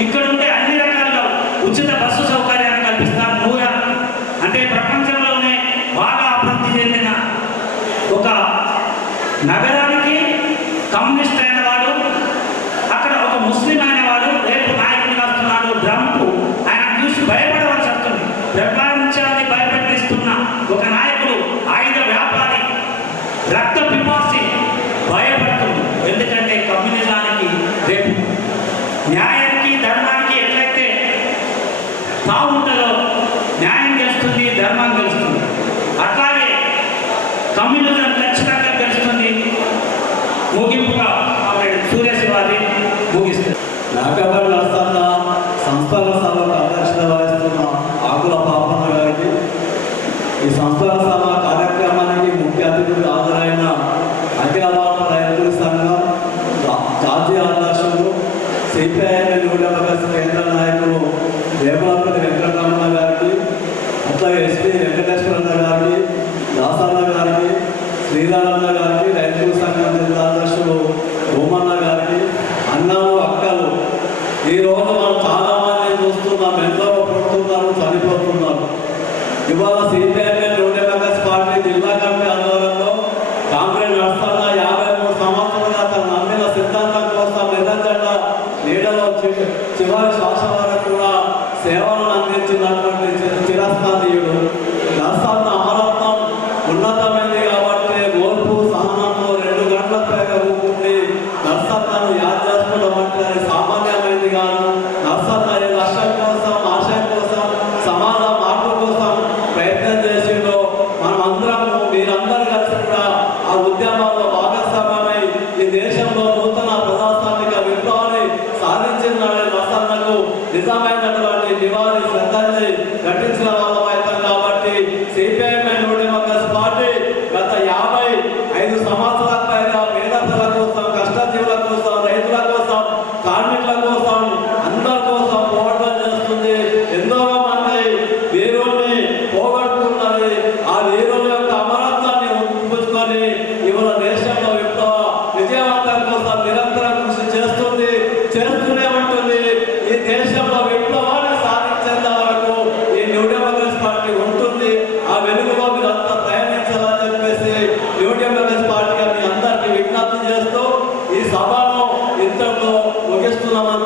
ఇక్కడ ఉండే అన్ని రకాలుగా ఉచిత బస్సు సౌకర్యాన్ని కల్పిస్తాను. న్యూయార్క్ అంటే ప్రపంచంలోనే బాగా అభివృద్ధి చెందిన ఒక నగరానికి కమ్యూనిస్ట్ అయిన వాడు, అక్కడ ఒక ముస్లిం అయిన వాడు రేపు నాయకుడిగా వస్తున్నాడు. ట్రంప్ ఆయన చూసి భయపడవలసి వస్తుంది. ప్రపంచాన్ని భయపెట్టిస్తున్న ఒక నాయకుడు, ఆయుధ వ్యాపారి, రక్త పిపాసి భయపడుతుంది. ఎందుకంటే కమ్యూనిజానికి రేపు న్యాయానికి ధర్మానికి ఎట్లయితే బాగుంటుందో న్యాయం గెలుస్తుంది, ధర్మం గెలుస్తుంది. అట్లాగే కమ్యూనిజం ఖచ్చితంగా గెలుస్తుంది. ముగింపుగా సూర్యశివాజీ ముగిస్తుంది. నాగపల్లి నరసన్న సంస్థల సభకు అధ్యక్షత వహిస్తున్న ఆకుల పాపన్న గారికి, ఈ సంస్థల సభ కార్యక్రమానికి ముఖ్య అతిథులు హాజరైన అఖిల భారత రైతుల సంఘం జాతీయ అధ్యక్షులు సిపిఐఎం యూనియన్ కేంద్ర నాయకులు వేమలపల్లి వెంకటరమణ గారికి, అట్లాగే ఎస్పీ వెంకటేశ్వరన్న గారికి, దాసన్న గారికి, శ్రీధరన్న గారికి, రైతుల సంఘం జిల్లా అధ్యక్షులు ఓమన్న గారికి, అన్నలు అక్కలు, ఈరోజు మనం చాలా మంది చూస్తున్నాం, ఎందరో పుడుతున్నారు, చనిపోతున్నారు. ఇవాళ సిపిఐఎం యూనియన్ పార్టీ జిల్లా కమిటీ ఆధ్వర్యంలో కామ్రేడ్ నరసన్న 53 సంవత్సరాలుగా తను నమ్మిన సిద్ధాంతం కోసం నిరంజన నీడలో చివరి శ్వాస వరకు కూడా సేవలను అందించినటువంటి చిరస్థానీయుడు నరసన్న అమరత్వం ఉన్నతమైనది కాబట్టి ఓర్పు సహనంతో 2 గంటల పైగా ఊపుకుండి నరసన్నను యాద్ చేసుకోవడం అంటే అది సామాన్యమైనది కాదు. నరసన్న ఈ లక్ష్యం కోసం, ఆశయం కోసం, సమాజ మార్పు కోసం ప్రయత్నం చేసిందో మనం అందరం, మీరందరూ కలిసి కూడా ఆ ఉద్యమాల్లో భాగస్వామ్యమై ఈ దేశంలో నూతన ప్రజాస్వామిక విప్లవాన్ని సాధించిన నరసన్నకు నిజమైనటువంటి నివాళి శ్రద్ధాంజలి ఘటించిన వాళ్ళం అవుతాం. కాబట్టి సిపిఐఎం యూనియన్ పార్టీ గత 55 సంవత్సరాల పైగా పేద ప్రజల కోసం, కష్టజీవుల కోసం, రైతుల కోసం, కార్మికుల కోసం, అందరి కోసం పోరాటం చేస్తుంది. ఎందరో మంది వీరుల్ని పోగొట్టుకున్నది. ఆ వీరుల యొక్క అమరత్వాన్ని ఉంచుకొని ఇవాళ దేశంలో విప్లవ విజయవంతం కోసం నిరంతరం కృషి చేస్తుంది, చేస్తూనే ఉంటుంది. ఈ దేశంలో విప్లవాన్ని సాధించేంత వరకు ఈ న్యూ డెమోక్రసీ పార్టీ ఉంటుంది. ఆ వెలుగులో మీరు అంతా ప్రయాణించాలని చెప్పేసి న్యూ డెమోక్రసీ పార్టీగా మీ అందరికీ విజ్ఞప్తి చేస్తూ ఈ సభను ఇంతలో ముగిస్తున్నామని